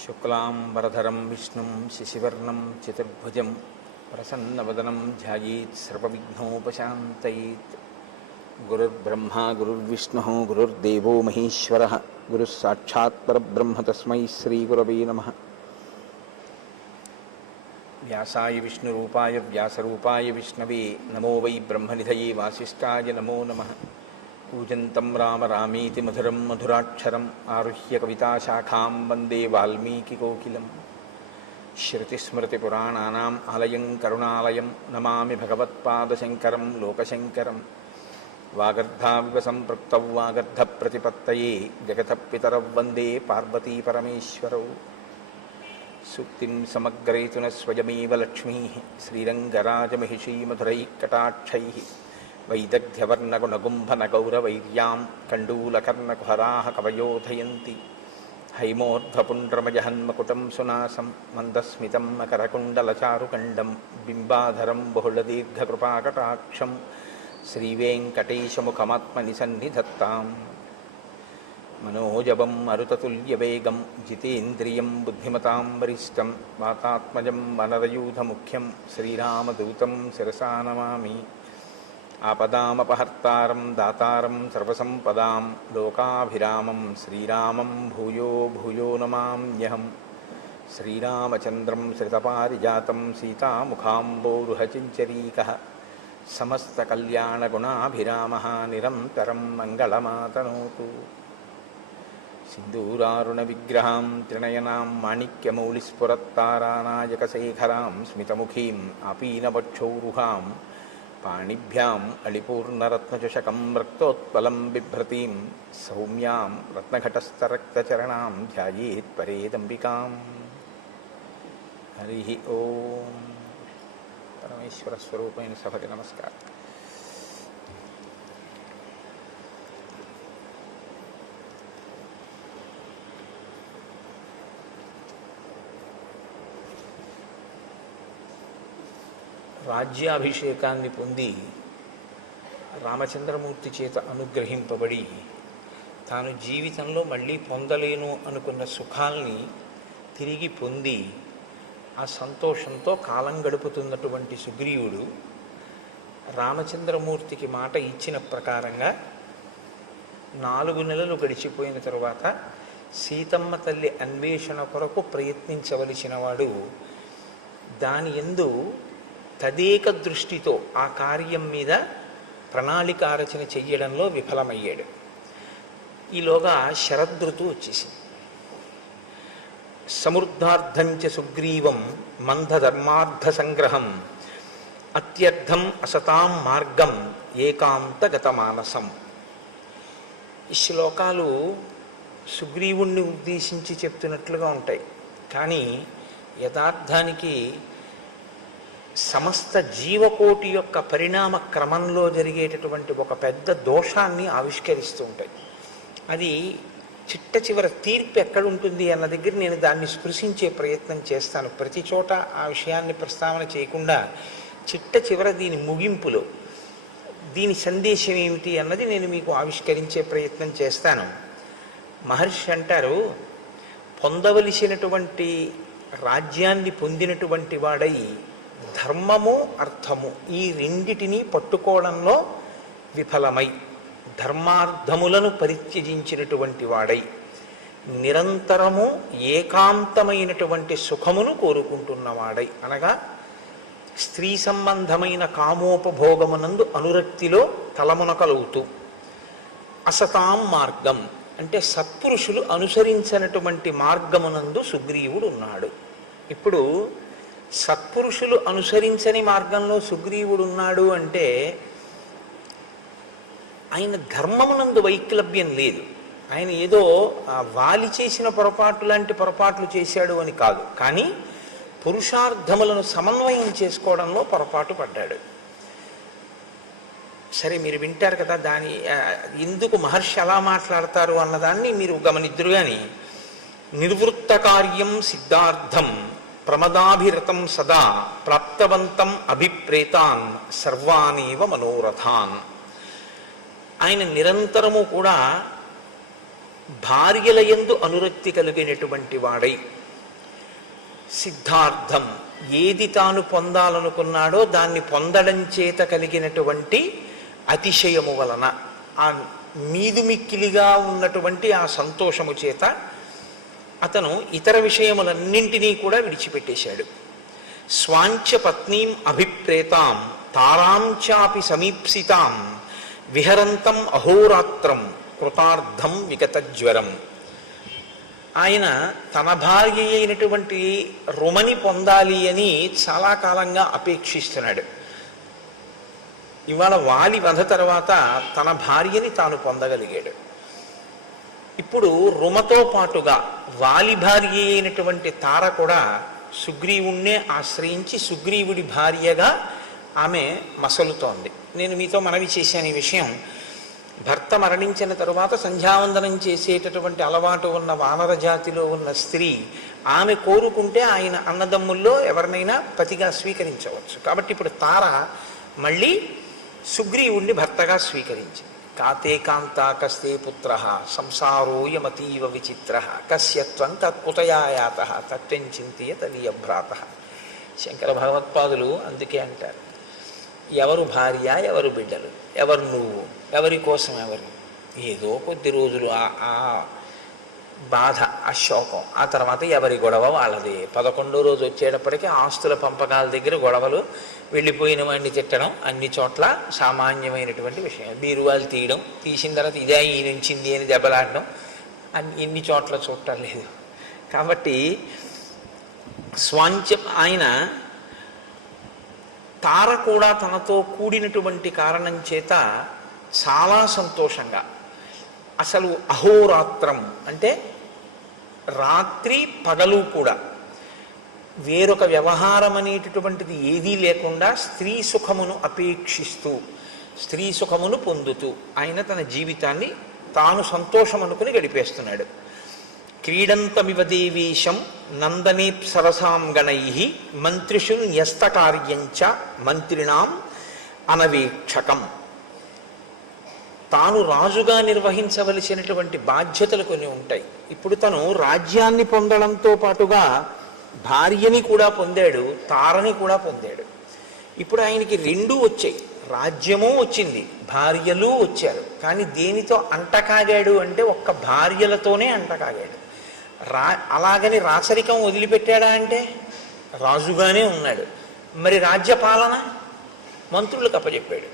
శుక్లాంబరధరం విష్ణుం శశివర్ణం చతుర్భుజం ప్రసన్నవదనం ధ్యాయేత్ సర్వవిఘ్నోపశాంతయేత్. గురుర్బ్రహ్మా గురుర్విష్ణుః గురుర్దేవో మహేశ్వరః గురుః సాక్షాత్ పరబ్రహ్మ తస్మై శ్రీగురవే నమః. వ్యాసాయ విష్ణురూపాయ వ్యాసరూపాయ విష్ణవే నమో వై బ్రహ్మనిధయే వాసిష్ఠాయ నమో నమః. కూజంతం రామ రామేతి మధురం మధురాక్షరం ఆరుహ్య కవితాశాఖాం వందే వాల్మీకికోకిలం. శ్రుతిస్మృతిపురాణానాం ఆలయం కరుణాలయం నమామి భగవత్పాదశంకరం లోకశంకరం. వాగర్ధావివ సంపృక్తౌ వాగర్ధప్రతిపత్తయే జగతః పితరౌ వందే పార్వతీపరమేశ్వరౌ. సూక్తిం సమగ్రయతున స్వయమేవ లక్ష్మీః శ్రీరంగరాజమహిషీమధురైః కటాక్షైః. వైదగ్ధ్యవర్ణగుణగుంభనగౌరవైర్యాం కండూలకర్ణకుహరాः కవయోధయంతి. హైమోర్ధ్వపుండ్రమజహన్మకుటం సునాసం మందస్మితం మకరకుండలచారుకండం బింబాధరం బహుళదీర్ఘకృపాకటాక్షం శ్రీవేంకటేశముఖమాత్మని సన్నిధత్తాం. మనోజవం మరుతతుల్యవేగం జితేంద్రియం బుద్ధిమతాం వరిష్టం వాతాత్మజం వనరయూధముఖ్యం శ్రీరామదూతం శిరసా నమామి. ఆపదామపహర్తారం దాతారం సర్వసంపదాం లోకాభిరామం శ్రీరామం భూయో భూయో నమామ్యహం. శ్రీరామచంద్రం శ్రితపారిజాతం సీతాముఖాంబోరుహచించరీకః సమస్తకల్యాణగుణాభిరామः నిరంతరం మంగళమాతనోతు. సింధూరారుణవిగ్రహాం త్రినయనాం మాణిక్యమౌళిస్ఫురత్తారానాయకశేఖరాం స్మితముఖీం ఆపీనవక్షౌరుహాం పాణిభ్యాం అళిపూర్ణరత్నచషకం రక్తోత్పలం బిభ్రతీం సౌమ్యాం రత్నఘటస్థరక్తచరణాం ధ్యాయేత్ పరేదంబికాం. హరి ఓం. పరమేశ్వర స్వరూపైన సభకి నమస్కారం. రాజ్యాభిషేకాన్ని పొంది రామచంద్రమూర్తి చేత అనుగ్రహింపబడి తాను జీవితంలో మళ్ళీ పొందలేను అనుకున్న సుఖాల్ని తిరిగి పొంది ఆ సంతోషంతో కాలం గడుపుతున్నటువంటి సుగ్రీవుడు రామచంద్రమూర్తికి మాట ఇచ్చిన ప్రకారంగా 4 నెలలు గడిచిపోయిన తరువాత సీతమ్మ తల్లి అన్వేషణ కొరకు ప్రయత్నించవలసిన వాడు దాని యందు తదేక దృష్టితో ఆ కార్యం మీద ప్రణాళిక రచన చెయ్యడంలో విఫలమయ్యాడు. ఈలోగా శరదృతువు వచ్చేసింది. సమృద్ధార్థంచ సుగ్రీవం మందధర్మార్థ సంగ్రహం అత్యర్థం అసతాం మార్గం ఏకాంతగతమానసం. ఈ శ్లోకాలు సుగ్రీవుణ్ణి ఉద్దేశించి చెప్తున్నట్లుగా ఉంటాయి, కానీ యథార్థానికి సమస్త జీవకోటి యొక్క పరిణామ క్రమంలో జరిగేటటువంటి ఒక పెద్ద దోషాన్ని ఆవిష్కరిస్తూ ఉంటాయి. అది చిట్ట చివర తీర్పు ఎక్కడుంటుంది అన్న దగ్గర నేను దాన్ని స్పృశించే ప్రయత్నం చేస్తాను. ప్రతి చోట ఆ విషయాన్ని ప్రస్తావన చేయకుండా చిట్ట చివర దీని ముగింపులో దీని సందేశం ఏమిటి అన్నది నేను మీకు ఆవిష్కరించే ప్రయత్నం చేస్తాను. మహర్షి అంటారు, పొందవలసినటువంటి రాజ్యాన్ని పొందినటువంటి వాడై ధర్మము అర్థము ఈ రెండిటినీ పట్టుకోవడంలో విఫలమై ధర్మార్థములను పరిత్యజించినటువంటి వాడై నిరంతరము ఏకాంతమైనటువంటి సుఖమును కోరుకుంటున్నవాడై, అనగా స్త్రీ సంబంధమైన కామోపభోగమునందు అనురక్తిలో తలమునకలవుతూ, అసతాం మార్గం అంటే సత్పురుషులు అనుసరించినటువంటి మార్గమునందు సుగ్రీవుడు ఉన్నాడు. ఇప్పుడు సత్పురుషులు అనుసరించని మార్గంలో సుగ్రీవుడు ఉన్నాడు అంటే ఆయన ధర్మమునందు వైక్లభ్యం లేదు. ఆయన ఏదో వాలి చేసిన పొరపాటు లాంటి పొరపాట్లు చేశాడు అని కాదు, కానీ పురుషార్థములను సమన్వయం చేసుకోవడంలో పొరపాటు పడ్డాడు. సరే, మీరు వింటారు కదా దాని ఎందుకు మహర్షి అలా మాట్లాడతారు అన్నదాన్ని మీరు గమనిద్దురు. కానీ నిర్వృత్త కార్యం సిద్ధార్థం ప్రమదాభిరతం సదా ప్రాప్తవంతం అభిప్రేతాన్ సర్వానేవ మనోరథాన్. ఆయన నిరంతరము కూడా భార్యల యందు అనురక్తి కలిగినటువంటి వాడై సిద్ధార్థం, ఏది తాను పొందాలనుకున్నాడో దాన్ని పొందడం చేత కలిగినటువంటి అతిశయము వలన, ఆ మీదుమిక్కిలిగా ఉన్నటువంటి ఆ సంతోషము చేత అతను ఇతర విషయములన్నింటినీ కూడా విడిచిపెట్టేశాడు. స్వాంచ పత్నీం అభిప్రేతాం తారాంచాపి సమీప్సితాం విహరంతం అహోరాత్రం కృతార్థం విగతజ్వరం. ఆయన తన భార్య అయినటువంటి రుమని పొందాలి అని చాలా కాలంగా అపేక్షిస్తున్నాడు. ఇవాళ వాలి వధ తర్వాత తన భార్యని తాను పొందగలిగాడు. ఇప్పుడు రుమతో పాటుగా వాలి భార్య అయినటువంటి తార కూడా సుగ్రీవుణ్ణే ఆశ్రయించి సుగ్రీవుడి భార్యగా ఆమె మసలుతోంది. నేను మీతో మనవి చేశాను ఈ విషయం. భర్త మరణించిన తరువాత సంధ్యావందనం చేసేటటువంటి అలవాటు ఉన్న వానర జాతిలో ఉన్న స్త్రీ ఆమె కోరుకుంటే ఆయన అన్నదమ్ముల్లో ఎవరినైనా పతిగా స్వీకరించవచ్చు. కాబట్టి ఇప్పుడు తార మళ్ళీ సుగ్రీవుణ్ణి భర్తగా స్వీకరించింది. కాతే కాంతా కస్తే పుత్ర సంసారోయమతీవ విచిత్ర కస్యత్వం తత్కుతయాయాత తత్వం చింతయ తదీయభ్రాత. శంకర భగవత్పాదులు అందుకే అంటారు, ఎవరు భార్య, ఎవరు బిడ్డలు, ఎవరు నువ్వు, ఎవరి కోసం ఎవరు. ఏదో కొద్ది రోజులు ఆ బాధ, ఆ శోకం, ఆ తర్వాత ఎవరి గొడవ వాళ్ళది. 11వ రోజు వచ్చేటప్పటికీ ఆస్తుల పంపకాల దగ్గర గొడవలు, వెళ్ళిపోయిన వాడిని తిట్టడం అన్ని చోట్ల సామాన్యమైనటువంటి విషయం. బీరువాలు తీయడం, తీసిన తర్వాత ఇదే ఈయన ఉంచింది అని దెబ్బలాడడం ఎన్ని చోట్ల చూడటం లేదు. కాబట్టి స్వాంచ ఆయన తార కూడా తనతో కూడినటువంటి కారణం చేత చాలా సంతోషంగా, అసలు అహోరాత్రం అంటే రాత్రి పగలు కూడా వేరొక వ్యవహారం అనేటటువంటిది ఏదీ లేకుండా స్త్రీ సుఖమును అపేక్షిస్తూ, స్త్రీ సుఖమును పొందుతూ ఆయన తన జీవితాన్ని తాను సంతోషం అనుకుని గడిపేస్తున్నాడు. క్రీడంతమివ దేవీశం నందనే సరసాం గణై మంత్రిషు న్యస్తకార్యంచ మంత్రిణాం అనవేక్షకం. తాను రాజుగా నిర్వహించవలసినటువంటి బాధ్యతలు కొన్ని ఉంటాయి. ఇప్పుడు తను రాజ్యాన్ని పొందడంతో పాటుగా భార్యని కూడా పొందాడు, తారని కూడా పొందాడు. ఇప్పుడు ఆయనకి రెండూ వచ్చాయి, రాజ్యము వచ్చింది, భార్యలు వచ్చారు. కానీ దేనితో అంటకాగాడు అంటే ఒక్క భార్యలతోనే అంటకాగాడు. అలాగని రాచరికం వదిలిపెట్టాడా అంటే రాజుగానే ఉన్నాడు. మరి రాజ్యపాలన మంత్రులకు అప్పచెప్పాడు.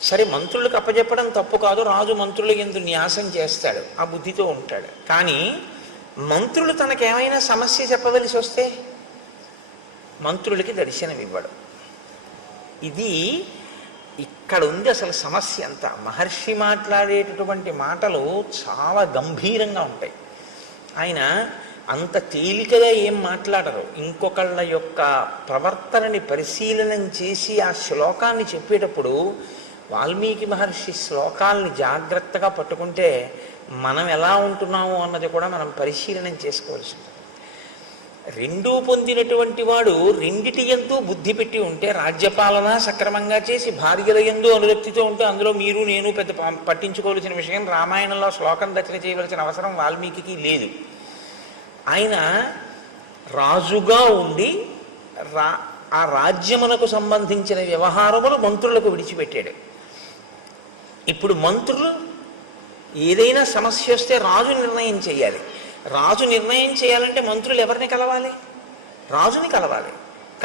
సరే, మంత్రులకు అప్పచెప్పడం తప్పు కాదు, రాజు మంత్రుల యందు న్యాసం చేస్తాడు, ఆ బుద్ధితో ఉంటాడు. కానీ మంత్రులు తనకేమైనా సమస్య చెప్పవలసి వస్తే మంత్రులకి దర్శనం ఇవ్వడం. ఇది ఇక్కడ ఉంది అసలు సమస్య అంతా. మహర్షి మాట్లాడేటటువంటి మాటలు చాలా గంభీరంగా ఉంటాయి. ఆయన అంత తేలికగా ఏం మాట్లాడరు. ఇంకొకళ్ళ యొక్క ప్రవర్తనని పరిశీలనం చేసి ఆ శ్లోకాన్ని చెప్పేటప్పుడు వాల్మీకి మహర్షి శ్లోకాల్ని జాగ్రత్తగా పట్టుకుంటే మనం ఎలా ఉంటున్నాము అన్నది కూడా మనం పరిశీలనం చేసుకోవాల్సి ఉంటుంది. రెండూ పొందినటువంటి వాడు రెండిటి యందు బుద్ధి పెట్టి ఉంటే, రాజ్యపాలన సక్రమంగా చేసి భార్యల యందు అనురక్తితో ఉంటే అందులో మీరు నేను పెద్ద పట్టించుకోవాల్సిన విషయం, రామాయణంలో శ్లోకం రచన చేయవలసిన అవసరం వాల్మీకి లేదు. ఆయన రాజుగా ఉండి ఆ రాజ్యమునకు సంబంధించిన వ్యవహారములు మంత్రులకు విడిచిపెట్టాడు. ఇప్పుడు మంత్రులు ఏదైనా సమస్య వస్తే రాజు నిర్ణయం చేయాలి. రాజు నిర్ణయం చేయాలంటే మంత్రులు ఎవరిని కలవాలి? రాజుని కలవాలి.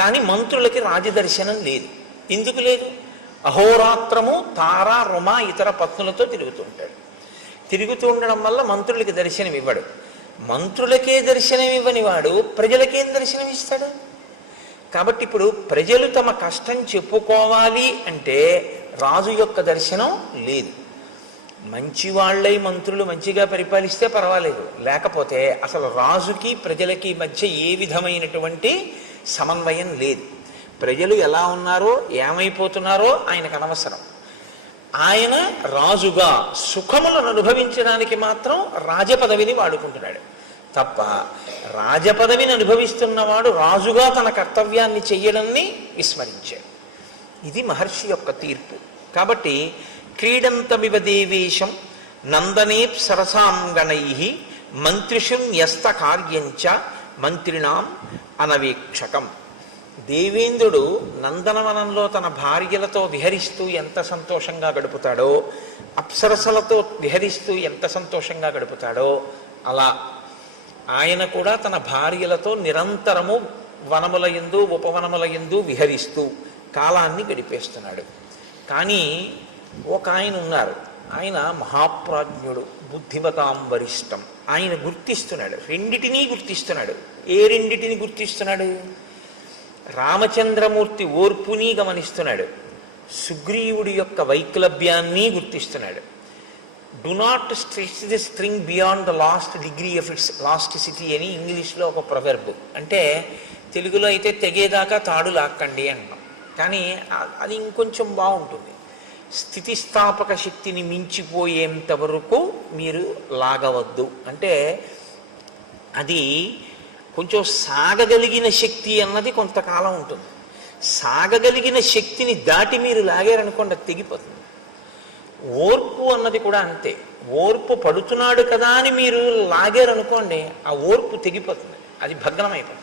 కానీ మంత్రులకి రాజదర్శనం లేదు. ఎందుకు లేదు? అహోరాత్రము తార రుమ ఇతర పత్నులతో తిరుగుతుంటాడు. తిరుగుతూ ఉండడం వల్ల మంత్రులకి దర్శనం ఇవ్వడు. మంత్రులకే దర్శనం ఇవ్వని వాడు ప్రజలకేం దర్శనం ఇస్తాడు? కాబట్టి ఇప్పుడు ప్రజలు తమ కష్టం చెప్పుకోవాలి అంటే రాజు యొక్క దర్శనం లేదు. మంచివాళ్ళై మంత్రులు మంచిగా పరిపాలిస్తే పర్వాలేదు, లేకపోతే అసలు రాజుకి ప్రజలకి మధ్య ఏ విధమైనటువంటి సమన్వయం లేదు. ప్రజలు ఎలా ఉన్నారో ఏమైపోతున్నారో ఆయనకు అనవసరం. ఆయన రాజుగా సుఖములను అనుభవించడానికి మాత్రం రాజపదవిని వాడుకుంటున్నాడు తప్ప, రాజపదవిని అనుభవిస్తున్నవాడు రాజుగా తన కర్తవ్యాన్ని చెయ్యడాన్ని విస్మరించాడు. ఇది మహర్షి యొక్క తీర్పు. కాబట్టి క్రీడంతమివ దేవేశం నందనే సరసాం గణై మంత్రిషు న్యస్త కార్యంచ మంత్రిణాం అనవీక్షకం. దేవేంద్రుడు నందనవనంలో తన భార్యలతో విహరిస్తూ ఎంత సంతోషంగా గడుపుతాడో, అప్సరసలతో విహరిస్తూ ఎంత సంతోషంగా గడుపుతాడో, అలా ఆయన కూడా తన భార్యలతో నిరంతరము వనముల యందు ఉపవనముల యందు విహరిస్తూ కాలాన్ని గడిపేస్తున్నాడు. కానీ ఒక ఆయన ఉన్నారు, ఆయన మహాప్రాజ్ఞుడు, బుద్ధిమతాం వరిష్టం. ఆయన గుర్తిస్తున్నాడు, రెండిటినీ గుర్తిస్తున్నాడు. ఏ రెండిటిని గుర్తిస్తున్నాడు? రామచంద్రమూర్తి ఓర్పుని గమనిస్తున్నాడు, సుగ్రీవుడి యొక్క వైక్లభ్యాన్ని గుర్తిస్తున్నాడు. Do not stretch the string beyond the last degree of its elasticity అని ఇంగ్లీష్లో ఒక ప్రొవెర్బ్. అంటే తెలుగులో అయితే తెగేదాకా తాడు లాక్కండి అంటాం, కానీ అది ఇంకొంచెం బాగుంటుంది. స్థితిస్థాపక శక్తిని మించిపోయేంత వరకు మీరు లాగవద్దు. అంటే అది కొంచెం సాగగలిగిన శక్తి అన్నది కొంతకాలం ఉంటుంది. సాగగలిగిన శక్తిని దాటి మీరు లాగారనుకోండి, అది తెగిపోతుంది. ఓర్పు అన్నది కూడా అంతే. ఓర్పు పడుతున్నాడు కదా అని మీరు లాగారనుకోండి, ఆ ఓర్పు తెగిపోతుంది, అది భగ్నమైపోతుంది.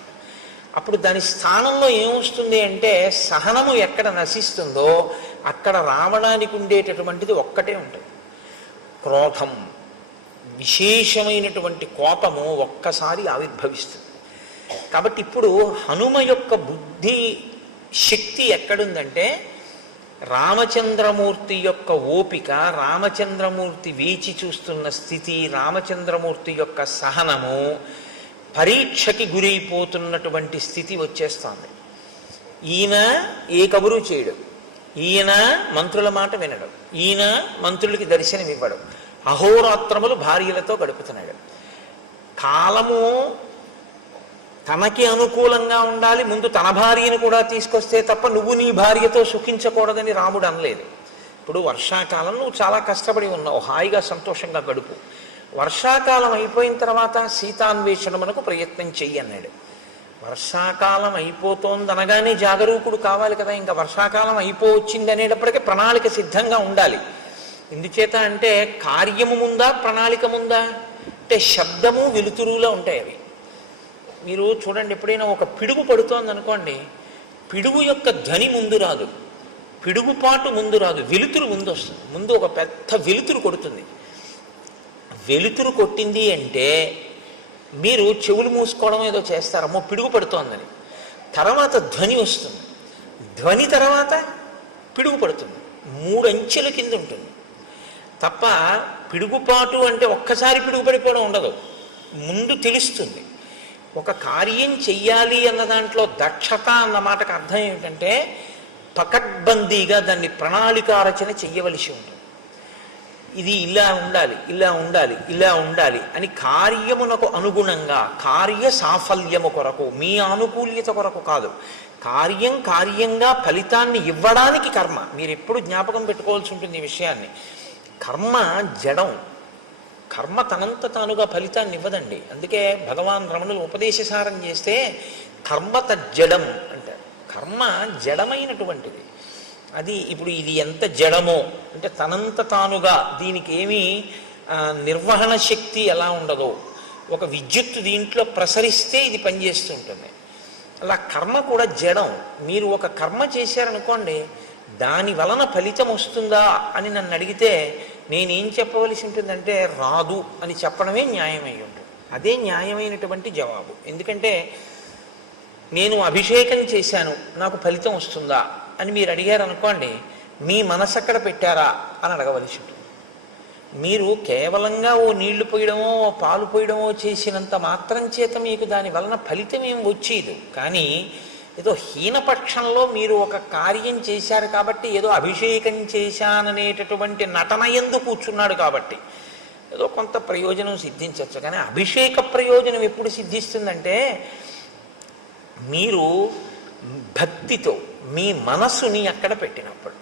అప్పుడు దాని స్థానంలో ఏమొస్తుంది అంటే, సహనము ఎక్కడ నశిస్తుందో అక్కడ రావడానికి ఉండేటటువంటిది ఒక్కటే ఉంటుంది, క్రోధం. విశేషమైనటువంటి కోపము ఒక్కసారి ఆవిర్భవిస్తుంది. కాబట్టి ఇప్పుడు హనుమ యొక్క బుద్ధి శక్తి ఎక్కడుందంటే, రామచంద్రమూర్తి యొక్క ఓపిక, రామచంద్రమూర్తి వేచి చూస్తున్న స్థితి, రామచంద్రమూర్తి యొక్క సహనము పరీక్షకి గురైపోతున్నటువంటి స్థితి వచ్చేస్తుంది. ఈయన ఏ కబురు చేయడు, ఈయన మంత్రుల మాట వినడు, ఈయన మంత్రులకి దర్శనం ఇవ్వడు, అహోరాత్రములు భార్యలతో గడుపుతున్నాడు. కాలము తనకి అనుకూలంగా ఉండాలి, ముందు తన భార్యను కూడా తీసుకొస్తే తప్ప నువ్వు నీ భార్యతో సుఖించకూడదని రాముడు అనలేదు. ఇప్పుడు వర్షాకాలం నువ్వు చాలా కష్టపడి ఉన్నావు, హాయిగా సంతోషంగా గడుపు. వర్షాకాలం అయిపోయిన తర్వాత సీతాన్వేషణమునకు ప్రయత్నం చెయ్యి అన్నాడు. వర్షాకాలం అయిపోతోందనగానే జాగరూకుడు కావాలి కదా. ఇంకా వర్షాకాలం అయిపోవచ్చింది అనేటప్పటికీ ప్రణాళిక సిద్ధంగా ఉండాలి. ఎందుచేత అంటే కార్యము ముందా ప్రణాళిక ముందా అంటే శబ్దము వెలుతురులో ఉంటాయి అవి. మీరు చూడండి, ఎప్పుడైనా ఒక పిడుగు పడుతోంది అనుకోండి, పిడుగు యొక్క ధ్వని ముందు రాదు, పిడుగుపాటు ముందు రాదు, వెలుతురు ముందు వస్తుంది. ముందు ఒక పెద్ద వెలుతురు కొడుతుంది. వెలుతురు కొట్టింది అంటే మీరు చెవులు మూసుకోవడం ఏదో చేస్తారమ్మో పిడుగు పడుతోందని. తర్వాత ధ్వని వస్తుంది, ధ్వని తర్వాత పిడుగు పడుతుంది. 3 అంచెల కింద ఉంటుంది తప్ప పిడుగుపాటు అంటే ఒక్కసారి పిడుగు పడిపోవడం ఉండదు. ముందు తెలుస్తుంది. ఒక కార్యం చెయ్యాలి అన్న దాంట్లో దక్షత అన్న మాటకు అర్థం ఏమిటంటే, పకడ్బందీగా దాన్ని ప్రణాళికారచన చెయ్యవలసి ఉంటుంది. ఇది ఇలా ఉండాలి, ఇలా ఉండాలి, ఇలా ఉండాలి అని కార్యమునకు అనుగుణంగా, కార్య సాఫల్యము కొరకు, మీ ఆనుకూల్యత కొరకు కాదు, కార్యంగా ఫలితాన్ని ఇవ్వడానికి కర్మ. మీరు ఎప్పుడు జ్ఞాపకం పెట్టుకోవాల్సి ఉంటుంది ఈ విషయాన్ని. కర్మ జడం, కర్మ తనంత తానుగా ఫలితాన్ని ఇవ్వదండి. అందుకే భగవాన్ రమణులు ఉపదేశసారం చేస్తే కర్మ తజ్జడం అంటారు. కర్మ జడమైనటువంటిది. అది ఇప్పుడు ఇది ఎంత జడమో అంటే తనంత తానుగా దీనికి ఏమీ నిర్వహణ శక్తి ఎలా ఉండదో, ఒక విద్యుత్తు దీంట్లో ప్రసరిస్తే ఇది పనిచేస్తూ ఉంటుంది. అలా కర్మ కూడా జడం. మీరు ఒక కర్మ చేశారనుకోండి, దాని వలన ఫలితం వస్తుందా అని నన్ను అడిగితే నేనేం చెప్పవలసి ఉంటుందంటే రాదు అని చెప్పడమే న్యాయమై ఉంటుంది. అదే న్యాయమైనటువంటి జవాబు. ఎందుకంటే నేను అభిషేకం చేశాను, నాకు ఫలితం వస్తుందా అని మీరు అడిగారు అనుకోండి, మీ మనసు అక్కడ పెట్టారా అని అడగవలసి ఉంటుంది. మీరు కేవలంగా ఓ నీళ్లు పోయడమో ఓ పాలు పోయడమో చేసినంత మాత్రం చేత మీకు దాని వలన ఫలితం ఏం వచ్చేది. కానీ ఏదో హీనపక్షంలో మీరు ఒక కార్యం చేశారు కాబట్టి, ఏదో అభిషేకం చేశాననేటటువంటి నటన ఎందు కూర్చున్నాడు కాబట్టి ఏదో కొంత ప్రయోజనం సిద్ధించవచ్చు. కానీ అభిషేక ప్రయోజనం ఎప్పుడు సిద్ధిస్తుందంటే, మీరు భక్తితో మీ మనస్సుని అక్కడ పెట్టినప్పుడు.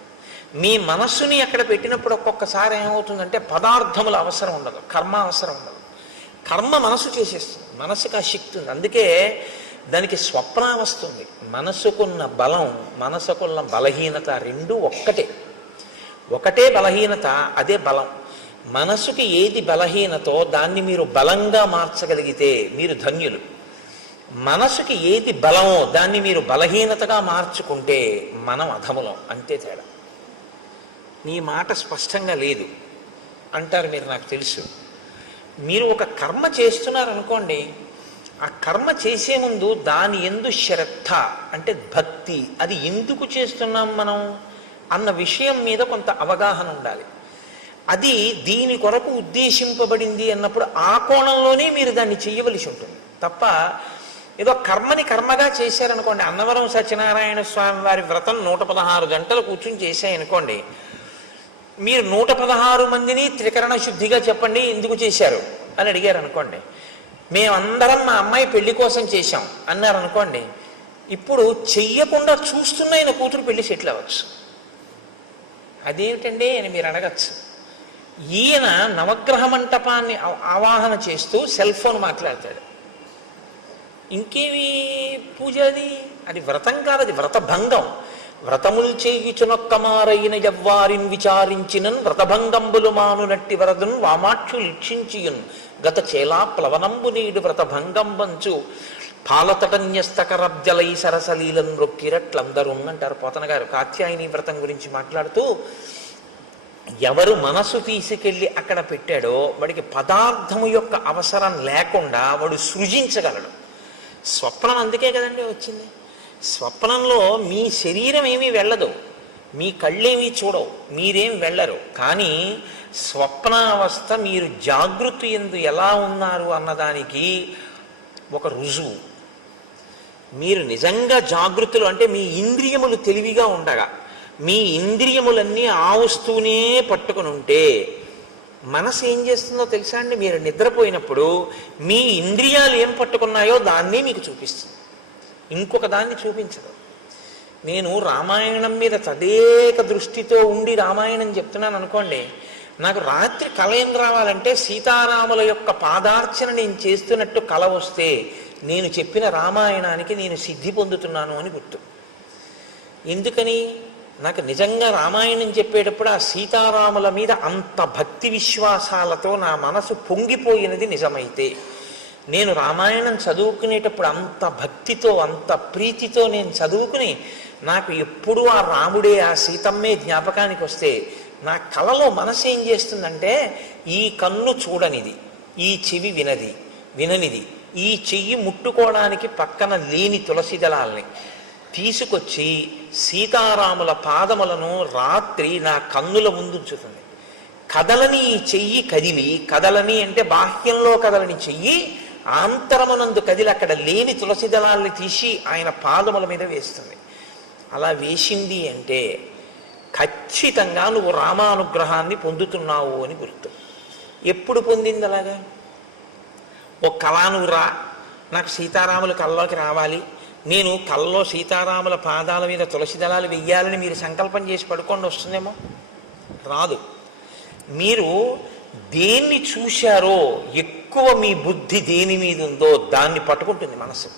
మీ మనస్సుని అక్కడ పెట్టినప్పుడు ఒక్కొక్కసారి ఏమవుతుందంటే పదార్థముల అవసరం ఉండదు, కర్మ అవసరం ఉండదు. కర్మ మనసు చేసేస్తుంది. మనసుకు ఆ శక్తి ఉంది. అందుకే దానికి స్వప్న వస్తుంది. మనసుకున్న బలం, మనసుకున్న బలహీనత రెండూ ఒకటే బలహీనత, అదే బలం. మనసుకి ఏది బలహీనతో దాన్ని మీరు బలంగా మార్చగలిగితే మీరు ధన్యులు. మనసుకి ఏది బలమో దాన్ని మీరు బలహీనతగా మార్చుకుంటే మనం అధములం, అంతే తేడా. నీ మాట స్పష్టంగా లేదు అంటారు మీరు, నాకు తెలుసు. మీరు ఒక కర్మ చేస్తున్నారనుకోండి, ఆ కర్మ చేసే ముందు దాని యందు శ్రద్ధ అంటే భక్తి, అది ఎందుకు చేస్తున్నాం మనం అన్న విషయం మీద కొంత అవగాహన ఉండాలి. అది దీని కొరకు ఉద్దేశింపబడింది అన్నప్పుడు ఆ కోణంలోనే మీరు దాన్ని చెయ్యవలసి ఉంటుంది తప్ప ఏదో కర్మని కర్మగా చేశారనుకోండి. అన్నవరం సత్యనారాయణ స్వామి వారి వ్రతం 116 గంటలు కూర్చుని చేశాయనుకోండి, మీరు 116 మందిని త్రికరణ శుద్ధిగా చెప్పండి ఎందుకు చేశారు అని అడిగారు అనుకోండి. మేమందరం మా అమ్మాయి పెళ్లి కోసం చేశాం అన్నారు అనుకోండి, ఇప్పుడు చెయ్యకుండా చూస్తున్న ఆయన కూతురు పెళ్లి సెటిల్ అవ్వచ్చు. అదేమిటండి అని మీరు అడగచ్చు. ఈయన నవగ్రహ మంటపాన్ని ఆవాహన చేస్తూ సెల్ ఫోన్ మాట్లాడతాడు. ఇంకేవి పూజ అది వ్రతం కాదు, అది వ్రతభంగం. వ్రతములు చేయుచునొక్కమారైన ఎవ్వారిని విచారించినన్ వ్రతభంగంబులు మానునట్టి వరదున్ వామాక్షులు ఇక్షించియున్ గత చేలా ప్లవనంబు నీడు వ్రతభంగంబంచు పాలతటన్యస్తకరబ్జలై సరసలీలను రొక్కిరట్లందరూ అంటారు పోతన గారు కాత్యాయని వ్రతం గురించి మాట్లాడుతూ. ఎవరు మనసు తీసుకెళ్ళి అక్కడ పెట్టాడో వాడికి పదార్థము యొక్క అవసరం లేకుండా వాడు సృజించగలడు. స్వప్నం అందుకే కదండి వచ్చింది. స్వప్నంలో మీ శరీరం ఏమీ వెళ్ళదు, మీ కళ్ళేమీ చూడవు, మీరేం వెళ్ళరు. కానీ స్వప్నావస్థ మీరు జాగృతి యందు ఎలా ఉన్నారు అన్నదానికి ఒక రుజువు. మీరు నిజంగా జాగృతులు అంటే మీ ఇంద్రియములు తెలివిగా ఉండగా, మీ ఇంద్రియములన్నీ ఆ వస్తువునే పట్టుకుని ఉంటే మనసు ఏం చేస్తుందో తెలుసా అండి? మీరు నిద్రపోయినప్పుడు మీ ఇంద్రియాలు ఏం పట్టుకున్నాయో దాన్నే మీకు చూపిస్తుంది, ఇంకొక దాన్ని చూపించదు. నేను రామాయణం మీద తదేక దృష్టితో ఉండి రామాయణం చెప్తున్నాను అనుకోండి, నాకు రాత్రి కల ఏం రావాలంటే సీతారాముల యొక్క పాదార్చన నేను చేస్తున్నట్టు కల వస్తే నేను చెప్పిన రామాయణానికి నేను సిద్ధి పొందుతున్నాను అని గుర్తు. ఎందుకని? నాకు నిజంగా రామాయణం చెప్పేటప్పుడు ఆ సీతారాముల మీద అంత భక్తి విశ్వాసాలతో నా మనసు పొంగిపోయినది నిజమైతే, నేను రామాయణం చదువుకునేటప్పుడు అంత భక్తితో అంత ప్రీతితో నేను చదువుకుని నాకు ఎప్పుడూ ఆ రాముడే ఆ సీతమ్మే జ్ఞాపకానికి వస్తే నా కలలో మనసు ఏం చేస్తుందంటే, ఈ కన్ను చూడనిది, ఈ చెవి విననిది, ఈ చెయ్యి ముట్టుకోవడానికి పక్కన లేని తులసి దళాల్ని తీసుకొచ్చి సీతారాముల పాదములను రాత్రి నా కన్నుల ముందుంచుతుంది. కదలని ఈ చెయ్యి కదిలి, కదలని అంటే బాహ్యంలో కదలని చెయ్యి ఆంతరమునందు కదిలి అక్కడ లేని తులసి దళాల్ని తీసి ఆయన పాదముల మీద వేస్తుంది. అలా వేసింది అంటే ఖచ్చితంగా నువ్వు రామానుగ్రహాన్ని పొందుతున్నావు అని గుర్తు. ఎప్పుడు పొందింది అలాగా? ఓ కళ నువ్వు రా, నాకు సీతారాములు కల్లోకి రావాలి, నేను కల్లో సీతారాముల పాదాల మీద తులసి దళాలు వెయ్యాలని మీరు సంకల్పం చేసి పడుకోండి, వస్తుందేమో? రాదు. మీరు దేన్ని చూశారో ఎక్కువ మీ బుద్ధి దేని మీద ఉందో దాన్ని పట్టుకుంటుంది మనసు.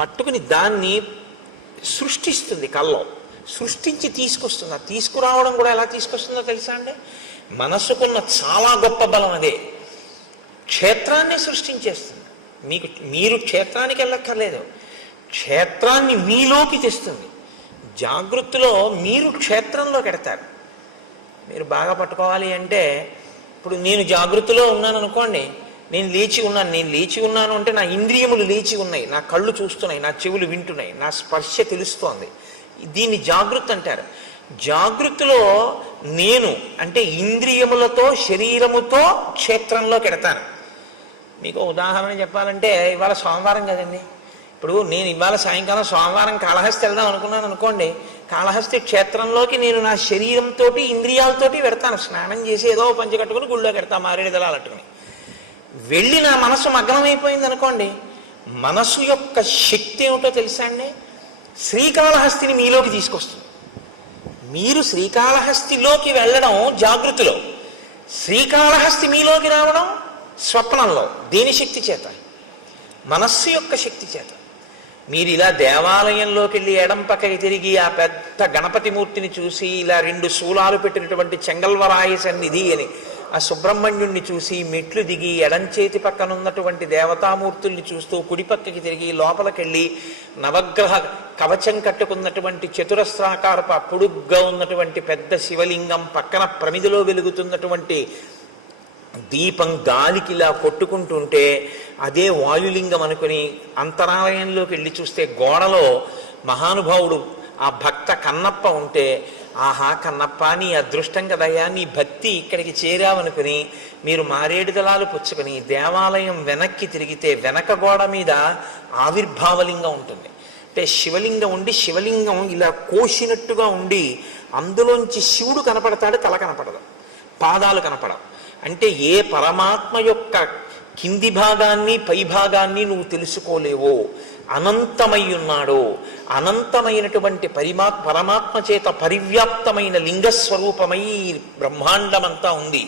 పట్టుకుని దాన్ని సృష్టిస్తుంది, కల్లో సృష్టించి తీసుకొస్తుంది. ఆ తీసుకురావడం కూడా ఎలా తీసుకొస్తుందో తెలుసా అండి? మనసుకున్న చాలా గొప్ప బలం అదే. క్షేత్రాన్ని సృష్టించేస్తుంది. మీరు క్షేత్రానికి వెళ్ళక్కర్లేదు, క్షేత్రాన్ని మీలోకి తెస్తుంది. జాగృతిలో మీరు క్షేత్రంలోకి ఎడతారు. మీరు బాగా పట్టుకోవాలి అంటే, ఇప్పుడు నేను జాగృతిలో ఉన్నాను అనుకోండి, నేను లేచి ఉన్నాను అంటే నా ఇంద్రియములు లేచి ఉన్నాయి, నా కళ్ళు చూస్తున్నాయి, నా చెవులు వింటున్నాయి, నా స్పర్శ తెలుస్తోంది. దీన్ని జాగృతి అంటారు. జాగృతిలో నేను అంటే ఇంద్రియములతో శరీరముతో క్షేత్రంలోకి ఎడతాను. మీకు ఉదాహరణ చెప్పాలంటే, ఇవాళ సోమవారం కదండి, ఇప్పుడు నేను ఇవాళ సాయంకాలం సోమవారం కాళహస్తి వెళ్దాం అనుకున్నాను అనుకోండి, కాళహస్తి క్షేత్రంలోకి నేను నా శరీరంతో ఇంద్రియాలతోటి పెడతాను. స్నానం చేసి ఏదో పంచి కట్టుకుని గుళ్ళోకి పెడతాను, మారేడు దళాలట్టుకుని వెళ్ళి నా మనసు మగ్నమైపోయింది అనుకోండి. మనసు యొక్క శక్తి ఏమిటో తెలుసా అండి? శ్రీకాళహస్తిని మీలోకి తీసుకొస్తుంది. మీరు శ్రీకాళహస్తిలోకి వెళ్ళడం జాగృతిలో, శ్రీకాళహస్తి మీలోకి రావడం స్వప్నంలో. దేని శక్తి చేత? మనస్సు యొక్క శక్తి చేత. మీరు ఇలా దేవాలయంలోకి వెళ్ళి ఎడం పక్కకి తిరిగి ఆ పెద్ద గణపతి మూర్తిని చూసి ఇలా 2 శూలాలు పెట్టినటువంటి చెంగల్వరాయ సన్నిధి అని ఆ సుబ్రహ్మణ్యుణ్ణి చూసి మెట్లు దిగి ఎడంచేతి పక్కన ఉన్నటువంటి దేవతామూర్తుల్ని చూస్తూ కుడిపక్కకి తిరిగి లోపలికెళ్ళి నవగ్రహ కవచం కట్టుకున్నటువంటి చతురస్రాకారపు పొడుగ్గా ఉన్నటువంటి పెద్ద శివలింగం పక్కన ప్రమిదిలో వెలుగుతున్నటువంటి దీపం గాలికి ఇలా కొట్టుకుంటుంటే అదే వాయులింగం అనుకుని అంతరాలయంలోకి వెళ్ళి చూస్తే గోడలో మహానుభావుడు ఆ భక్త కన్నప్ప ఉంటే, ఆహా కన్నప్ప నీ అదృష్టం కదయ్యా, నీ భక్తి ఇక్కడికి చేరావనుకుని మీరు మారేడు దళాలు పుచ్చుకొని దేవాలయం వెనక్కి తిరిగితే వెనక గోడ మీద ఆవిర్భావలింగం ఉంటుంది. అంటే శివలింగం ఉండి శివలింగం ఇలా కోసినట్టుగా ఉండి అందులోంచి శివుడు కనపడతాడు, తల కనపడదు, పాదాలు కనపడవు. అంటే ఏ పరమాత్మ యొక్క కింది భాగాన్ని పై భాగాన్ని నువ్వు తెలుసుకోలేవో, అనంతమై ఉన్నాడో, అనంతమైనటువంటి పరమాత్మ చేత పరివ్యాప్తమైన లింగస్వరూపమై బ్రహ్మాండమంతా ఉంది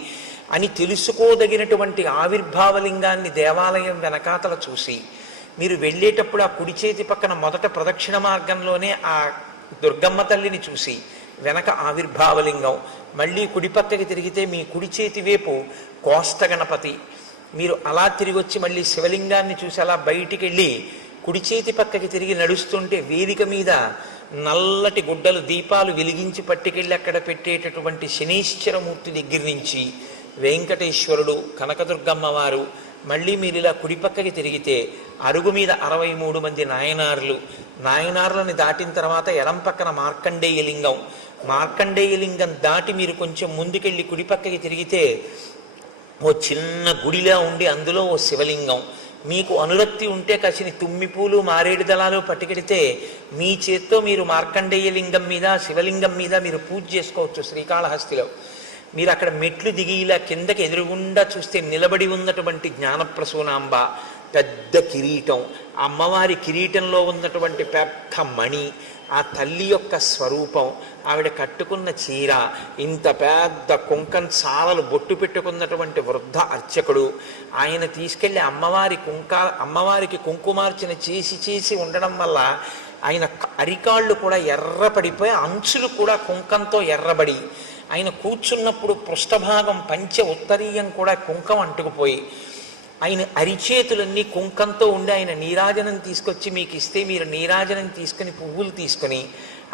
అని తెలుసుకోదగినటువంటి ఆవిర్భావలింగాన్ని దేవాలయం వెనకాతల చూసి మీరు వెళ్ళేటప్పుడు ఆ కుడి చేతి పక్కన మొదట ప్రదక్షిణ మార్గంలోనే ఆ దుర్గమ్మ తల్లిని చూసి వెనక ఆవిర్భావలింగం, మళ్ళీ కుడిపక్కకి తిరిగితే మీ కుడి చేతి వైపు కోష్ట గణపతి, మీరు అలా తిరిగి వచ్చి మళ్ళీ శివలింగాన్ని చూసి అలా బయటికి వెళ్ళి కుడి చేతి పక్కకి తిరిగి నడుస్తుంటే వేదిక మీద నల్లటి గుడ్డలు దీపాలు వెలిగించి పట్టుకెళ్ళి అక్కడ పెట్టేటటువంటి శనీశ్వరమూర్తి దగ్గర నుంచి వెంకటేశ్వరుడు, కనకదుర్గమ్మ వారు, మళ్ళీ మీరు ఇలా కుడిపక్కకి తిరిగితే అరుగు మీద 63 మంది నాయనార్లని దాటిన తర్వాత ఎడం పక్కన మార్కండేయలింగం, మార్కండేయలింగం దాటి మీరు కొంచెం ముందుకెళ్ళి కుడిపక్కకి తిరిగితే ఓ చిన్న గుడిలా ఉండి అందులో ఓ శివలింగం, మీకు అనురక్తి ఉంటే కాసిని తుమ్మిపూలు మారేడు దళాలు పట్టుకెడితే మీ చేత్తో మీరు మార్కండేయలింగం మీద శివలింగం మీద మీరు పూజ చేసుకోవచ్చు. శ్రీకాళహస్తిలో మీరు అక్కడ మెట్లు దిగి ఇలా కిందకి ఎదురుగుండా చూస్తే నిలబడి ఉన్నటువంటి జ్ఞానప్రసూనాంబ, పెద్ద కిరీటం, అమ్మవారి కిరీటంలో ఉన్నటువంటి పెద్ద మణి, ఆ తల్లి యొక్క స్వరూపం, ఆవిడ కట్టుకున్న చీర, ఇంత పెద్ద కుంకం చాలలు బొట్టు పెట్టుకున్నటువంటి వృద్ధ అర్చకుడు, ఆయన తీసుకెళ్లి అమ్మవారికి కుంకుమార్చన చేసి ఉండడం వల్ల ఆయన అరికాళ్ళు కూడా ఎర్రపడిపోయి అంచులు కూడా కుంకంతో ఎర్రబడి, ఆయన కూర్చున్నప్పుడు పృష్ఠభాగం పంచె ఉత్తరీయం కూడా కుంకం అంటుకుపోయి, ఆయన అరిచేతులన్నీ కుంకంతో ఉండి ఆయన నీరాజనం తీసుకొచ్చి మీకు ఇస్తే మీరు నీరాజనం తీసుకుని పువ్వులు తీసుకుని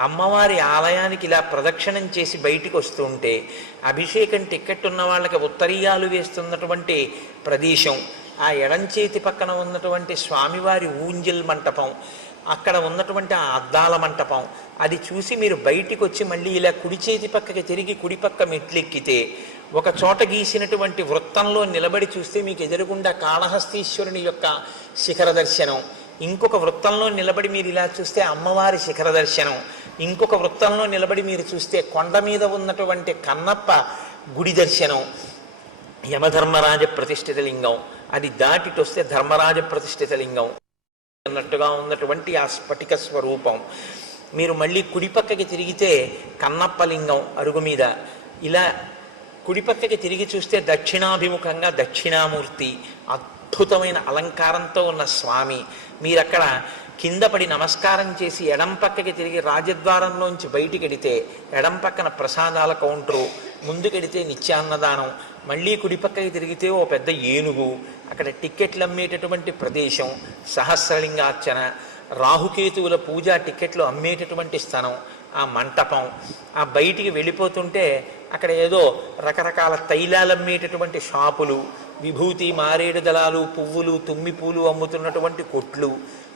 అమ్మవారి ఆలయానికి ఇలా ప్రదక్షిణం చేసి బయటికి వస్తూ ఉంటే అభిషేకం టిక్కెట్ ఉన్న వాళ్ళకి ఉత్తరీయాలు వేస్తున్నటువంటి ప్రదేశం, ఆ ఎడంచేతి పక్కన ఉన్నటువంటి స్వామివారి ఊంజల్ మంటపం, అక్కడ ఉన్నటువంటి ఆ అద్దాల మంటపం, అది చూసి మీరు బయటికి వచ్చి మళ్ళీ ఇలా కుడి చేతి పక్కకి తిరిగి కుడిపక్క మెట్లెక్కితే ఒక చోట గీసినటువంటి వృత్తంలో నిలబడి చూస్తే మీకు ఎదురుగుండా కాళహస్తీశ్వరుని యొక్క శిఖర దర్శనం, ఇంకొక వృత్తంలో నిలబడి మీరు ఇలా చూస్తే అమ్మవారి శిఖర దర్శనం, ఇంకొక వృత్తంలో నిలబడి మీరు చూస్తే కొండ మీద ఉన్నటువంటి కన్నప్ప గుడి దర్శనం, యమధర్మరాజ ప్రతిష్ఠిత లింగం, అది దాటిటొస్తే ధర్మరాజ ప్రతిష్ఠిత లింగం అన్నట్టుగా ఉన్నటువంటి ఆ స్ఫటిక స్వరూపం. మీరు మళ్ళీ కుడిపక్కకి తిరిగితే కన్నప్ప లింగం అరుగు మీద, ఇలా కుడిపక్కకి తిరిగి చూస్తే దక్షిణాభిముఖంగా దక్షిణామూర్తి, అద్భుతమైన అలంకారంతో ఉన్న స్వామి, మీరక్కడ కింద పడి నమస్కారం చేసి ఎడం పక్కకి తిరిగి రాజద్వారంలోంచి బయటికి వెడితే ఎడం పక్కన ప్రసాదాల కౌంటరు, ముందుకెడితే నిత్యాన్నదానం, మళ్ళీ కుడిపక్కకి తిరిగితే ఓ పెద్ద ఏనుగు, అక్కడ టిక్కెట్లు అమ్మేటటువంటి ప్రదేశం, సహస్రలింగార్చన, రాహుకేతువుల పూజ టిక్కెట్లు అమ్మేటటువంటి స్థలం, ఆ మంటపం, ఆ బయటికి వెళ్ళిపోతుంటే అక్కడ ఏదో రకరకాల తైలాలు అమ్మేటటువంటి షాపులు, విభూతి మారేడు దళాలు పువ్వులు తుమ్మి పూలు అమ్ముతున్నటువంటి కొట్లు,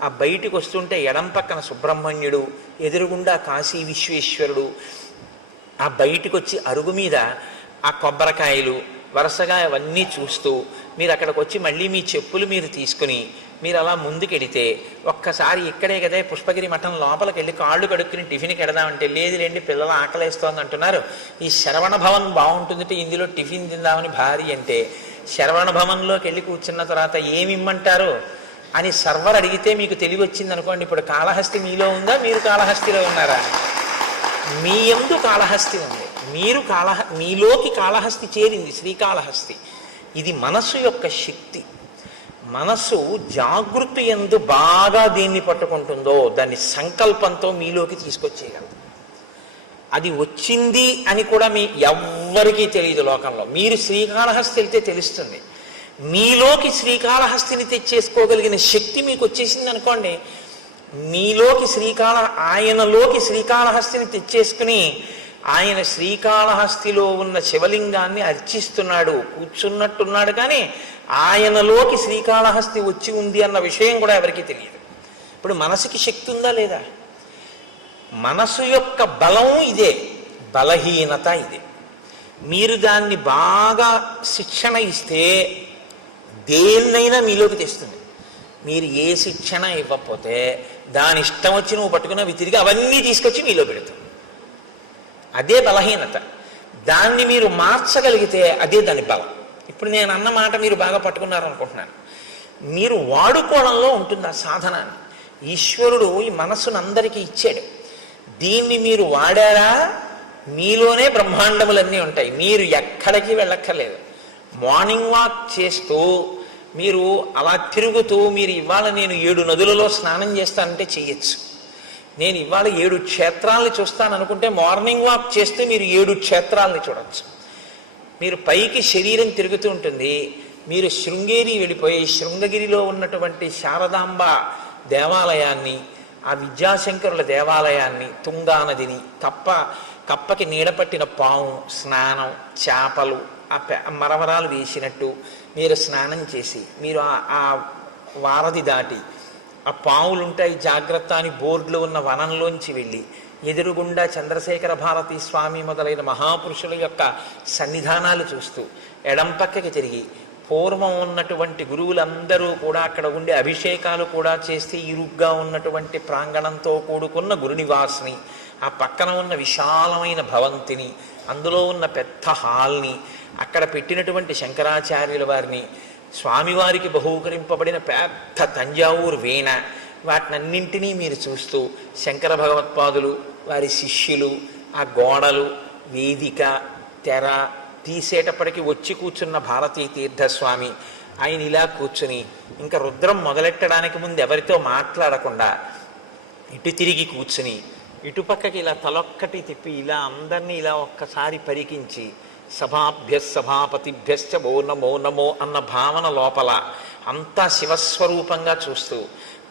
ఆ బయటికి వస్తుంటే ఎడం పక్కన సుబ్రహ్మణ్యుడు, ఎదురుగుండా కాశీ విశ్వేశ్వరుడు, ఆ బయటికి వచ్చి అరుగు మీద ఆ కొబ్బరికాయలు వరుసగా అవన్నీ చూస్తూ మీరు అక్కడికి వచ్చి మళ్ళీ మీ చెప్పులు మీరు తీసుకుని మీరు అలా ముందుకెడితే ఒక్కసారి ఇక్కడే కదా పుష్పగిరి మఠం లోపలికి వెళ్ళి కాళ్ళు కడుక్కుని టిఫిన్కి ఎడదామంటే లేదు లేండి పిల్లలు ఆకలేస్తోంది అంటున్నారు, ఈ శరవణ భవన్ బాగుంటుందంటే ఇందులో టిఫిన్ తిందామని భారీ అంటే శరవణ భవన్లోకి వెళ్ళి కూర్చున్న తర్వాత ఏమి ఇమ్మంటారు అని సర్వర్ అడిగితే మీకు తెలివి వచ్చింది అనుకోండి, ఇప్పుడు కాళహస్తి మీలో ఉందా, మీరు కాళహస్తిలో ఉన్నారా? మీ యందు కాళహస్తి ఉంది, మీరు మీలోకి కాళహస్తి చేరింది, శ్రీకాళహస్తి. ఇది మనస్సు యొక్క శక్తి. మనస్సు జాగృతి యందు బాగా దేన్ని పట్టుకుంటుందో దాన్ని సంకల్పంతో మీలోకి తీసుకొచ్చేయగలదు. అది వచ్చింది అని కూడా ఎవ్వరికీ తెలియదు లోకంలో. మీరు శ్రీకాళహస్తి వెళ్తే తెలుస్తుంది. మీలోకి శ్రీకాళహస్తిని తెచ్చేసుకోగలిగిన శక్తి మీకు వచ్చేసింది అనుకోండి, మీలోకి ఆయనలోకి శ్రీకాళహస్తిని తెచ్చేసుకుని ఆయన శ్రీకాళహస్తిలో ఉన్న శివలింగాన్ని అర్చిస్తున్నాడు, కూర్చున్నట్టున్నాడు, కానీ ఆయనలోకి శ్రీకాళహస్తి వచ్చి ఉంది అన్న విషయం కూడా ఎవరికీ తెలియదు. ఇప్పుడు మనసుకి శక్తి ఉందా లేదా? మనసు యొక్క బలం ఇదే, బలహీనత ఇదే. మీరు దాన్ని బాగా శిక్షణ ఇస్తే దేన్నైనా మీలోకి తెస్తుంది. మీరు ఏ శిక్షణ ఇవ్వకపోతే దాని ఇష్టం వచ్చి నువ్వు పట్టుకున్న తిరిగి అవన్నీ తీసుకొచ్చి మీలో పెడుతుంది. అదే బలహీనత. దాన్ని మీరు మార్చగలిగితే అదే దాని బలం. ఇప్పుడు నేను అన్న మాట మీరు బాగా పట్టుకున్నారనుకుంటున్నాను. మీరు వాడుకోవడంలో ఉంటుంది ఆ సాధనాన్ని. ఈశ్వరుడు ఈ మనస్సును అందరికీ ఇచ్చాడు. దీన్ని మీరు వాడారా మీలోనే బ్రహ్మాండములన్నీ ఉంటాయి. మీరు ఎక్కడికి వెళ్ళక్కర్లేదు. మార్నింగ్ వాక్ చేస్తూ మీరు అలా తిరుగుతూ మీరు ఇవాళ నేను 7 నదులలో స్నానం చేస్తానంటే చెయ్యొచ్చు. నేను ఇవాళ 7 క్షేత్రాలని చూస్తాననుకుంటే మార్నింగ్ వాక్ చేస్తే మీరు 7 క్షేత్రాలని చూడొచ్చు. మీరు పైకి శరీరం తిరుగుతూ ఉంటుంది. మీరు శృంగేరి వెళ్ళిపోయి శృంగగిరిలో ఉన్నటువంటి శారదాంబ దేవాలయాన్ని, ఆ విద్యాశంకరుల దేవాలయాన్ని, తుంగా నదిని, కప్పకి నీడపట్టిన పాము, స్నానం, చేపలు, ఆ మరమరాలు వేసినట్టు మీరు స్నానం చేసి మీరు ఆ వారధి దాటి ఆ పాములుంటాయి జాగ్రత్త అని బోర్డులో ఉన్న వనంలోంచి వెళ్ళి ఎదురుగుండా చంద్రశేఖర భారతి స్వామి మొదలైన మహాపురుషుల యొక్క సన్నిధానాలు చూస్తూ ఎడం పక్కకి తిరిగి పూర్వం ఉన్నటువంటి గురువులందరూ కూడా అక్కడ ఉండే అభిషేకాలు కూడా చేస్తే ఇరుగ్గా ఉన్నటువంటి ప్రాంగణంతో కూడుకున్న గురునివాస్ని, ఆ పక్కన ఉన్న విశాలమైన భవంతిని, అందులో ఉన్న పెద్ద హాల్ని, అక్కడ పెట్టినటువంటి శంకరాచార్యుల వారిని, స్వామివారికి బహూకరింపబడిన పెద్ద తంజావూరు వీణ, వాటినన్నింటినీ మీరు చూస్తూ శంకర భగవత్పాదులు, వారి శిష్యులు, ఆ గోడలు, వేదిక, తెర తీసేటప్పటికి వచ్చి కూర్చున్న భారతీ తీర్థస్వామి, ఆయన ఇలా కూర్చుని ఇంకా రుద్రం మొదలెట్టడానికి ముందు ఎవరితో మాట్లాడకుండా ఇటు తిరిగి కూర్చుని ఇటుపక్కకి ఇలా తలొక్కటి తిప్పి ఇలా అందరినీ ఇలా ఒక్కసారి పరికించి సభాపతిభ్యశ్చ ఓ నమో నమో అన్న భావన లోపల అంతా శివస్వరూపంగా చూస్తూ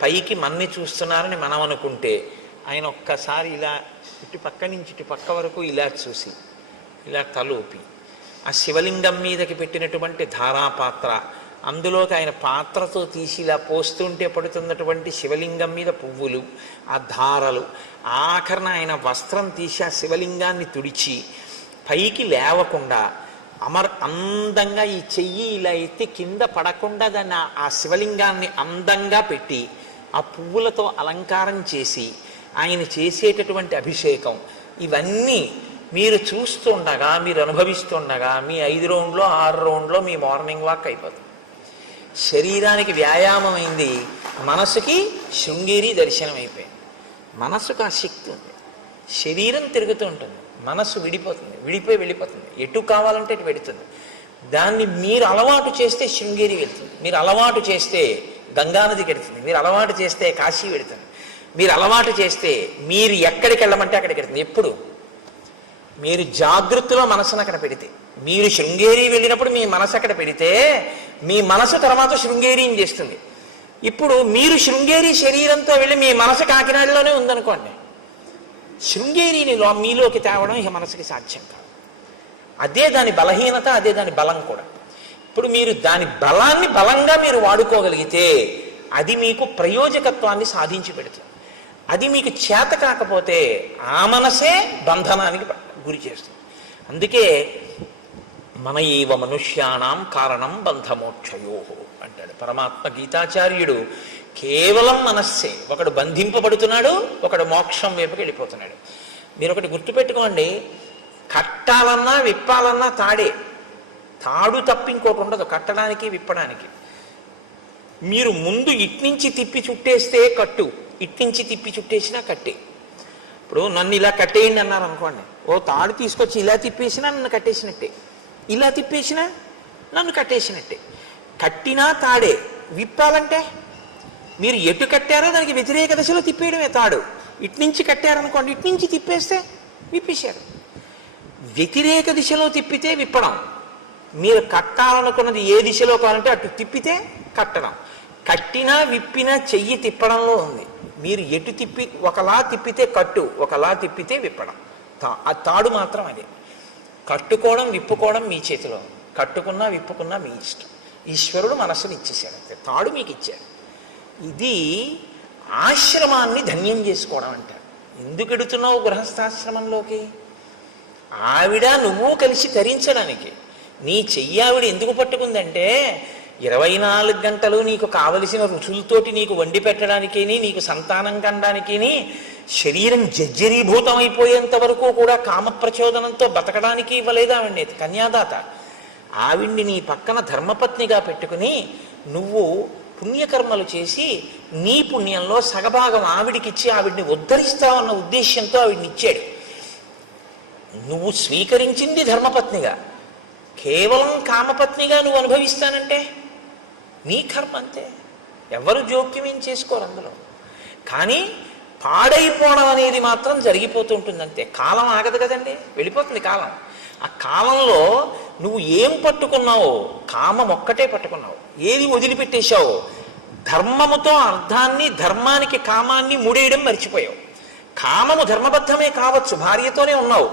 పైకి మన్ని చూస్తున్నారని మనం అనుకుంటే ఆయన ఒక్కసారి ఇలా ఇటు పక్క నుంచి ఇటు పక్క వరకు ఇలా చూసి ఇలా తలూపి ఆ శివలింగం మీదకి పెట్టినటువంటి ధారాపాత్ర, అందులోకి ఆయన పాత్రతో తీసి ఇలా పోస్తుంటే పడుతున్నటువంటి శివలింగం మీద పువ్వులు, ఆ ధారలు, ఆఖరణ ఆయన వస్త్రం తీసి ఆ శివలింగాన్ని తుడిచి పైకి లేవకుండా అందంగా ఈ చెయ్యి ఇలా ఎత్తి కింద పడకుండా దాన్ని ఆ శివలింగాన్ని అందంగా పెట్టి ఆ పువ్వులతో అలంకారం చేసి ఆయన చేసేటటువంటి అభిషేకం, ఇవన్నీ మీరు చూస్తుండగా, మీరు అనుభవిస్తుండగా మీ 5 రౌండ్లో 6 రౌండ్లో మీ మార్నింగ్ వాక్ అయిపోతుంది. శరీరానికి వ్యాయామం అయింది, మనసుకి శృంగేరి దర్శనం అయిపోయింది. మనసుకు ఆ శక్తి ఉంది. శరీరం తిరుగుతూ ఉంటుంది, మనస్సు వెళ్ళిపోతుంది, ఎటు కావాలంటే ఎటు పెడుతుంది. దాన్ని మీరు అలవాటు చేస్తే శృంగేరి వెళ్తుంది, మీరు అలవాటు చేస్తే గంగానదికి వెళుతుంది, మీరు అలవాటు చేస్తే కాశీ వెళుతుంది, మీరు అలవాటు చేస్తే మీరు ఎక్కడికి వెళ్ళమంటే అక్కడికి వెళుతుంది. ఎప్పుడు మీరు జాగృతిలో మనసును అక్కడ పెడితే, మీరు శృంగేరి వెళ్ళినప్పుడు మీ మనసు అక్కడ పెడితే మీ మనసు తర్వాత శృంగేరిని చేస్తుంది. ఇప్పుడు మీరు శృంగేరి శరీరంతో వెళ్ళి మీ మనసు కాకినాడలోనే ఉందనుకోండి, శృంగేరిని మీలోకి తేవడం ఇక మనసుకి సాధ్యం కాదు. అదే దాని బలహీనత, అదే దాని బలం కూడా. ఇప్పుడు మీరు దాని బలాన్ని బలంగా మీరు వాడుకోగలిగితే అది మీకు ప్రయోజకత్వాన్ని సాధించి పెడుతుంది. అది మీకు చేత కాకపోతే ఆ మనసే బంధనానికి గురి చేస్తుంది. అందుకే మన ఏవ మనుష్యానాం కారణం బంధమోక్షయో అంటాడు పరమాత్మ గీతాచార్యుడు. కేవలం మనస్సే, ఒకడు బంధింపబడుతున్నాడు, ఒకడు మోక్షం వైపుకి వెళ్ళిపోతున్నాడు. మీరు ఒకటి గుర్తుపెట్టుకోండి, కట్టాలన్నా విప్పాలన్నా తాడు తప్పి ఇంకోటి ఉండదు కట్టడానికి విప్పడానికి. మీరు ముందు ఇట్నుంచి తిప్పి చుట్టేస్తే కట్టు, ఇట్నుంచి తిప్పి చుట్టేసినా కట్టే. ఇప్పుడు నన్ను ఇలా కట్టేయండి అన్నారు అనుకోండి, ఓ తాడు తీసుకొచ్చి ఇలా తిప్పేసినా నన్ను కట్టేసినట్టే, ఇలా తిప్పేసినా నన్ను కట్టేసినట్టే. కట్టినా తాడే, విప్పాలంటే మీరు ఎటు కట్టారో దానికి వ్యతిరేక దశలో తిప్పేయడమే తాడు. ఇట్నుంచి కట్టారనుకోండి, ఇట్నుంచి తిప్పేస్తే విప్పేశారు. వ్యతిరేక దిశలో తిప్పితే విప్పడం, మీరు కట్టాలనుకున్నది ఏ దిశలో కావాలంటే అటు తిప్పితే కట్టడం. కట్టినా విప్పినా చెయ్యి తిప్పడంలో ఉంది. మీరు ఎటు తిప్పి ఒకలా తిప్పితే కట్టు, ఒకలా తిప్పితే విప్పడం. ఆ తాడు మాత్రం అదే. కట్టుకోవడం విప్పుకోవడం మీ చేతిలో, కట్టుకున్నా విప్పుకున్నా మీ ఇష్టం. ఈశ్వరుడు మనస్సును ఇచ్చేశాడు అంతే, తాడు మీకు ఇచ్చాడు. ఇది ఆశ్రమాన్ని ధన్యం చేసుకోవడం అంటారు. ఎందుకు ఎడుతున్నావు గృహస్థాశ్రమంలోకి? ఆవిడ నువ్వు కలిసి తరించడానికి. నీ చెయ్యి ఆవిడ ఎందుకు పట్టుకుందంటే 24 గంటలు నీకు కావలసిన రుచులతోటి నీకు వండి పెట్టడానికి, నీకు సంతానం కనడానికి, శరీరం జర్జరీభూతం అయిపోయేంత వరకు కూడా కామప్రచోదనంతో బతకడానికి ఇవ్వలేదు ఆవిడ్ని కన్యాదాత. ఆవిడ్ని నీ పక్కన ధర్మపత్నిగా పెట్టుకుని నువ్వు పుణ్యకర్మలు చేసి నీ పుణ్యంలో సగభాగం ఆవిడికిచ్చి ఆవిడ్ని ఉద్ధరిస్తావన్న ఉద్దేశ్యంతో ఆవిడ్ని ఇచ్చాడు. నువ్వు స్వీకరించింది ధర్మపత్నిగా, కేవలం కామపత్నిగా నువ్వు అనుభవిస్తానంటే నీ కర్మ అంతే. ఎవరు జోక్యం ఏం చేసుకోరు అందులో. కానీ పాడైపోవడం అనేది మాత్రం జరిగిపోతూ ఉంటుంది అంతే. కాలం ఆగదు కదండి, వెళ్ళిపోతుంది కాలం. ఆ కాలంలో నువ్వు ఏం పట్టుకున్నావో, కామం ఒక్కటే పట్టుకున్నావు, ఏది వదిలిపెట్టేశావో, ధర్మముతో అర్థాన్ని, ధర్మానికి కామాన్ని ముడేయడం మర్చిపోయావు. కామము ధర్మబద్ధమే కావచ్చు, భార్యతోనే ఉన్నావు,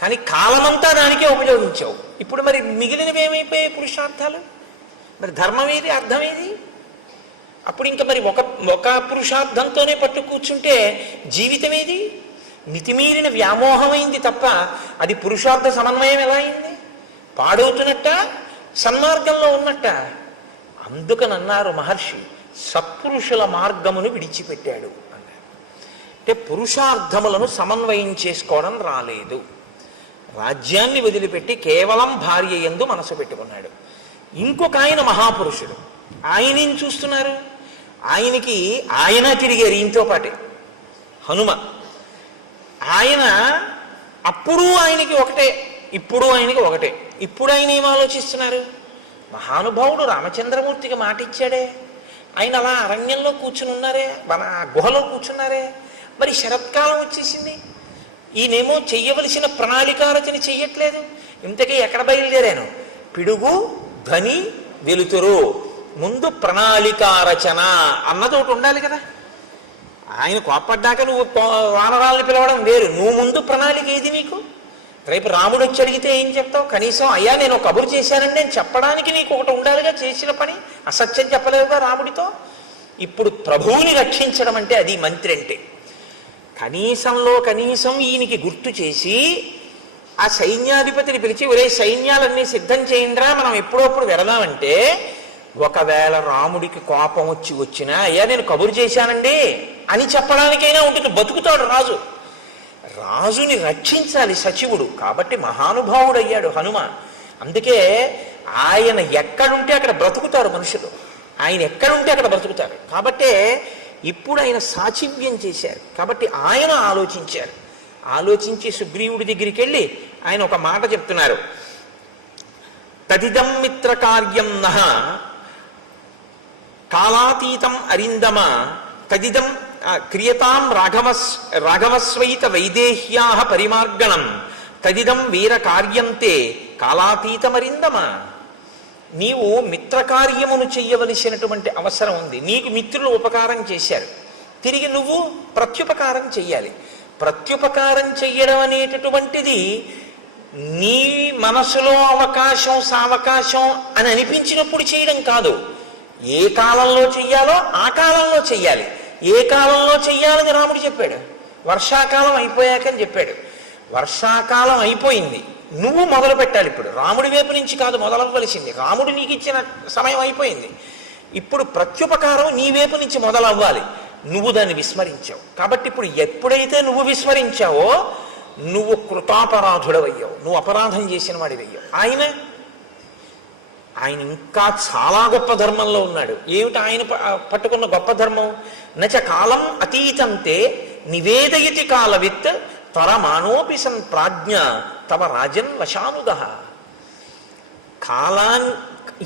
కానీ కాలమంతా దానికే ఉపయోగించావు. ఇప్పుడు మరి మిగిలినవి ఏమైపోయాయి? పురుషార్థాలు. మరి ధర్మం ఏది, అర్థం ఏది? అప్పుడు ఇంకా మరి ఒక పురుషార్థంతోనే పట్టు కూర్చుంటే జీవితం ఏది? మితిమీరిన వ్యామోహమైంది తప్ప అది పురుషార్థ సమన్వయం ఎలా అయింది? పాడవుతున్నట్ట, సన్మార్గంలో ఉన్నట్ట. అందుకనన్నారు మహర్షి, సత్పురుషుల మార్గమును విడిచిపెట్టాడు అన్నారు. అంటే పురుషార్థములను సమన్వయం చేసుకోవడం రాలేదు. రాజ్యాన్ని వదిలిపెట్టి కేవలం భార్య యందు మనసు పెట్టుకున్నాడు. ఇంకొక ఆయన మహాపురుషుడు, ఆయనేం చూస్తున్నారు? ఆయన తిరిగారు ఈయనతో పాటే, హనుమ. ఆయన అప్పుడు ఆయనకి ఒకటే, ఇప్పుడు ఆయనకి ఒకటే. ఇప్పుడు ఆయన ఏం ఆలోచిస్తున్నారు? మహానుభావుడు రామచంద్రమూర్తికి మాట ఇచ్చాడే, ఆయన అలా అరణ్యంలో కూర్చుని ఉన్నారే, మన గుహలో కూర్చున్నారే. మరి శరత్కాలం వచ్చేసింది, ఈయనేమో చెయ్యవలసిన ప్రణాళికారచన చెయ్యట్లేదు. ఇంతకీ ఎక్కడ బయలుదేరాను? పిడుగు ధ్వని వెలుతురు, ముందు ప్రణాళికారచన అన్నది ఒకటి ఉండాలి కదా. ఆయన కోప్పడ్డాక నువ్వు వానరాలను పిలవడం వేరు, నువ్వు ముందు ప్రణాళిక ఏది నీకు? రేపు రాముడు వచ్చి అడిగితే ఏం చెప్తావు? కనీసం అయ్యా నేను కబురు చేశానని నేను చెప్పడానికి నీకు ఒకటి ఉండాలిగా, చేసిన పని. అసత్యం చెప్పలేదుగా రాముడితో. ఇప్పుడు ప్రభువుని రక్షించడం అంటే అది మంత్రి అంటే. కనీసంలో కనీసం ఈయనకి గుర్తు చేసి ఆ సైన్యాధిపతిని పిలిచి, ఒరే సైన్యాలన్నీ సిద్ధం చేయండిరా, మనం ఎప్పుడప్పుడు వెళదామంటే, ఒకవేళ రాముడికి కోపం వచ్చినా అయ్యా నేను కబురు చేశానండి అని చెప్పడానికైనా ఉంటుంది. బతుకుతాడు రాజు. రాజుని రక్షించాలి సచివుడు. కాబట్టి మహానుభావుడు అయ్యాడు హనుమ. అందుకే ఆయన ఎక్కడుంటే అక్కడ బ్రతుకుతారు మనుషులు, ఆయన ఎక్కడుంటే అక్కడ బ్రతుకుతారు. కాబట్టే ఇప్పుడు ఆయన సాచివ్యం చేశారు. కాబట్టి ఆయన ఆలోచించారు. ఆలోచించి సుగ్రీవుడి దగ్గరికి వెళ్ళి ఆయన ఒక మాట చెప్తున్నారు. తదిదం మిత్ర కార్యం నహ కాలాతీతం అరిందమ తదిదం క్రియతాం రాఘవస్వైత వైదేహ్యా పరిమార్గణం తదిదం వీర కార్యంతే కాలాతీతమరిందమ. నీవు మిత్రకార్యమును చెయ్యవలసినటువంటి అవసరం ఉంది. నీకు మిత్రులు ఉపకారం చేశారు, తిరిగి నువ్వు ప్రత్యుపకారం చెయ్యాలి. ప్రత్యుపకారం చెయ్యడం అనేటటువంటిది నీ మనసులో అవకాశం సావకాశం అని అనిపించినప్పుడు చేయడం కాదు. ఏ కాలంలో చెయ్యాలో ఆ కాలంలో చెయ్యాలి. ఏ కాలంలో చెయ్యాలని రాముడు చెప్పాడు? వర్షాకాలం అయిపోయాకని చెప్పాడు. వర్షాకాలం అయిపోయింది, నువ్వు మొదలు పెట్టాలి. ఇప్పుడు రాముడి వైపు నుంచి కాదు మొదలవ్వలసింది, రాముడు నీకు ఇచ్చిన సమయం అయిపోయింది. ఇప్పుడు ప్రత్యుపకారం నీ వైపు నుంచి మొదలవ్వాలి. నువ్వు దాన్ని విస్మరించావు. కాబట్టి ఇప్పుడు ఎప్పుడైతే నువ్వు విస్మరించావో నువ్వు కృతాపరాధుడవయ్యావు, నువ్వు అపరాధం చేసిన వాడివయ్యావు. ఆయన ఇంకా చాలా గొప్ప ధర్మంలో ఉన్నాడు. ఏమిటి ఆయన పట్టుకున్న గొప్ప ధర్మం? నచ కాలం అతీతంతే నివేదయతి కాలవిత్ త్వరమానోపి సన్ ప్రాజ్ఞ తవ రాజన్ వశానుగ.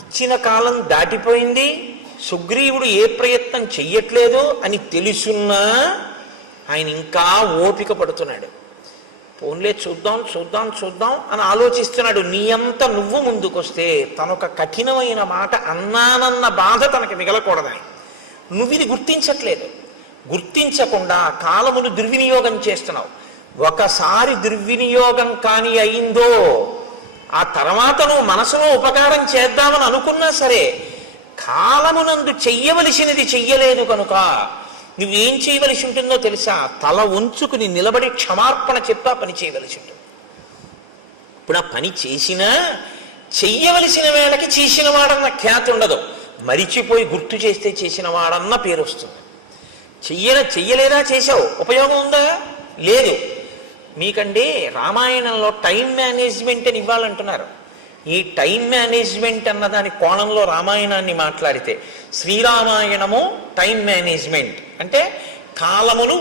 ఇచ్చిన కాలం దాటిపోయింది, సుగ్రీవుడు ఏ ప్రయత్నం చెయ్యట్లేదు అని తెలుసున్నా ఆయన ఇంకా ఓపిక పడుతున్నాడు. ఓన్లే చూద్దాం చూద్దాం చూద్దాం అని ఆలోచిస్తున్నాడు. నీ అంత నువ్వు ముందుకొస్తే తనొక కఠినమైన మాట అన్నానన్న బాధ తనకి మిగలకూడదని నువ్వు ఇది గుర్తించట్లేదు. గుర్తించకుండా కాలమును దుర్వినియోగం చేస్తున్నావు. ఒకసారి దుర్వినియోగం కాని అయిందో ఆ తర్వాత నువ్వు మనసులో ఉపకారం చేద్దామని అనుకున్నా సరే కాలమునందు చెయ్యవలసినది చెయ్యలేదు కనుక నువ్వేం చేయవలసి ఉంటుందో తెలుసా? తల ఉంచుకుని నిలబడి క్షమార్పణ చెప్పి ఆ పని చేయవలసి ఉంటుంది. ఇప్పుడు ఆ పని చేసినా చెయ్యవలసిన వేళకి చేసిన వాడన్న ఖ్యాతి ఉండదు. మరిచిపోయి గుర్తు చేస్తే చేసిన వాడన్న పేరు వస్తుంది. చెయ్యలేదా చేశావు, ఉపయోగం ఉందా? లేదు. మీకండి రామాయణంలో టైం మేనేజ్మెంట్ అని ఇవ్వాలంటున్నారు. ఈ టైం మేనేజ్మెంట్ అన్న దాని కోణంలో రామాయణాన్ని మాట్లాడితే శ్రీరామాయణము టైం మేనేజ్మెంట్ అంటే కాలమును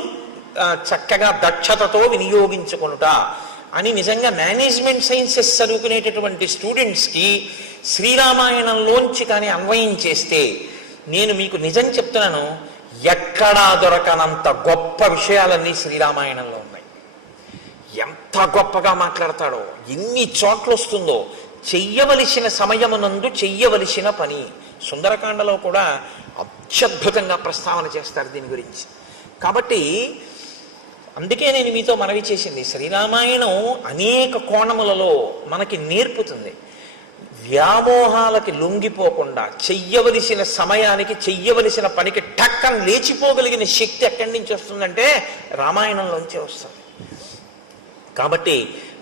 చక్కగా దక్షతతో వినియోగించుకొనుట అని నిజంగా మేనేజ్మెంట్ సైన్సెస్ చదువుకునేటటువంటి స్టూడెంట్స్కి శ్రీరామాయణంలోంచి కానీ అన్వయం చేస్తే నేను మీకు నిజం చెప్తున్నాను, ఎక్కడా దొరకనంత గొప్ప విషయాలన్నీ శ్రీరామాయణంలో ఉన్నాయి. ఎంత గొప్పగా మాట్లాడతాడో, ఎన్ని చోట్ల వస్తుందో. చెయ్యవలసిన సమయమునందు చెయ్యవలసిన పని. సుందరకాండలో కూడా అత్యద్భుతంగా ప్రస్తావన చేస్తారు దీని గురించి. కాబట్టి అందుకే నేను మీతో మనవి చేసింది, శ్రీరామాయణం అనేక కోణములలో మనకి నేర్పుతుంది. వ్యామోహాలకి లొంగిపోకుండా చెయ్యవలసిన సమయానికి చెయ్యవలసిన పనికి టక్కన లేచిపోగలిగిన శక్తి ఎక్కడి నుంచి వస్తుందంటే రామాయణంలోంచి వస్తుంది. కాబట్టి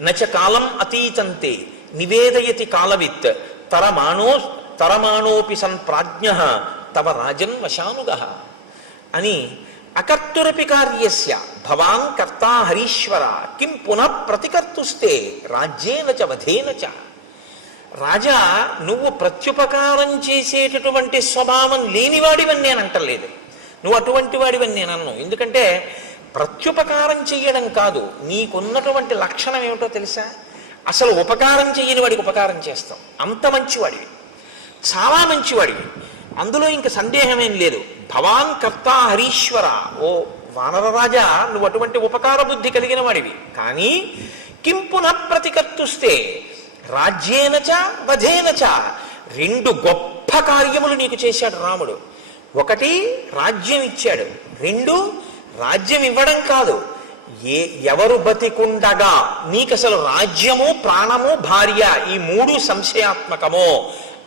నచ కాలం అతీతంతే నివేదయతి కాలవిత్ తరమాణోపి సన్ ప్రాజ్ఞ తవ రాజన్ వశానుగ అని అకర్తురపి కార్యస్య భవాన్ కర్తా హరీశ్వర కిం పునః ప్రతికర్తుస్తే రాజ్యేన చ వధేన చ. రాజా, నువ్వు ప్రత్యుపకారం చేసేటటువంటి స్వభావం లేనివాడివని నేను అంటలేదు, నువ్వు అటువంటి వాడివని నేను అన్నాను. ఎందుకంటే ప్రత్యుపకారం చెయ్యడం కాదు, నీకున్నటువంటి లక్షణం ఏమిటో తెలుసా? అసలు ఉపకారం చెయ్యని వాడికి ఉపకారం చేస్తాం. అంత మంచివాడివి, చాలా మంచివాడివి, అందులో ఇంక సందేహమేం లేదు. భవాన్ కర్తా హరీశ్వర, ఓ వానరరాజా, నువ్వు అటువంటి ఉపకార బుద్ధి కలిగిన వాడివి. కానీ కిం పునః ప్రతికర్తుస్తే రాజ్యేనచ వధేనచ, రెండు గొప్ప కార్యములు నీకు చేశాడు రాముడు. ఒకటి రాజ్యం ఇచ్చాడు, రెండు రాజ్యం ఇవ్వడం కాదు, ఎవరు బతికుండగా నీకు అసలు రాజ్యము ప్రాణము భార్య ఈ మూడు సంశయాత్మకమో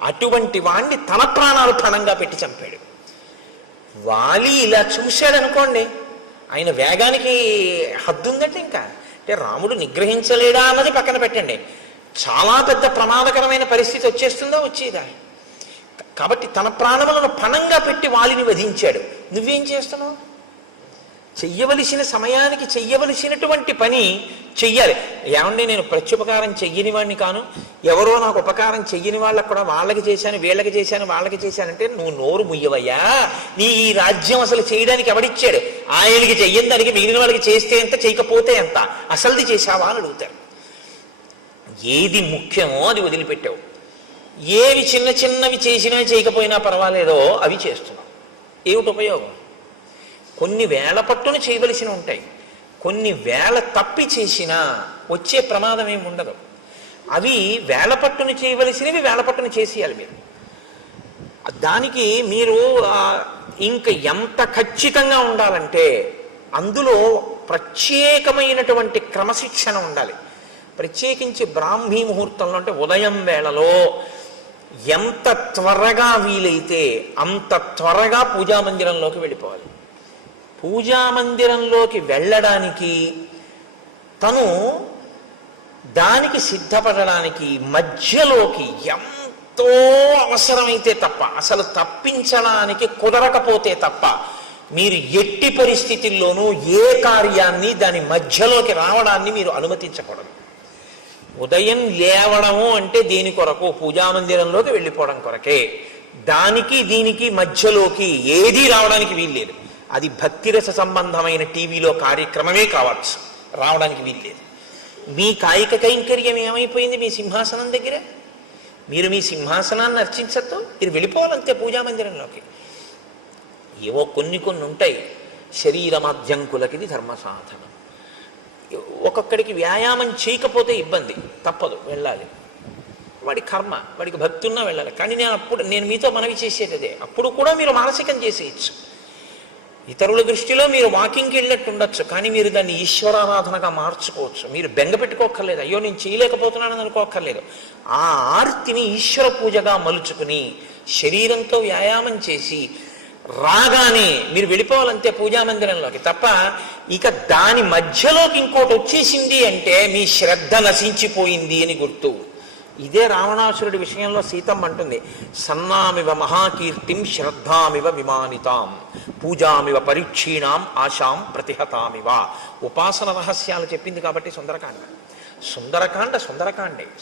అటువంటి వాణ్ణి తన ప్రాణాలు పణంగా పెట్టి చంపాడు. వాలి ఇలా చూశాడు అనుకోండి, ఆయన వేగానికి హద్దు ఉందంటే ఇంకా అంటే రాముడు నిగ్రహించలేడా అన్నది పక్కన పెట్టండి, చాలా పెద్ద ప్రమాదకరమైన పరిస్థితి వచ్చేస్తుందా, వచ్చేదా. కాబట్టి తన ప్రాణములను పణంగా పెట్టి వాలిని వధించాడు. నువ్వేం చేస్తున్నావు? చెయ్యవలసిన సమయానికి చెయ్యవలసినటువంటి పని చెయ్యాలి. ఏమండి, నేను ప్రత్యుపకారం చెయ్యని వాడిని కాను, ఎవరో నాకు ఉపకారం చెయ్యని వాళ్ళకు కూడా వాళ్ళకి చేశాను, వీళ్ళకి చేశాను, వాళ్ళకి చేశానంటే నువ్వు నోరు ముయ్యవయ్యా. నీ ఈ రాజ్యం అసలు చేయడానికి ఎవడిచ్చాడు? ఆయనకి చెయ్యని దానికి మిగిలిన వాళ్ళకి చేస్తే ఎంత, చేయకపోతే ఎంత, అసలుది చేశావా అని అడుగుతారు. ఏది ముఖ్యమో అది వదిలిపెట్టావు, ఏవి చిన్న చిన్నవి చేసినా చేయకపోయినా పర్వాలేదో అవి చేస్తున్నావు. ఏమిటి ఉపయోగం? కొన్ని వేళ పట్టున చేయవలసి ఉంటాయి, కొన్ని వేళ తప్పి చేసినా వచ్చే ప్రమాదం ఏమి ఉండదు. అవి వేళ పట్టున చేయవలసినవి వేళ పట్టున చేసేయాలి మీరు. దానికి మీరు ఇంక ఎంత ఖచ్చితంగా ఉండాలంటే అందులో ప్రత్యేకమైనటువంటి క్రమశిక్షణ ఉండాలి. ప్రత్యేకించి బ్రాహ్మీ ముహూర్తంలో అంటే ఉదయం వేళలో ఎంత త్వరగా వీలైతే అంత త్వరగా పూజామందిరంలోకి వెళ్ళిపోవాలి. పూజామందిరంలోకి వెళ్ళడానికి తను దానికి సిద్ధపడడానికి మధ్యలోకి ఎంతో అవసరమైతే తప్ప, అసలు తప్పించడానికి కుదరకపోతే తప్ప మీరు ఎట్టి పరిస్థితుల్లోనూ ఏ కార్యాన్ని దాని మధ్యలోకి రావడాన్ని మీరు అనుమతించకూడదు. ఉదయం లేవడము అంటే దేని కొరకు? పూజామందిరంలోకి వెళ్ళిపోవడం కొరకే. దానికి దీనికి మధ్యలోకి ఏదీ రావడానికి వీల్లేదు. అది భక్తిరస సంబంధమైన టీవీలో కార్యక్రమమే కావచ్చు, రావడానికి వీల్లేదు. మీ కాయిక కైంకర్యం ఏమైపోయింది మీ సింహాసనం దగ్గర? మీరు మీ సింహాసనాన్ని అర్చించద్దు, మీరు వెళ్ళిపోవాలంతే పూజామందిరంలోకి. ఏవో కొన్ని ఉంటాయి శరీరమాధ్యంకులకి ధర్మ సాధనం. ఒక్కొక్కడికి వ్యాయామం చేయకపోతే ఇబ్బంది, తప్పదు, వెళ్ళాలి. వాడి కర్మ, వాడికి భక్తి ఉన్నా వెళ్ళాలి. కానీ నేను మీతో మనవి చేసేది అదే. అప్పుడు కూడా మీరు మానసికం చేసేయచ్చు. ఇతరుల దృష్టిలో మీరు వాకింగ్కి వెళ్ళినట్టు ఉండొచ్చు, కానీ మీరు దాన్ని ఈశ్వరారాధనగా మార్చుకోవచ్చు. మీరు బెంగ పెట్టుకోక్కర్లేదు, అయ్యో నేను చేయలేకపోతున్నానని అనుకోక్కర్లేదు. ఆ ఆర్తిని ఈశ్వర పూజగా మలుచుకుని శరీరంతో వ్యాయామం చేసి రాగానే మీరు వెళ్ళిపోవాలంతే పూజామందిరంలోకి. తప్ప ఇక దాని మధ్యలోకి ఇంకోటి వచ్చేసింది అంటే మీ శ్రద్ధ నశించిపోయింది అని గుర్తు. ఇదే రావణాసురుడి విషయంలో సీతమ్మ అంటుంది, సన్నామివ మహాకీర్తిం శ్రద్ధామివ విమానితాం పూజామివ పరీక్షీణాం ఆశాం ప్రతిహతామివ. ఉపాసన రహస్యాలు చెప్పింది కాబట్టి సుందరకాండే.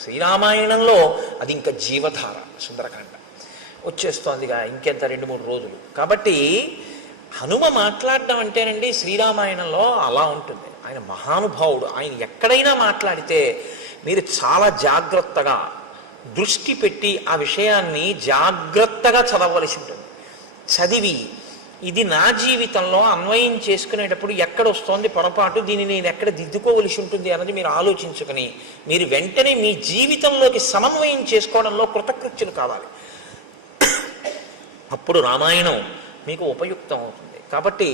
శ్రీరామాయణంలో అది ఇంకా జీవధార. సుందరకాండ వచ్చేస్తోందిగా ఇంకెంత 2-3 రోజులు. కాబట్టి హనుమ మాట్లాడడం అంటేనండి శ్రీరామాయణంలో అలా ఉంటుంది. ఆయన మహానుభావుడు. ఆయన ఎక్కడైనా మాట్లాడితే మీరు చాలా జాగ్రత్తగా దృష్టి పెట్టి ఆ విషయాన్ని జాగ్రత్తగా చదవవలసి ఉంటుంది. చదివి ఇది నా జీవితంలో అన్వయం చేసుకునేటప్పుడు ఎక్కడ వస్తోంది పొరపాటు, దీన్ని నేను ఎక్కడ దిద్దుకోవలసి ఉంటుంది అన్నది మీరు ఆలోచించుకుని మీరు వెంటనే మీ జీవితంలోకి సమన్వయం చేసుకోవడంలో కృతకృత్యులు కావాలి. అప్పుడు రామాయణం మీకు ఉపయుక్తం అవుతుంది. కాబట్టి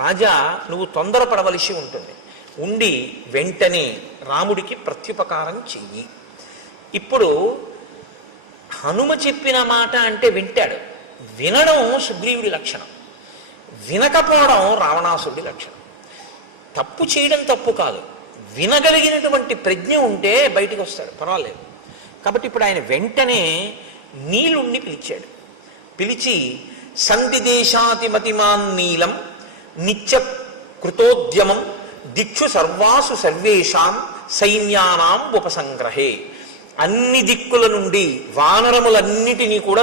రాజా నువ్వు తొందరపడవలసి ఉంటుంది. ఉండి వెంటనే రాముడికి ప్రత్యుపకారం చెయ్యి. ఇప్పుడు హనుమ చెప్పిన మాట అంటే వింటాడు. వినడం సుగ్రీవుడి లక్షణం, వినకపోవడం రావణాసురుడి లక్షణం. తప్పు చేయడం తప్పు కాదు, వినగలిగినటువంటి ప్రజ్ఞ ఉంటే బయటికి వస్తాడు, పర్వాలేదు. కాబట్టి ఇప్పుడు ఆయన వెంటనే నీలుణ్ణి పిలిచాడు. పిలిచి సందిదేశాతిమతిమాన్ నీలం నిత్య కృతోద్యమం దిక్షు సర్వాసు సర్వేషాం సైన్యానాం ఉపసంగ్రహే. అన్ని దిక్కుల నుండి వానరములన్నిటినీ కూడా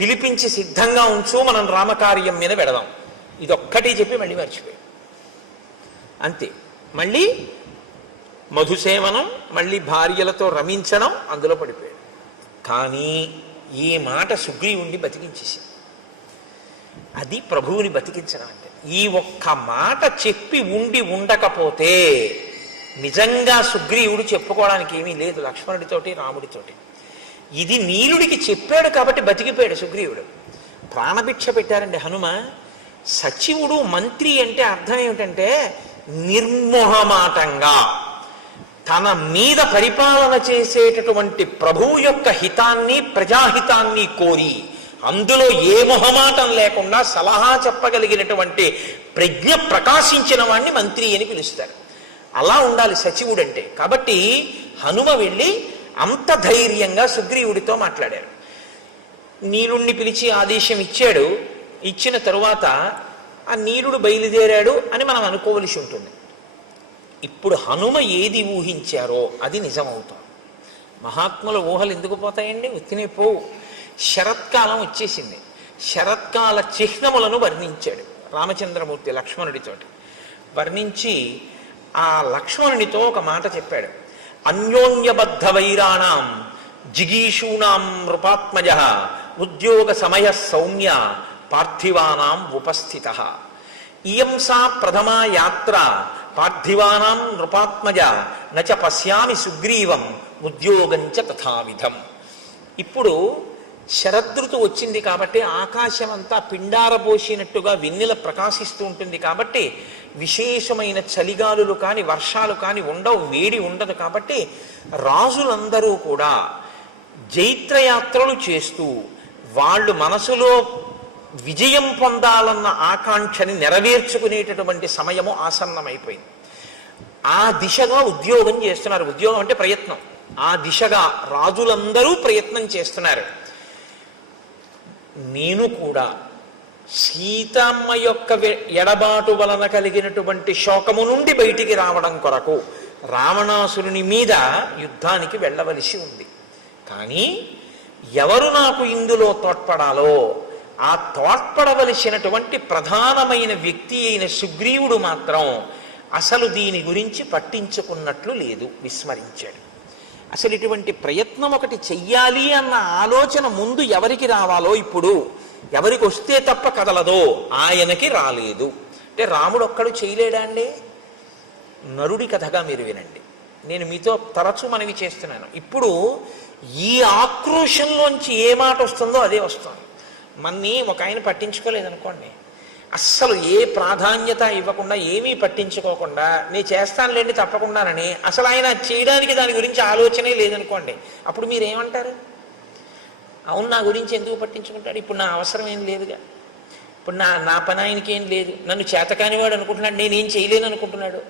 పిలిపించి సిద్ధంగా ఉంచు, మనం రామకార్యం మీద వెడదాం. ఇదొక్కటి చెప్పి మళ్ళీ మర్చిపోయాడు. అంతే. మళ్ళీ మధుసేవనం, మళ్ళీ భార్యలతో రమించడం, అందులో పడిపోయాడు. కానీ ఈ మాట సుగ్రీవుణ్ణి బతికించేసింది. అది ప్రభువుని బతికించడం అంటే. ఈ ఒక్క మాట చెప్పి ఉండకపోతే నిజంగా సుగ్రీవుడు చెప్పుకోవడానికి ఏమీ లేదు లక్ష్మణుడితోటి రాముడితోటి. ఇది నీలుడికి చెప్పాడు కాబట్టి బతికిపోయాడు సుగ్రీవుడు. ప్రాణభిక్ష పెట్టారండి హనుమ. సచివుడు మంత్రి అంటే అర్థం ఏమిటంటే నిర్మోహమాటంగా తన మీద పరిపాలన చేసేటటువంటి ప్రభువు యొక్క హితాన్ని ప్రజాహితాన్ని కోరి అందులో ఏ మొహమాటం లేకుండా సలహా చెప్పగలిగినటువంటి ప్రజ్ఞ ప్రకాశించిన వాణ్ణి మంత్రి అని పిలుస్తారు. అలా ఉండాలి సచివుడు అంటే. కాబట్టి హనుమ వెళ్ళి అంత ధైర్యంగా సుగ్రీవుడితో మాట్లాడారు. నీలుణ్ణి పిలిచి ఆదేశం ఇచ్చాడు. ఇచ్చిన తరువాత ఆ నీలుడు బయలుదేరాడు అని మనం అనుకోవలసి ఉంటుంది. ఇప్పుడు హనుమ ఏది ఊహించారో అది నిజమవుతాం. మహాత్ముల ఊహలు ఎందుకు పోతాయండి? ఉత్తినే పోవు. శరత్కాలం వచ్చేసింది. శరత్కాల చిహ్నములను వర్ణించాడు రామచంద్రమూర్తి లక్ష్మణుడితోటి. వర్ణించి ఆ లక్ష్మణునితో ఒక మాట చెప్పాడు. అన్యోన్యబద్ధ వైరాణం జిగీషూణాం నృపాత్మజ ఉద్యోగ సమయ సౌమ్య పార్థివానాం ఉపస్థిత. ఇయం సా ప్రథమా యాత్ర పార్థివానాం నృపాత్మజ నచ పశ్యామి సుగ్రీవం ఉద్యోగంచ తథావిధం. ఇప్పుడు శరదృతు వచ్చింది కాబట్టి ఆకాశం అంతా పిండారబోసినట్టుగా వెన్నెల ప్రకాశిస్తూ ఉంటుంది. కాబట్టి విశేషమైన చలిగాలులు కానీ వర్షాలు కానీ ఉండవు, వేడి ఉండదు. కాబట్టి రాజులందరూ కూడా జైత్రయాత్రలు చేస్తూ వాళ్ళు మనసులో విజయం పొందాలన్న ఆకాంక్షని నెరవేర్చుకునేటటువంటి సమయము ఆసన్నమైపోయింది. ఆ దిశగా ఉద్యోగం చేస్తున్నారు. ఉద్యోగం అంటే ప్రయత్నం. ఆ దిశగా రాజులందరూ ప్రయత్నం చేస్తున్నారు. నేను కూడా సీతమ్మ యొక్క ఎడబాటు వలన కలిగినటువంటి శోకము నుండి బయటికి రావడం కొరకు రావణాసురుని మీద యుద్ధానికి వెళ్ళవలసి ఉంది. కానీ ఎవరు నాకు ఇందులో తోడ్పడాలో ఆ తోడ్పడవలసినటువంటి ప్రధానమైన వ్యక్తి అయిన సుగ్రీవుడు మాత్రం అసలు దీని గురించి పట్టించుకున్నట్లు లేదు, విస్మరించాడు. అసలు ఇటువంటి ప్రయత్నం ఒకటి చెయ్యాలి అన్న ఆలోచన ముందు ఎవరికి రావాలో, ఇప్పుడు ఎవరికి వస్తే తప్ప కదలదో ఆయనకి రాలేదు. అంటే రాముడు ఒక్కడు చేయలేడా అండి? నరుడి కథగా మీరు వినండి. నేను మీతో తరచూ మనవి చేస్తున్నాను. ఇప్పుడు ఈ ఆక్రోశంలోంచి ఏ మాట వస్తుందో అదే వస్తుంది. మన్ని ఒక ఆయన పట్టించుకోలేదనుకోండి, అస్సలు ఏ ప్రాధాన్యత ఇవ్వకుండా, ఏమీ పట్టించుకోకుండా, నేను చేస్తానులేండి తప్పకుండానని అసలు ఆయన చేయడానికి దాని గురించి ఆలోచనే లేదనుకోండి, అప్పుడు మీరేమంటారు? అవును, నా గురించి ఎందుకు పట్టించుకుంటాడు, ఇప్పుడు నా అవసరం ఏం లేదుగా, ఇప్పుడు నా పని ఆయనకి ఏం లేదు, నన్ను చేతకానివాడు అనుకుంటున్నాడు, నేనేం చేయలేను అనుకుంటున్నాడు,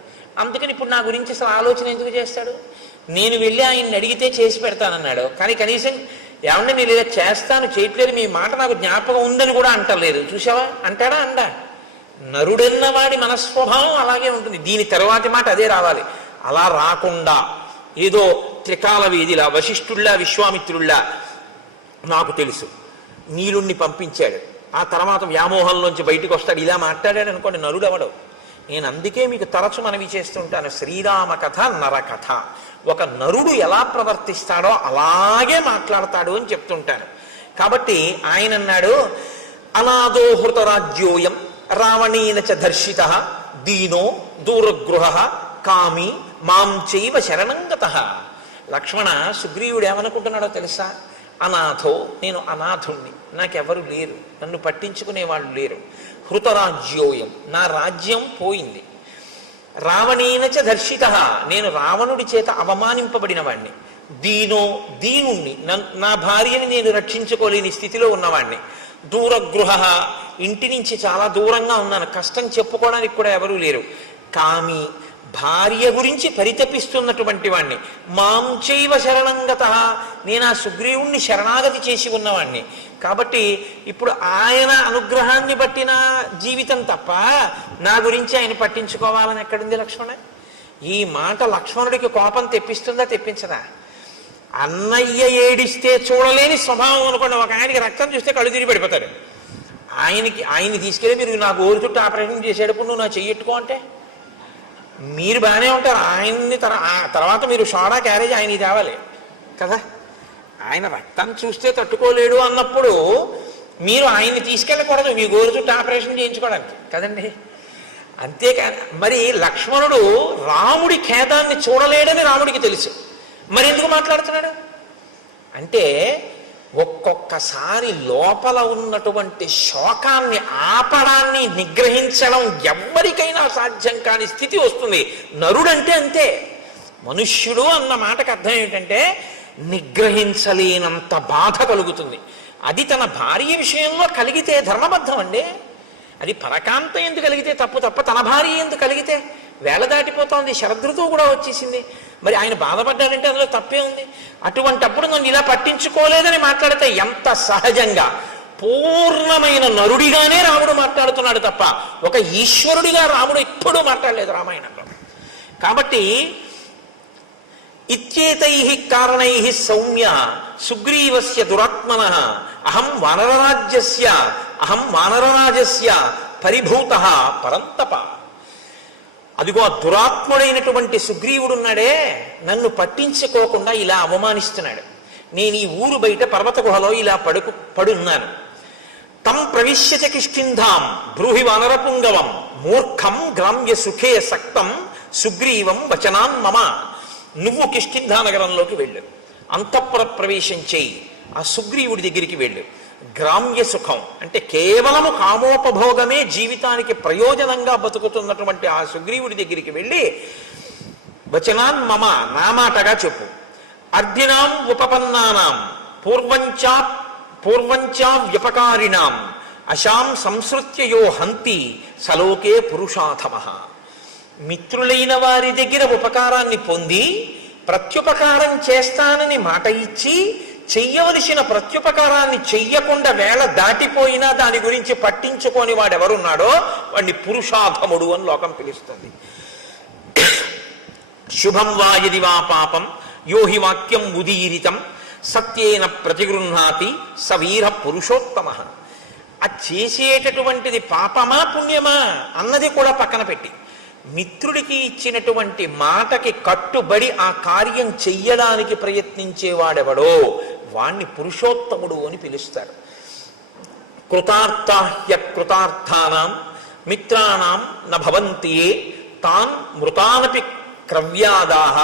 అందుకని ఇప్పుడు నా గురించి అసలు ఆలోచన ఎందుకు చేస్తాడు? నేను వెళ్ళి ఆయన్ని అడిగితే చేసి పెడతానన్నాడు, కానీ కనీసం ఏమన్నా నేను ఇలా చేస్తాను చేయట్లేదు, మీ మాట నాకు జ్ఞాపకం ఉందని కూడా అంటలేదు. చూసావా, అంటాడా? అండా. నరుడన్న వాడి మనస్వభావం అలాగే ఉంటుంది. దీని తర్వాతి మాట అదే రావాలి. అలా రాకుండా ఏదో త్రికాల వేదిలా, వశిష్ఠుల్లా, విశ్వామిత్రుల్లా, నాకు తెలుసు నీలుణ్ణి పంపించాడు, ఆ తర్వాత వ్యామోహంలోంచి బయటకు వస్తాడు, ఇలా మాట్లాడాడు అనుకోండి, నరుడు అవడు. నేను అందుకే మీకు తరచు మనవి చేస్తుంటాను, శ్రీరామ కథ నరకథ. ఒక నరుడు ఎలా ప్రవర్తిస్తాడో అలాగే మాట్లాడతాడు అని చెప్తుంటాను. కాబట్టి ఆయన అన్నాడు, అనాదోహృత రాజ్యోయం రావణేన చ దర్శిత దీనో దూరగృహ కామి మాం చైవ శరణంగతః. లక్ష్మణ, సుగ్రీవుడు ఏమనుకుంటున్నాడో తెలుసా? అనాథో, నేను అనాథుణ్ణి, నాకెవరు లేరు, నన్ను పట్టించుకునే వాళ్ళు లేరు. హృతరాజ్యోయం, నా రాజ్యం పోయింది. రావణేనచ దర్శిత, నేను రావణుడి చేత అవమానింపబడిన వాణ్ణి. దీనో, దీనుణ్ణి, నా భార్యని నేను రక్షించుకోలేని స్థితిలో ఉన్నవాణ్ణి. దూరగృహ, ఇంటి నుంచి చాలా దూరంగా ఉన్నాను, కష్టం చెప్పుకోవడానికి కూడా ఎవరూ లేరు. కామి, భార్య గురించి పరితపిస్తున్నటువంటి వాణ్ణి. మాం చైవ శరణంగత, నేను ఆ సుగ్రీవుణ్ణి శరణాగతి చేసి ఉన్నవాణ్ణి. కాబట్టి ఇప్పుడు ఆయన అనుగ్రహాన్ని బట్టిన జీవితం తప్ప నా గురించి ఆయన పట్టించుకోవాలని ఎక్కడుంది లక్ష్మణ? ఈ మాట లక్ష్మణుడికి కోపం తెప్పిస్తుందా తెప్పించదా? అన్నయ్య ఏడిస్తే చూడలేని స్వభావం అనుకోండి. ఒక ఆయనకి రక్తం చూస్తే కళ్ళు తిరిగి పడిపోతాడు. ఆయన్ని తీసుకెళ్ళి మీరు నా గోరు చుట్టూ ఆపరేషన్ చేసేటప్పుడు నువ్వు నా చెయ్యెట్టుకో అంటే మీరు బాగానే ఉంటారు. ఆయన్ని తర్వాత మీరు సోడా క్యారేజ్ ఆయన తేవాలి కదా. ఆయన రక్తం చూస్తే తట్టుకోలేడు అన్నప్పుడు మీరు ఆయన్ని తీసుకెళ్ళకూడదు మీ గోరు చుట్టూ ఆపరేషన్ చేయించుకోవడానికి కదండి. అంతేకాని మరి లక్ష్మణుడు రాముడి ఖేదాన్ని చూడలేడని రాముడికి తెలుసు, మరి ఎందుకు మాట్లాడుతున్నాడు అంటే ఒక్కొక్కసారి లోపల ఉన్నటువంటి శోకాన్ని ఆపడాన్ని నిగ్రహించడం ఎవ్వరికైనా సాధ్యం కాని స్థితి వస్తుంది. నరుడంటే అంతే. మనుష్యుడు అన్న మాటకు అర్థం ఏమిటంటే నిగ్రహించలేనంత బాధ కలుగుతుంది. అది తన భార్య విషయంలో కలిగితే ధర్మబద్ధం అండి. అది పరకాంత ఎందుకు కలిగితే తప్పు తన భార్య ఎందుకు కలిగితే వేళ దాటిపోతోంది, శరదృతువు కూడా వచ్చేసింది. మరి ఆయన బాధపడ్డాడంటే అందులో తప్పే ఉంది. అటువంటప్పుడు నన్ను ఇలా పట్టించుకోలేదని మాట్లాడితే ఎంత సహజంగా పూర్ణమైన నరుడిగానే రాముడు మాట్లాడుతున్నాడు తప్ప ఒక ఈశ్వరుడిగా రాముడు ఎప్పుడూ మాట్లాడలేదు రామాయణంలో. కాబట్టి ఇత్యేతై కారణై సౌమ్య సుగ్రీవస్య దురాత్మనః అహం వానరరాజస్య పరిభూతః పరంతప. అదిగో ఆ దురాత్ముడైనటువంటి సుగ్రీవుడున్నాడే, నన్ను పట్టించుకోకుండా ఇలా అవమానిస్తున్నాడు. నేను ఈ ఊరు బయట పర్వత గుహలో ఇలా పడున్నాను. తం ప్రవిశ్యచ కిష్కింధాం బ్రూహి వానరపుంగవం మూర్ఖం గ్రామ్య సుఖే సక్తం సుగ్రీవం వచనాన్ మమ. నువ్వు కిష్కింధా నగరంలోకి వెళ్ళు, అంతఃపుర ప్రవేశం చేయి, ఆ సుగ్రీవుడి దగ్గరికి వెళ్ళు. గ్రామ్య సుఖం అంటే కేవలము కామోపభోగమే జీవితానికి ప్రయోజనంగా బతుకుతున్నటువంటి ఆ సుగ్రీవుడి దగ్గరికి వెళ్ళి వచనాన్ మమ, నా మాటగా చెప్పు. అర్ధినాం ఉపపన్నానాం పూర్వంచా వ్యపకారిణాం అశాం సంసృత్యయో హంతి సలోకే పురుషాధమః. మిత్రులైన వారి దగ్గర ఉపకారాన్ని పొంది ప్రత్యుపకారం చేస్తానని మాట ఇచ్చి చెయ్యవలసిన ప్రత్యుపకారాన్ని చెయ్యకుండా వేళ దాటిపోయినా దాని గురించి పట్టించుకొని వాడెవరున్నాడో వాడిని పురుషాధముడు అని లోకం పిలుస్తుంది. శుభం వా యది వా పాపం యోహి వాక్యం ఉదీరితం సత్యేన ప్రతిగృహ్ణాతి సవీర పురుషోత్తమ. ఆ చేసేటటువంటిది పాపమా పుణ్యమా అన్నది కూడా పక్కన పెట్టి మిత్రుడికి ఇచ్చినటువంటి మాటకి కట్టుబడి ఆ కార్యం చెయ్యడానికి ప్రయత్నించేవాడెవడో వాణ్ణి పురుషోత్తముడు అని పిలుస్తారు. కృతార్థాహ్య కృతార్థానాం మిత్రాణం న భవంతి తాన్ మృతానపి క్రవ్యాదాహ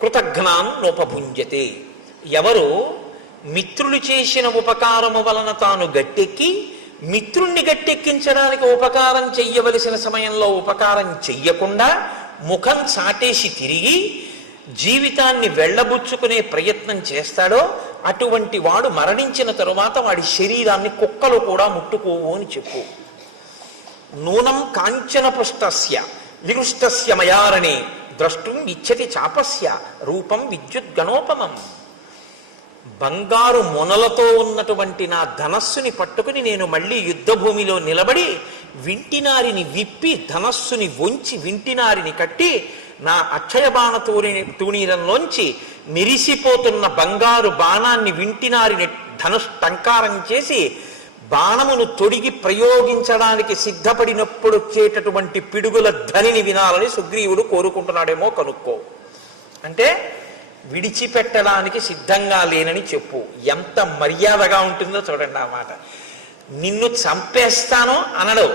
కృతఘ్నాన్ నోపభుంజతే. ఎవరు మిత్రులు చేసిన ఉపకారము వలన తాను గట్టెక్కి మిత్రుణ్ణి గట్టెక్కించడానికి ఉపకారం చెయ్యవలసిన సమయంలో ఉపకారం చెయ్యకుండా ముఖం చాటేసి తిరిగి జీవితాన్ని వెళ్ళబుచ్చుకునే ప్రయత్నం చేస్తాడో అటువంటి వాడు మరణించిన తరువాత వాడి శరీరాన్ని కుక్కలు కూడా ముట్టుకోవు అని చెప్పు. నూనం కాంచన పుష్టస్య విరుష్టస్య మయారణే ద్రష్టుం ఇచ్చతి చాపస్య రూపం విద్యుత్ గణోపమం. బంగారు మొనలతో ఉన్నటువంటి నా ధనస్సుని పట్టుకుని నేను మళ్ళీ యుద్ధభూమిలో నిలబడి వింటినారిని విప్పి ధనస్సుని వంచి వింటినారిని కట్టి నా అక్షయ బాణ తూణీరంలోంచి మెరిసిపోతున్న బంగారు బాణాన్ని వింటినారిని టంకారం చేసి బాణమును తొడిగి ప్రయోగించడానికి సిద్ధపడినప్పుడు వచ్చేటటువంటి పిడుగుల ధ్వనిని వినాలని సుగ్రీవుడు కోరుకుంటున్నాడేమో కనుక్కో. అంటే విడిచిపెట్టడానికి సిద్ధంగా లేనని చెప్పు. ఎంత మర్యాదగా ఉంటుందో చూడండి ఆ మాట. నిన్ను చంపేస్తానో అనడు,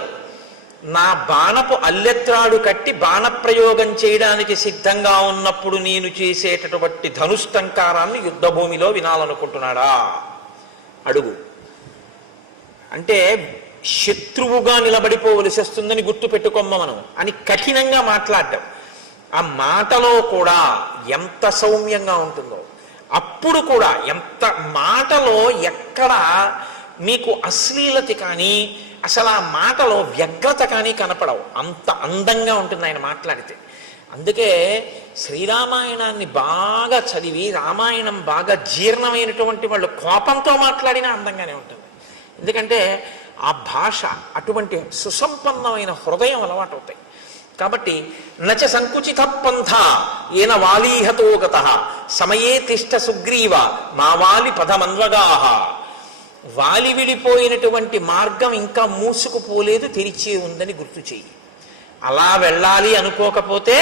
నా బాణపు అల్లెత్రాడు కట్టి బాణప్రయోగం చేయడానికి సిద్ధంగా ఉన్నప్పుడు నేను చేసేటటువంటి ధనుష్టంకారాన్ని యుద్ధభూమిలో వినాలనుకుంటున్నాడా అడుగు. అంటే శత్రువుగా నిలబడిపోవలసి వస్తుందని గుర్తు పెట్టుకోమ్మ మనం అని కఠినంగా మాట్లాడటం. ఆ మాటలో కూడా ఎంత సౌమ్యంగా ఉంటుందో, అప్పుడు కూడా ఎంత మాటలో ఎక్కడ మీకు అశ్లీలత కానీ అసలు ఆ మాటలో వ్యగ్రత కానీ కనపడవు. అంత అందంగా ఉంటుంది ఆయన మాట్లాడితే. అందుకే శ్రీరామాయణాన్ని బాగా చదివి రామాయణం బాగా జీర్ణమైనటువంటి వాళ్ళు కోపంతో మాట్లాడినా అందంగానే ఉంటుంది. ఎందుకంటే ఆ భాష అటువంటి సుసంపన్నమైన హృదయం అలవాటు అవుతాయి. కాబట్టి నచ సంకుచిత పంథ ఏన వాలీహతో గత సమయే తిష్ట సుగ్రీవ మా వాలి పదమన్వగాహ. వాలి విడిపోయినటువంటి మార్గం ఇంకా మూసుకుపోలేదు, తెరిచే ఉందని గుర్తు చెయ్యి. అలా వెళ్ళాలి అనుకోకపోతే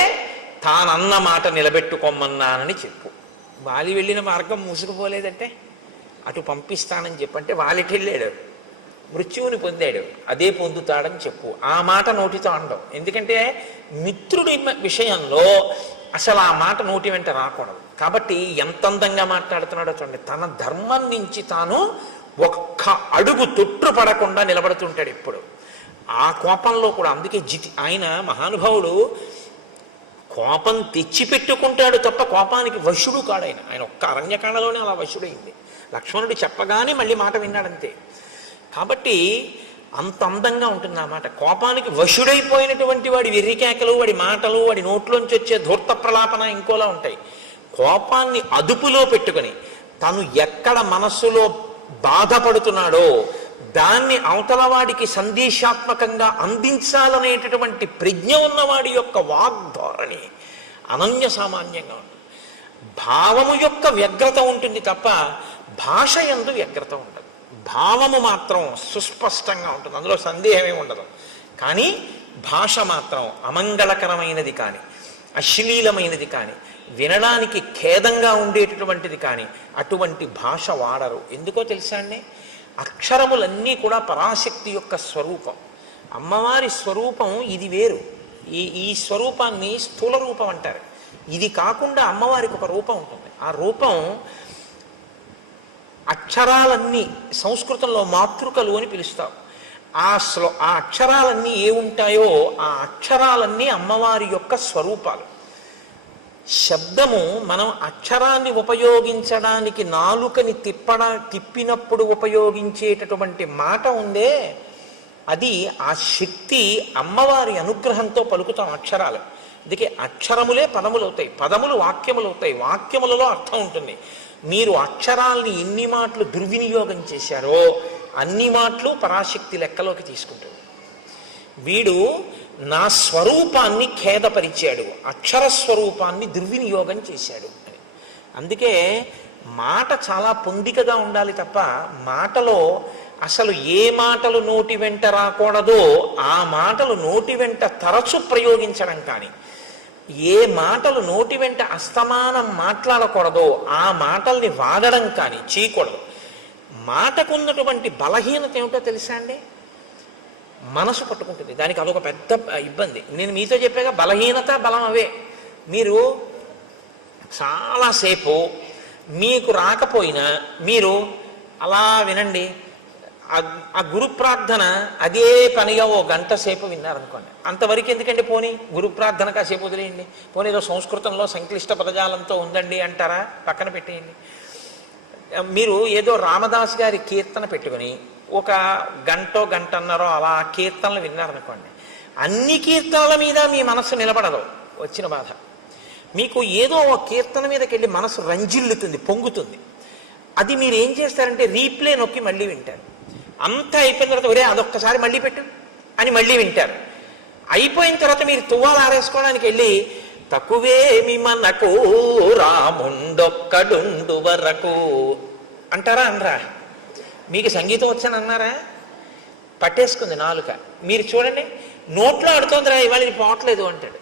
తానన్న మాట నిలబెట్టుకోమన్నానని చెప్పు. వాలి వెళ్ళిన మార్గం మూసుకుపోలేదంటే అటు పంపిస్తానని చెప్పంటే వాలికి వెళ్ళాడు, మృత్యువుని పొందాడు, అదే పొందుతాడని చెప్పు. ఆ మాట నోటితో అనడం. ఎందుకంటే మిత్రుడి విషయంలో అసలు ఆ మాట నోటి వెంట రాకూడదు. కాబట్టి ఎంత అందంగా మాట్లాడుతున్నాడో చూడండి. తన ధర్మం నుంచి తాను ఒక్క అడుగు తొట్టుపడకుండా నిలబడుతుంటాడు ఎప్పుడు. ఆ కోపంలో కూడా. అందుకే ఆయన మహానుభావుడు కోపం తెచ్చిపెట్టుకుంటాడు తప్ప కోపానికి వశుడు కాడాయన. ఆయన ఒక్క అరణ్యకాండలోనే అలా వశుడైంది. లక్ష్మణుడు చెప్పగానే మళ్ళీ మాట విన్నాడంతే. కాబట్టి అంత అందంగా ఉంటుంది ఆ మాట. కోపానికి వశుడైపోయినటువంటి వాడి వెర్రికేకలు, వాడి మాటలు, వాడి నోట్లోంచి వచ్చే ధూర్త ప్రలాపన ఇంకోలా ఉంటాయి. కోపాన్ని అదుపులో పెట్టుకుని తను ఎక్కడ మనస్సులో బాధపడుతున్నాడో దాన్ని అవతలవాడికి సందేశాత్మకంగా అందించాలనేటటువంటి ప్రజ్ఞ ఉన్నవాడి యొక్క వాగ్ధోరణి అనన్య సామాన్యంగా ఉంటుంది. భావము యొక్క వ్యగ్రత ఉంటుంది తప్ప భాష యందు వ్యగ్రత ఉండదు. భావము మాత్రం సుస్పష్టంగా ఉంటుంది, అందులో సందేహమే ఉండదు. కానీ భాష మాత్రం అమంగళకరమైనది కానీ అశ్లీలమైనది కానీ వినడానికి ఖేదంగా ఉండేటటువంటిది కానీ అటువంటి భాష వాడరు. ఎందుకో తెలుసా అండి? అక్షరములన్నీ కూడా పరాశక్తి యొక్క స్వరూపం. అమ్మవారి స్వరూపం ఇది వేరు. ఈ స్వరూపాన్ని స్థూల రూపం అంటారు. ఇది కాకుండా అమ్మవారికి ఒక రూపం ఉంటుంది. ఆ రూపం అక్షరాలన్నీ సంస్కృతంలో మాతృకలు అని పిలుస్తాం. ఆ అక్షరాలన్నీ ఏ ఉంటాయో ఆ అక్షరాలన్నీ అమ్మవారి యొక్క స్వరూపాలు. శబ్దము మనం అక్షరాన్ని ఉపయోగించడానికి నాలుకని తిప్పినప్పుడు ఉపయోగించేటటువంటి మాట ఉందే, అది ఆ శక్తి అమ్మవారి అనుగ్రహంతో పలుకుతాం అక్షరాలు. అందుకే అక్షరములే పదములు అవుతాయి, పదములు వాక్యములు అవుతాయి, వాక్యములలో అర్థం ఉంటుంది. మీరు అక్షరాల్ని ఎన్ని మాటలు దుర్వినియోగం చేశారో అన్ని మాటలు పరాశక్తి లెక్కలోకి తీసుకుంటాడు. వీడు నా స్వరూపాన్ని ఖేదపరిచాడు, అక్షర స్వరూపాన్ని దుర్వినియోగం చేశాడు అని. అందుకే మాట చాలా పొందికగా ఉండాలి తప్ప మాటలో అసలు ఏ మాటలు నోటి వెంట రాకూడదో ఆ మాటలు నోటి వెంట తరచు ప్రయోగించడం కానీ, ఏ మాటలు నోటి వెంట అస్తమానం మాట్లాడకూడదో ఆ మాటల్ని వాడడం కానీ చేయకూడదు. మాటకున్నటువంటి బలహీనత ఏమిటో తెలుసా అండి? మనసు పట్టుకుంటుంది. దానికి అదొక పెద్ద ఇబ్బంది. నేను మీతో చెప్పాక బలహీనత బలం అవే. మీరు చాలాసేపు మీకు రాకపోయినా మీరు అలా వినండి. ఆ గురు ప్రార్థన అదే పనిగా ఓ గంట సేపు విన్నారనుకోండి, అంతవరకు ఎందుకండి పోనీ గురు ప్రార్థన కాసేపు వదిలేయండి. పోనీ ఏదో సంస్కృతంలో సంక్లిష్ట పదజాలంతో ఉందండి అంటారా, పక్కన పెట్టేయండి. మీరు ఏదో రామదాస్ గారి కీర్తన పెట్టుకుని ఒక గంటన్నరో అలా కీర్తనలు విన్నారనుకోండి, అన్ని కీర్తనల మీద మీ మనస్సు నిలబడదు. వచ్చిన బాధ మీకు ఏదో ఒక కీర్తన మీదకి వెళ్ళి మనసు రంజిల్లుతుంది, పొంగుతుంది. అది మీరు ఏం చేస్తారంటే రీప్లే నొక్కి మళ్ళీ వింటారు. అంతా అయిపోయిన తర్వాత ఒరే అదొక్కసారి మళ్ళీ పెట్టు అని మళ్ళీ వింటారు. అయిపోయిన తర్వాత మీరు తువ్వాలు ఆరేసుకోవడానికి వెళ్ళి తక్కువేమి మనకు రాముండొక్కడుండు వరకు అంటారా అనరా? మీకు సంగీతం వచ్చని అన్నారా? పట్టేసుకుంది నాలుక. మీరు చూడండి, నోట్లో ఆడుతోందిరా ఇవాళ ఇది పోవట్లేదు అంటాడు.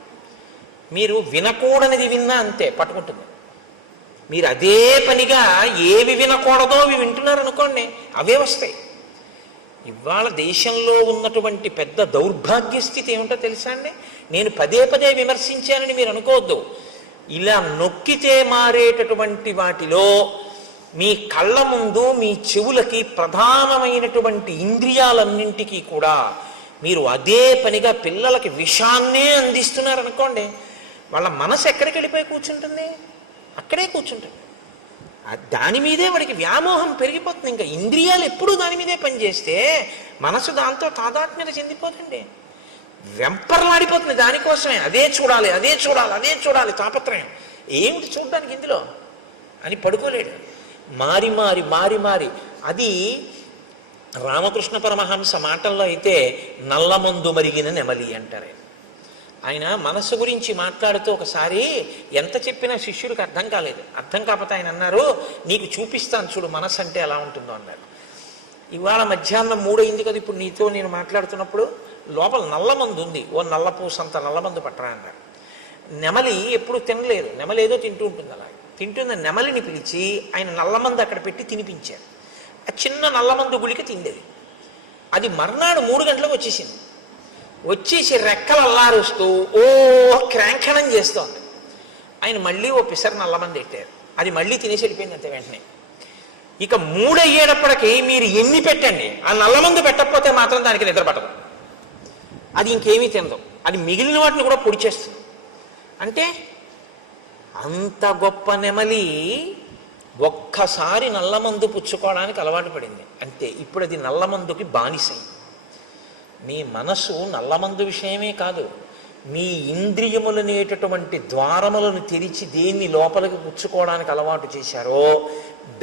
మీరు వినకూడనిది విన్నా అంతే పట్టుకుంటుంది. మీరు అదే పనిగా ఏవి వినకూడదో అవి వింటున్నారు అనుకోండి, అవే వస్తాయి. ఇవాళ దేశంలో ఉన్నటువంటి పెద్ద దౌర్భాగ్య స్థితి ఏమిటో తెలుసా అండి? నేను పదే పదే విమర్శించానని మీరు అనుకోవద్దు. ఇలా నొక్కితే మారేటటువంటి వాటిలో మీ కళ్ళ ముందు మీ చెవులకి ప్రధానమైనటువంటి ఇంద్రియాలన్నింటికీ కూడా మీరు అదే పనిగా పిల్లలకి విషాన్నే అందిస్తున్నారనుకోండి, వాళ్ళ మనసు ఎక్కడికి వెళ్ళిపోయి కూర్చుంటుంది? అక్కడే కూర్చుంటుంది. దాని మీదే వాడికి వ్యామోహం పెరిగిపోతుంది. ఇంకా ఇంద్రియాలు ఎప్పుడూ దాని మీదే పనిచేస్తే మనసు దాంతో తాదాత్మ్యత చెందిపోతుంది, వెంపర్లాడిపోతుంది. దానికోసమే అదే చూడాలి, అదే చూడాలి, అదే చూడాలి తాపత్రయం. ఏమిటి చూడడానికి ఇందులో అని పడుకోలేడు. మారి మారి మారి మారి అది రామకృష్ణ పరమహంస మాటల్లో అయితే నల్లమందు మరిగిన నెమలి అంటారు. ఆయన మనస్సు గురించి మాట్లాడుతూ ఒకసారి ఎంత చెప్పినా శిష్యుడికి అర్థం కాలేదు. అర్థం కాకపోతే ఆయన అన్నారు, నీకు చూపిస్తాను చూడు మనస్సు అంటే ఎలా ఉంటుందో అన్నారు. ఇవాళ మధ్యాహ్నం 3 అయింది కదా, ఇప్పుడు నీతో నేను మాట్లాడుతున్నప్పుడు లోపల నల్లమందు ఉంది, ఓ నల్లపూసంత నల్లమందు పట్టరా అన్నారు. నెమలి ఎప్పుడు తినలేదు, నెమలి ఏదో తింటూ ఉంటుంది. అలా తింటున్న నెమలిని పిలిచి ఆయన నల్లమందు అక్కడ పెట్టి తినిపించారు. ఆ చిన్న నల్లమందు గుళిక తిండేది. అది మర్నాడు 3 గంటలకు వచ్చేసింది. వచ్చేసి రెక్కలు అల్లారుస్తూ ఓ క్రాంఖణం చేస్తోంది. ఆయన మళ్ళీ ఓ పిసర్ నల్లమంది పెట్టారు. అది మళ్ళీ తినేసి వెళ్ళిపోయింది అంతే వెంటనే. ఇక 3 అయ్యేటప్పటికి మీరు ఎన్ని పెట్టండి, ఆ నల్లమందు పెట్టకపోతే మాత్రం దానికి నిద్ర పట్టదు. అది ఇంకేమీ తినదు. అది మిగిలిన వాటిని కూడా పొడి చేస్తుంది. అంటే అంత గొప్ప నెమలి ఒక్కసారి నల్లమందు పుచ్చుకోవడానికి అలవాటు పడింది అంతే. ఇప్పుడు అది నల్లమందుకి బానిసైంది. మీ మనసు నల్లమందు విషయమే కాదు, మీ ఇంద్రియములనేటటువంటి ద్వారములను తెరిచి దేన్ని లోపలికి పుచ్చుకోవడానికి అలవాటు చేశారో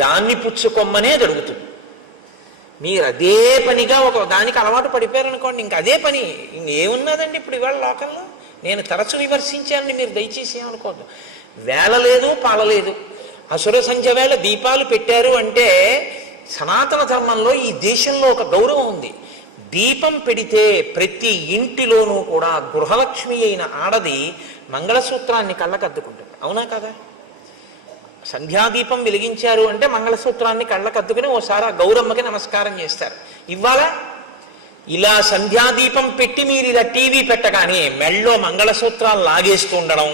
దాన్ని పుచ్చుకొమ్మనే జరుగుతుంది. మీరు అదే పనిగా ఒక దానికి అలవాటు పడిపోయారనుకోండి, ఇంక అదే పని. ఇంకేమున్నదండి ఇప్పుడు ఇవాళ లోకంలో? నేను తరచు విమర్శించానని మీరు దయచేసి ఏమనుకోవద్దు. వేళ లేదు, పాలలేదు. అసుర సంధ్య వేళ దీపాలు పెట్టారు అంటే సనాతన ధర్మంలో ఈ దేశంలో ఒక గౌరవం ఉంది. దీపం పెడితే ప్రతి ఇంటిలోనూ కూడా గృహలక్ష్మి అయిన ఆడది మంగళసూత్రాన్ని కళ్ళకద్దుకుంటుంది. అవునా కదా? సంధ్యాదీపం వెలిగించారు అంటే మంగళసూత్రాన్ని కళ్ళకద్దుకుని ఓసారి ఆ గౌరమ్మకి నమస్కారం చేస్తారు. ఇవాళ ఇలా సంధ్యాదీపం పెట్టి మీరు ఇలా టీవీ పెట్టగానే మెళ్ళో మంగళసూత్రాలు లాగేస్తూ ఉండడం,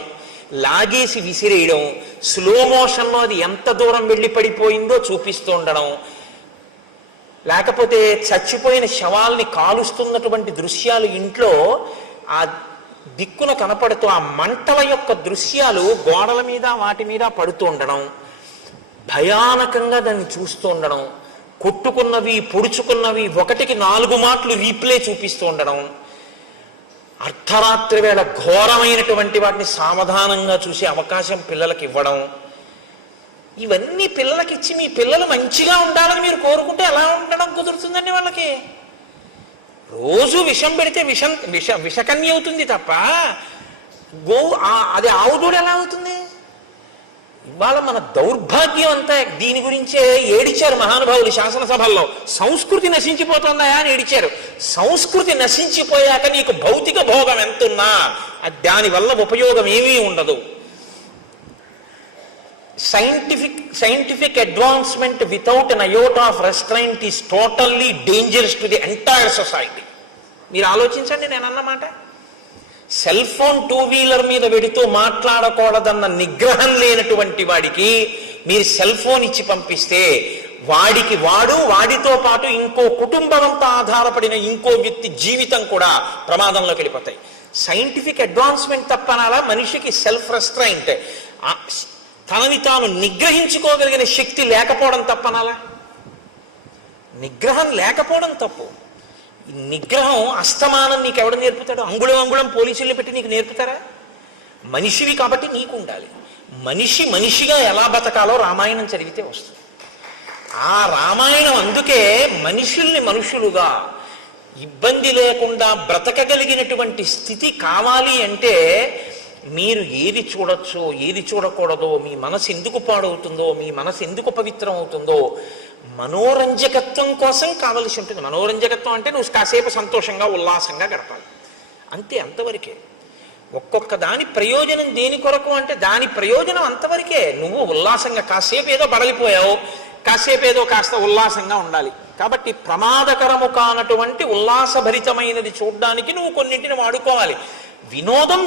లాగేసి విసిరేయడం, స్లో మోషన్లో అది ఎంత దూరం వెళ్ళి పడిపోయిందో చూపిస్తూ ఉండడం, లేకపోతే చచ్చిపోయిన శవాల్ని కాలుస్తున్నటువంటి దృశ్యాలు ఇంట్లో ఆ దిక్కున కనపడుతూ ఆ మంటల యొక్క దృశ్యాలు గోడల మీద వాటి మీద పడుతూ ఉండడం, భయానకంగా దాన్ని చూస్తూ ఉండడం, కొట్టుకున్నవి పొడుచుకున్నవి 1కి 4 మాటలు రీప్లే చూపిస్తూ ఉండడం, అర్ధరాత్రి వేళ ఘోరమైనటువంటి వాటిని సావధానంగా చూసే అవకాశం పిల్లలకి ఇవ్వడం, ఇవన్నీ పిల్లలకి ఇచ్చి మీ పిల్లలు మంచిగా ఉండాలని మీరు కోరుకుంటే ఎలా ఉండడం కుదురుతుందండి? వాళ్ళకి రోజు విషం పెడితే విషకన్య అవుతుంది తప్ప అది ఆవుదూడ ఎలా అవుతుంది? ఇవాళ మన దౌర్భాగ్యం అంతా దీని గురించే ఏడిచారు మహానుభావులు శాసనసభల్లో. సంస్కృతి నశించిపోతుందా అని ఏడిచారు. సంస్కృతి నశించిపోయాక నీకు భౌతిక భోగం ఎంతున్నా దానివల్ల ఉపయోగం ఏమీ ఉండదు. Scientific advancement without an iota of restraint is totally dangerous to the entire society. మీరు ఆలోచించండి నేను అన్నమాట. సెల్ ఫోన్ టూ వీలర్ మీద వెడుతూ మాట్లాడకూడదన్న నిగ్రహం లేనటువంటి వాడికి మీరు సెల్ ఫోన్ ఇచ్చి పంపిస్తే వాడితో పాటు ఇంకో కుటుంబం అంతా ఆధారపడిన ఇంకో వ్యక్తి జీవితం కూడా ప్రమాదంలోకి వెళ్ళిపోతాయి. సైంటిఫిక్ అడ్వాన్స్మెంట్ తప్పనాలా మనిషికి సెల్ఫ్ రెస్ట్రైంట్, తనని తాను నిగ్రహించుకోగలిగిన శక్తి లేకపోవడం తప్పనాలా? నిగ్రహం లేకపోవడం తప్పు. నిగ్రహం అస్తమానం నీకు ఎవడు నేర్పుతాడు? అంగుళం పోలీసుల్ని పెట్టి నీకు నేర్పుతారా? మనిషివి కాబట్టి నీకు ఉండాలి. మనిషిగా ఎలా బతకాలో రామాయణం చదివితే వస్తుంది. ఆ రామాయణం అందుకే మనుషుల్ని మనుషులుగా ఇబ్బంది లేకుండా బ్రతకగలిగినటువంటి స్థితి కావాలి అంటే మీరు ఏది చూడొచ్చో ఏది చూడకూడదో, మీ మనసు ఎందుకు పాడవుతుందో, మీ మనసు ఎందుకు పవిత్రం అవుతుందో మనోరంజకత్వం కోసం కావలసి ఉంటుంది. మనోరంజకత్వం అంటే నువ్వు కాసేపు సంతోషంగా ఉల్లాసంగా గడపాలి అంతే, అంతవరకే. ఒక్కొక్క దాని ప్రయోజనం దేని కొరకు అంటే దాని ప్రయోజనం అంతవరకే. నువ్వు ఉల్లాసంగా కాసేపు ఏదో బడలిపోయావు, కాసేపు ఏదో కాస్త ఉల్లాసంగా ఉండాలి. కాబట్టి ప్రమాదకరము కానటువంటి ఉల్లాసభరితమైనది చూడడానికి నువ్వు కొన్నింటిని వాడుకోవాలి. వినోదం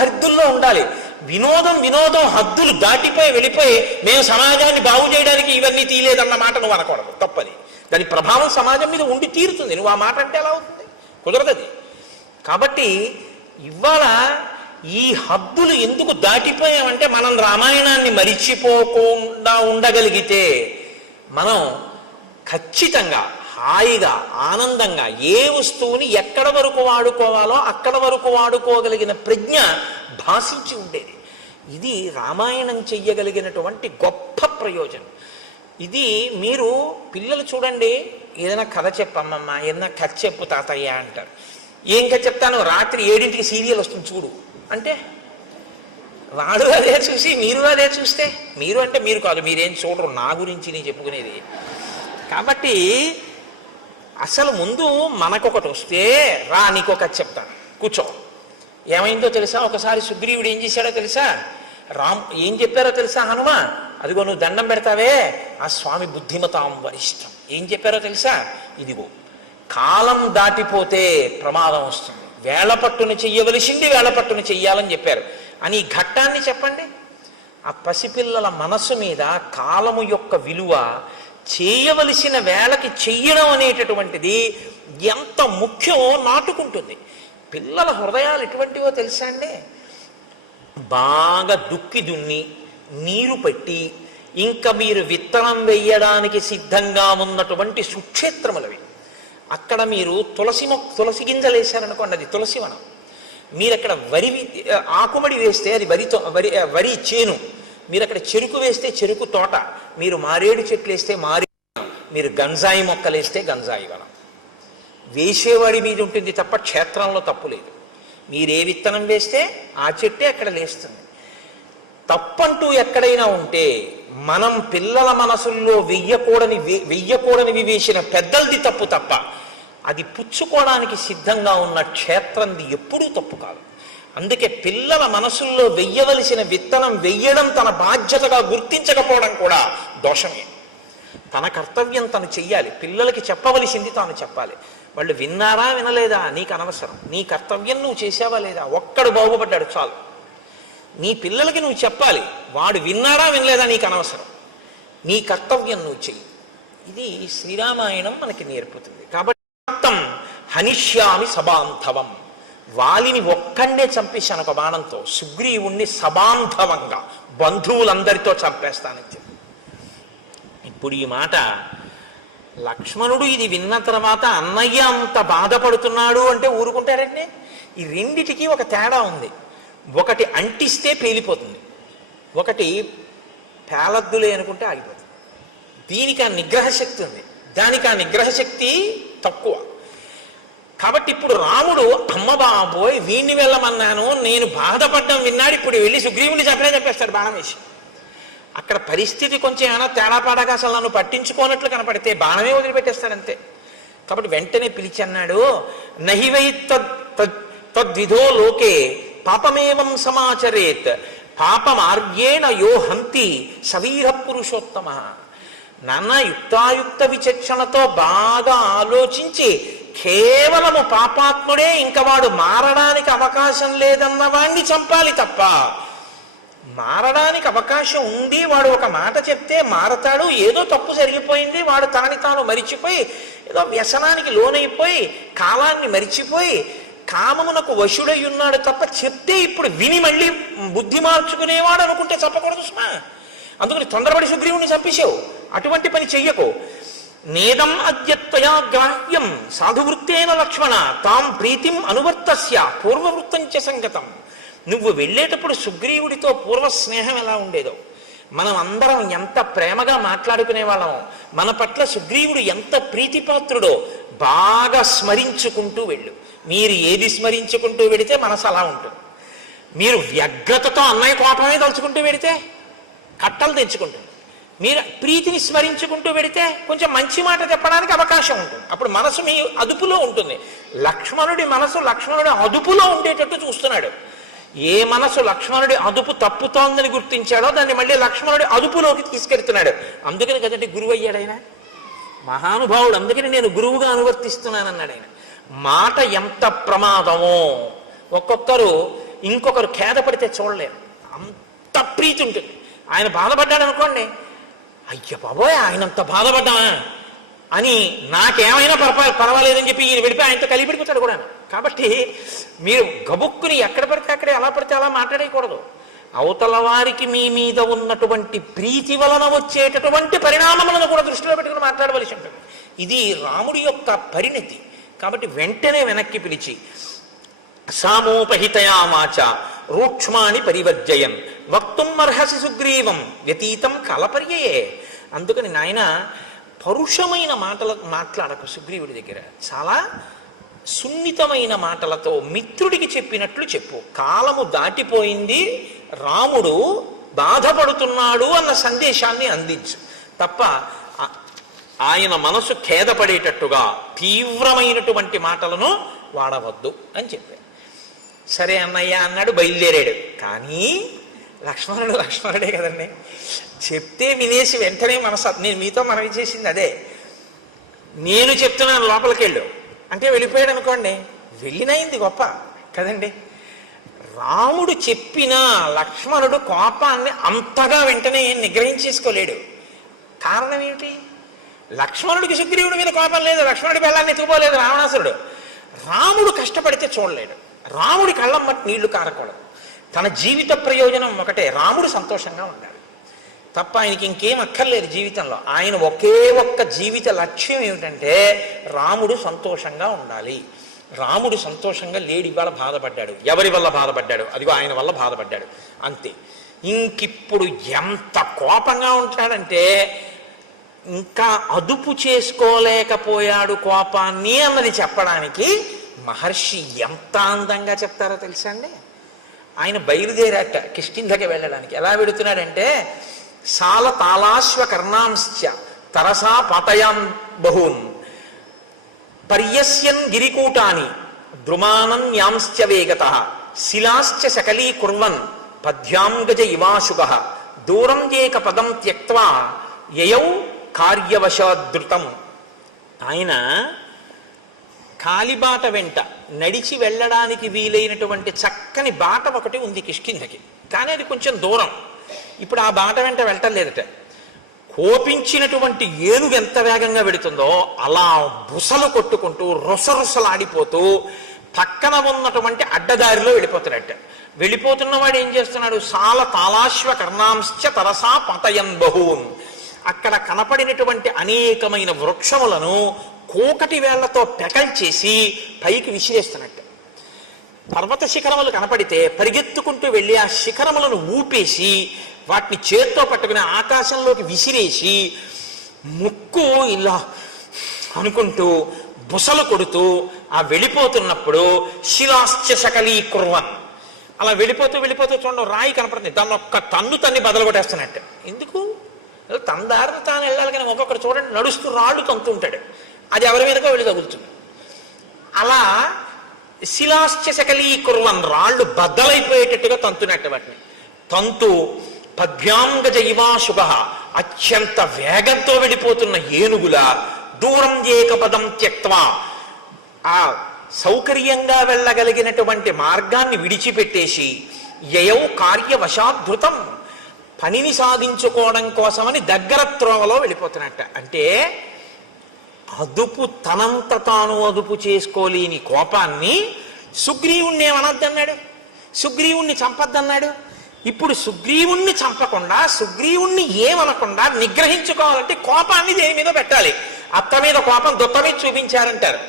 హద్దుల్లో ఉండాలి. వినోదం హద్దులు దాటిపోయి వెళ్ళిపోయి మేము సమాజాన్ని బాగు చేయడానికి ఇవన్నీ తీయలేదన్న మాట నువ్వు అనకూడదు, తప్పది. దాని ప్రభావం సమాజం మీద ఉండి తీరుతుంది. నువ్వు ఆ మాట అంటే ఎలా అవుతుంది? కుదరదది. కాబట్టి ఇవాళ ఈ హద్దులు ఎందుకు దాటిపోయామంటే మనం రామాయణాన్ని మరిచిపోకుండా ఉండగలిగితే మనం ఖచ్చితంగా హాయిగా ఆనందంగా ఏ వస్తువుని ఎక్కడ వరకు వాడుకోవాలో అక్కడ వరకు వాడుకోగలిగిన ప్రజ్ఞ భాషించి ఉండేది. ఇది రామాయణం చెయ్యగలిగినటువంటి గొప్ప ప్రయోజనం. ఇది మీరు పిల్లలు చూడండి, ఏదైనా కథ చెప్పమ్మమ్మ, ఏదైనా కథ చెప్పు తాతయ్య అంటారు. ఏం కథ చెప్తాను? రాత్రి 7ంటికి సీరియల్ వస్తుంది చూడు అంటే వాడు అదే చూసి మీరు అదే చూస్తే, మీరు అంటే మీరు కాదు, మీరేం చూడరు, నా గురించి నేను చెప్పుకునేది. కాబట్టి అసలు ముందు మనకొకటి వస్తే రా నీకొక చెప్తాను కూర్చో. ఏమైందో తెలుసా? ఒకసారి సుగ్రీవుడు ఏం చేశాడో తెలుసా? ఏం చెప్పారో తెలుసా? హనుమ, అదిగో నువ్వు దండం పెడతావే ఆ స్వామి బుద్ధిమతాం వరిష్టం. ఏం చెప్పారో తెలుసా? ఇదిగో కాలం దాటిపోతే ప్రమాదం వస్తుంది, వేళపట్టును చెయ్యవలసింది వేళపట్టును చెయ్యాలని చెప్పారు అని ఈ ఘట్టాన్ని చెప్పండి. ఆ పసిపిల్లల మనసు మీద కాలము యొక్క విలువ, చేయవలసిన వేళకి చెయ్యడం అనేటటువంటిది ఎంత ముఖ్యమో నాటుకుంటుంది. పిల్లల హృదయాలు ఎటువంటివో తెలుసా అండి? బాగా దుక్కి దున్ని నీరు పెట్టి ఇంకా మీరు విత్తనం వేయడానికి సిద్ధంగా ఉన్నటువంటి సుక్షేత్రములవి. అక్కడ మీరు తులసి గింజలు వేశారనుకోండి, అది తులసివనం. మీరు అక్కడ ఆకుమడి వేస్తే అది వరి చేను, మీరు అక్కడ చెరుకు వేస్తే చెరుకు తోట, మీరు మారేడు చెట్లు వేస్తే మారేడు వనం, మీరు గంజాయి మొక్కలు వేస్తే గంజాయి వనం. వేసేవాడి మీద ఉంటుంది తప్ప క్షేత్రంలో తప్పు లేదు. మీరు ఏ విత్తనం వేస్తే ఆ చెట్టే అక్కడ లేస్తుంది. తప్పంటూ ఎక్కడైనా ఉంటే మనం పిల్లల మనసుల్లో వెయ్యకూడనివి వేసిన పెద్దలది తప్పు తప్ప అది పుచ్చుకోవడానికి సిద్ధంగా ఉన్న క్షేత్రంది ఎప్పుడూ తప్పు కాదు. అందుకే పిల్లల మనసుల్లో వెయ్యవలసిన విత్తనం వెయ్యడం తన బాధ్యతగా గుర్తించకపోవడం కూడా దోషమే. తన కర్తవ్యం తను చెయ్యాలి, పిల్లలకి చెప్పవలసింది తాను చెప్పాలి. వాళ్ళు విన్నారా వినలేదా నీకు అనవసరం, నీ కర్తవ్యం నువ్వు చేసావా లేదా, ఒక్కడు బాగుపడ్డాడు చాలు. నీ పిల్లలకి నువ్వు చెప్పాలి, వాడు విన్నాడా వినలేదా నీకు అనవసరం, నీ కర్తవ్యం నువ్వు చెయ్యి. ఇది శ్రీరామాయణం మనకి నేర్పుతుంది. కాబట్టి హనిష్యామి సబాంధవం, వాలిని ఒక్కడే చంపేశాను ఒక బాణంతో, సుగ్రీవుణ్ణి సబాంధవంగా బంధువులందరితో చంపేస్తానని చెప్పి. ఇప్పుడు ఈ మాట లక్ష్మణుడు ఇది విన్న తర్వాత అన్నయ్య అంత బాధపడుతున్నాడు అంటే ఊరుకుంటాడండి. ఈ రెండిటికి ఒక తేడా ఉంది. ఒకటి అంటిస్తే పేలిపోతుంది, ఒకటి పేలద్దులే అనుకుంటే ఆగిపోతుంది. దీనికి ఆ నిగ్రహ శక్తి ఉంది, దానికి ఆ నిగ్రహ శక్తి తక్కువ. కాబట్టి ఇప్పుడు రాముడు అమ్మ బాబోయ్ వీణ్ణి వెళ్ళమన్నాను, నేను బాధపడ్డం విన్నాడు, ఇప్పుడు వెళ్ళి సుగ్రీవుని చంపేస్తాడు బాణం వేసి. అక్కడ పరిస్థితి కొంచెం ఏమైనా తేడాపాడగా అసలు నన్ను పట్టించుకోనట్లు కనపడితే బాణమే వదిలిపెట్టేస్తాడంతే. కాబట్టి వెంటనే పిలిచి అన్నాడు, నహివై తద్విధో లోకే పాపమేవం సమాచరేత్ పాపమార్గేణ యో హంతి సవీర పురుషోత్తమ. నాన్న యుక్తాయుక్త విచక్షణతో బాగా ఆలోచించి కేవలము పాపాత్ముడే, ఇంకా వాడు మారడానికి అవకాశం లేదన్న వాణ్ణి చంపాలి తప్ప, మారడానికి అవకాశం ఉంది, వాడు ఒక మాట చెప్తే మారతాడు, ఏదో తప్పు జరిగిపోయింది, వాడు తనని తాను మరిచిపోయి ఏదో వ్యసనానికి లోనైపోయి కాలాన్ని మరిచిపోయి కామమునకు వశుడై ఉన్నాడు తప్ప, చెప్తే ఇప్పుడు విని మళ్ళీ బుద్ధి మార్చుకునేవాడు అనుకుంటే చెప్పకూడదు సుమా. అందుకని తొందరపడి సుగ్రీవుని చంపేశావు, అటువంటి పని చెయ్యకు. నేదం అద్యత్వయా గ్రాహ్యం సాధువృత్తేన లక్ష్మణ తాం ప్రీతిం అనువర్తస్య పూర్వవృత్తంచ సంగతం. నువ్వు వెళ్ళేటప్పుడు సుగ్రీవుడితో పూర్వ స్నేహం ఎలా ఉండేదో, మనం అందరం ఎంత ప్రేమగా మాట్లాడుకునే వాళ్ళం, మన పట్ల సుగ్రీవుడు ఎంత ప్రీతిపాత్రుడో బాగా స్మరించుకుంటూ వెళ్ళు. మీరు ఏది స్మరించుకుంటూ వెడితే మనసు అలా ఉంటుంది. మీరు వ్యగ్రతతో అన్నయ్య కోపమే తలుచుకుంటూ వెడితే కట్టలు తెచ్చుకుంటుంది. మీరు ప్రీతిని స్మరించుకుంటూ వెడితే కొంచెం మంచి మాట చెప్పడానికి అవకాశం ఉంటుంది. అప్పుడు మనసు మీ అదుపులో ఉంటుంది. లక్ష్మణుడి మనసు లక్ష్మణుడి అదుపులో ఉండేటట్టు చూస్తున్నాడు. ఏ మనసు లక్ష్మణుడి అదుపు తప్పుతోందని గుర్తించాడో దాన్ని మళ్ళీ లక్ష్మణుడి అదుపులోకి తీసుకెళ్తున్నాడు. అందుకని కదండి గురువు అయ్యాడు ఆయన, మహానుభావుడు. అందుకని నేను గురువుగా అనువర్తిస్తున్నానన్నాడు ఆయన. మాట ఎంత ప్రమాదమో, ఒక్కొక్కరు ఇంకొకరు ఖేదపడితే చూడలేరు, అంత ప్రీతి ఉంటుంది. ఆయన బాధపడ్డాడు అనుకోండి, అయ్య బాబోయ్ ఆయనంత బాధపడ్డామా అని నాకేమైనా పర్వాలేదని చెప్పి ఈయన వెళ్ళిపోయి ఆయనతో కలిపిడిపోతాడు కూడా. కాబట్టి మీరు గబుక్కుని ఎక్కడ పడితే అక్కడే ఎలా పడితే అలా మాట్లాడకూడదు. అవతల వారికి మీ మీద ఉన్నటువంటి ప్రీతి వలన వచ్చేటటువంటి పరిణామములను కూడా దృష్టిలో పెట్టుకుని మాట్లాడవలసి ఉంటుంది. ఇది రాముడి యొక్క పరిణతి. కాబట్టి వెంటనే వెనక్కి పిలిచి సామోపహితయామాచ రూక్ష్మాణి పరివర్జయన్ వక్తుం అర్హసి సుగ్రీవం వ్యతీతం కాలపర్యయే. అందుకని నాయన పరుషమైన మాట్లాడకు సుగ్రీవుడి దగ్గర, చాలా సున్నితమైన మాటలతో మిత్రుడికి చెప్పినట్లు చెప్పు. కాలము దాటిపోయింది, రాముడు బాధపడుతున్నాడు అన్న సందేశాన్ని అందించు తప్ప ఆయన మనసు ఖేదపడేటట్టుగా తీవ్రమైనటువంటి మాటలను వాడవద్దు అని చెప్పాడు. సరే అన్నయ్య అన్నాడు, బయలుదేరాడు. కానీ లక్ష్మణుడే కదండి, చెప్తే వినేసి వెంటనే నేను మీతో మనవి చేసింది అదే. నేను చెప్తున్నాను లోపలికి వెళ్ళు అంటే వెళ్ళిపోయాడు అనుకోండి, వెళ్ళినయింది గొప్ప కదండి. రాముడు చెప్పిన లక్ష్మణుడు కోపాన్ని అంతగా వెంటనే నిగ్రహించేసుకోలేడు. కారణం ఏమిటి? లక్ష్మణుడికి సుగ్రీవుడి మీద కోపం లేదు, లక్ష్మణుడి బెల్లాన్ని ఎత్తుకుపోలేదు రావణాసురుడు. రాముడు కష్టపడితే చూడలేడు, రాముడి కళ్ళమ్మటి నీళ్లు కారకూడదు. తన జీవిత ప్రయోజనం ఒకటే, రాముడు సంతోషంగా ఉండాలి తప్ప ఆయనకి ఇంకేం అక్కర్లేదు జీవితంలో. ఆయన ఒకే ఒక్క జీవిత లక్ష్యం ఏమిటంటే రాముడు సంతోషంగా ఉండాలి. రాముడు సంతోషంగా లేడు, ఇవాళ బాధపడ్డాడు. ఎవరి వల్ల బాధపడ్డాడు? అదిగో ఆయన వల్ల బాధపడ్డాడు అంతే. ఇంకిప్పుడు ఎంత కోపంగా ఉంటాడంటే ఇంకా అదుపు చేసుకోలేకపోయాడు కోపాన్ని అన్నది చెప్పడానికి మహర్షి ఎంత అందంగా చెప్తారో తెలుసా అండి. ఆయన బయలుదేరాట కిష్కింధకి వెళ్ళడానికి. ఎలా వెడుతున్నాడంటే సాల తాళాశ్వ కర్ణాంశ్చ తరసా పాతయాన్ బహూన్ పర్యస్యన్ గిరికూటాని ద్రుమానన్యాంశ్చ వేగత శిలాశ్చ శకలీకుర్వన్ పద్భ్యాం గజ ఇవాశుగ దూరం ఏక పదం త్యక్త్వా యయౌ కార్యవశాదృతం. ఆయన కాలిబాట వెంట నడిచి వెళ్ళడానికి వీలైనటువంటి చక్కని బాట ఒకటి ఉంది కిష్కింధకి, కానీ అది కొంచెం దూరం. ఇప్పుడు ఆ బాట వెంట వెళ్ళటం కోపించినటువంటి ఏనుగు ఎంత వేగంగా వెడుతుందో అలా బుసలు కొట్టుకుంటూ రుసరుసలాడిపోతూ పక్కన ఉన్నటువంటి అడ్డదారిలో వెళ్ళిపోతున్నాడట. వెళ్ళిపోతున్నవాడు ఏం చేస్తున్నాడు? సాల తాళాశ్వ కర్ణాంశ్చ తరసా పతయన్ బహూన్. అక్కడ కనపడినటువంటి అనేకమైన వృక్షములను కోకటి వేళ్లతో పెకల్చేసి పైకి విసిరేస్తున్నట్టు. పర్వత శిఖరములు కనపడితే పరిగెత్తుకుంటూ వెళ్ళి ఆ శిఖరములను ఊపేసి వాటిని చేత్తో పట్టుకుని ఆకాశంలోకి విసిరేసి ముక్కు ఇలా అనుకుంటూ బుసలు కొడుతూ ఆ వెళ్ళిపోతున్నప్పుడు శిలాశ్చ శకలీకుర్వన్ అలా వెళ్ళిపోతూ చూడండి రాయి కనపడుతుంది, దాన్ని ఒక్క తన్ని బదలు కొట్టేస్తున్నట్టు. ఎందుకు? తన దారిని తాను వెళ్ళాలి, కానీ ఒక్కొక్కడు చూడండి నడుస్తూ రాళ్ళు తంతూ ఉంటాడు, అది ఎవరి మీదకో వెళ్ళి తగులుతుంది. అలా శిలాశ్చ శకలీకుర్వన్ రాళ్ళు బద్దలైపోయేటట్టుగా తంతున్నట్టు వాటిని తంతు పద్భ్యాంగజ ఇవాశుభ అత్యంత వేగంతో వెళ్ళిపోతున్న ఏనుగుల దూరం ఏకపదం త్యక్త్వా ఆ సౌకర్యంగా వెళ్ళగలిగినటువంటి మార్గాన్ని విడిచిపెట్టేసి యయౌ కార్యవశాద్ధృతం, పనిని సాధించుకోవడం కోసమని దగ్గర త్రోవలో వెళ్ళిపోతున్నట్ట. అంటే తనంత తాను అదుపు చేసుకోలేని కోపాన్ని సుగ్రీవుణ్ణి ఏమనొద్దన్నాడు, సుగ్రీవుణ్ణి చంపద్దన్నాడు. ఇప్పుడు సుగ్రీవుణ్ణి చంపకుండా, సుగ్రీవుణ్ణి ఏమనకుండా నిగ్రహించుకోవాలంటే కోపాన్ని దేని మీద పెట్టాలి. అత్త మీద కోపం దుత్త మీద చూపించారంటారు.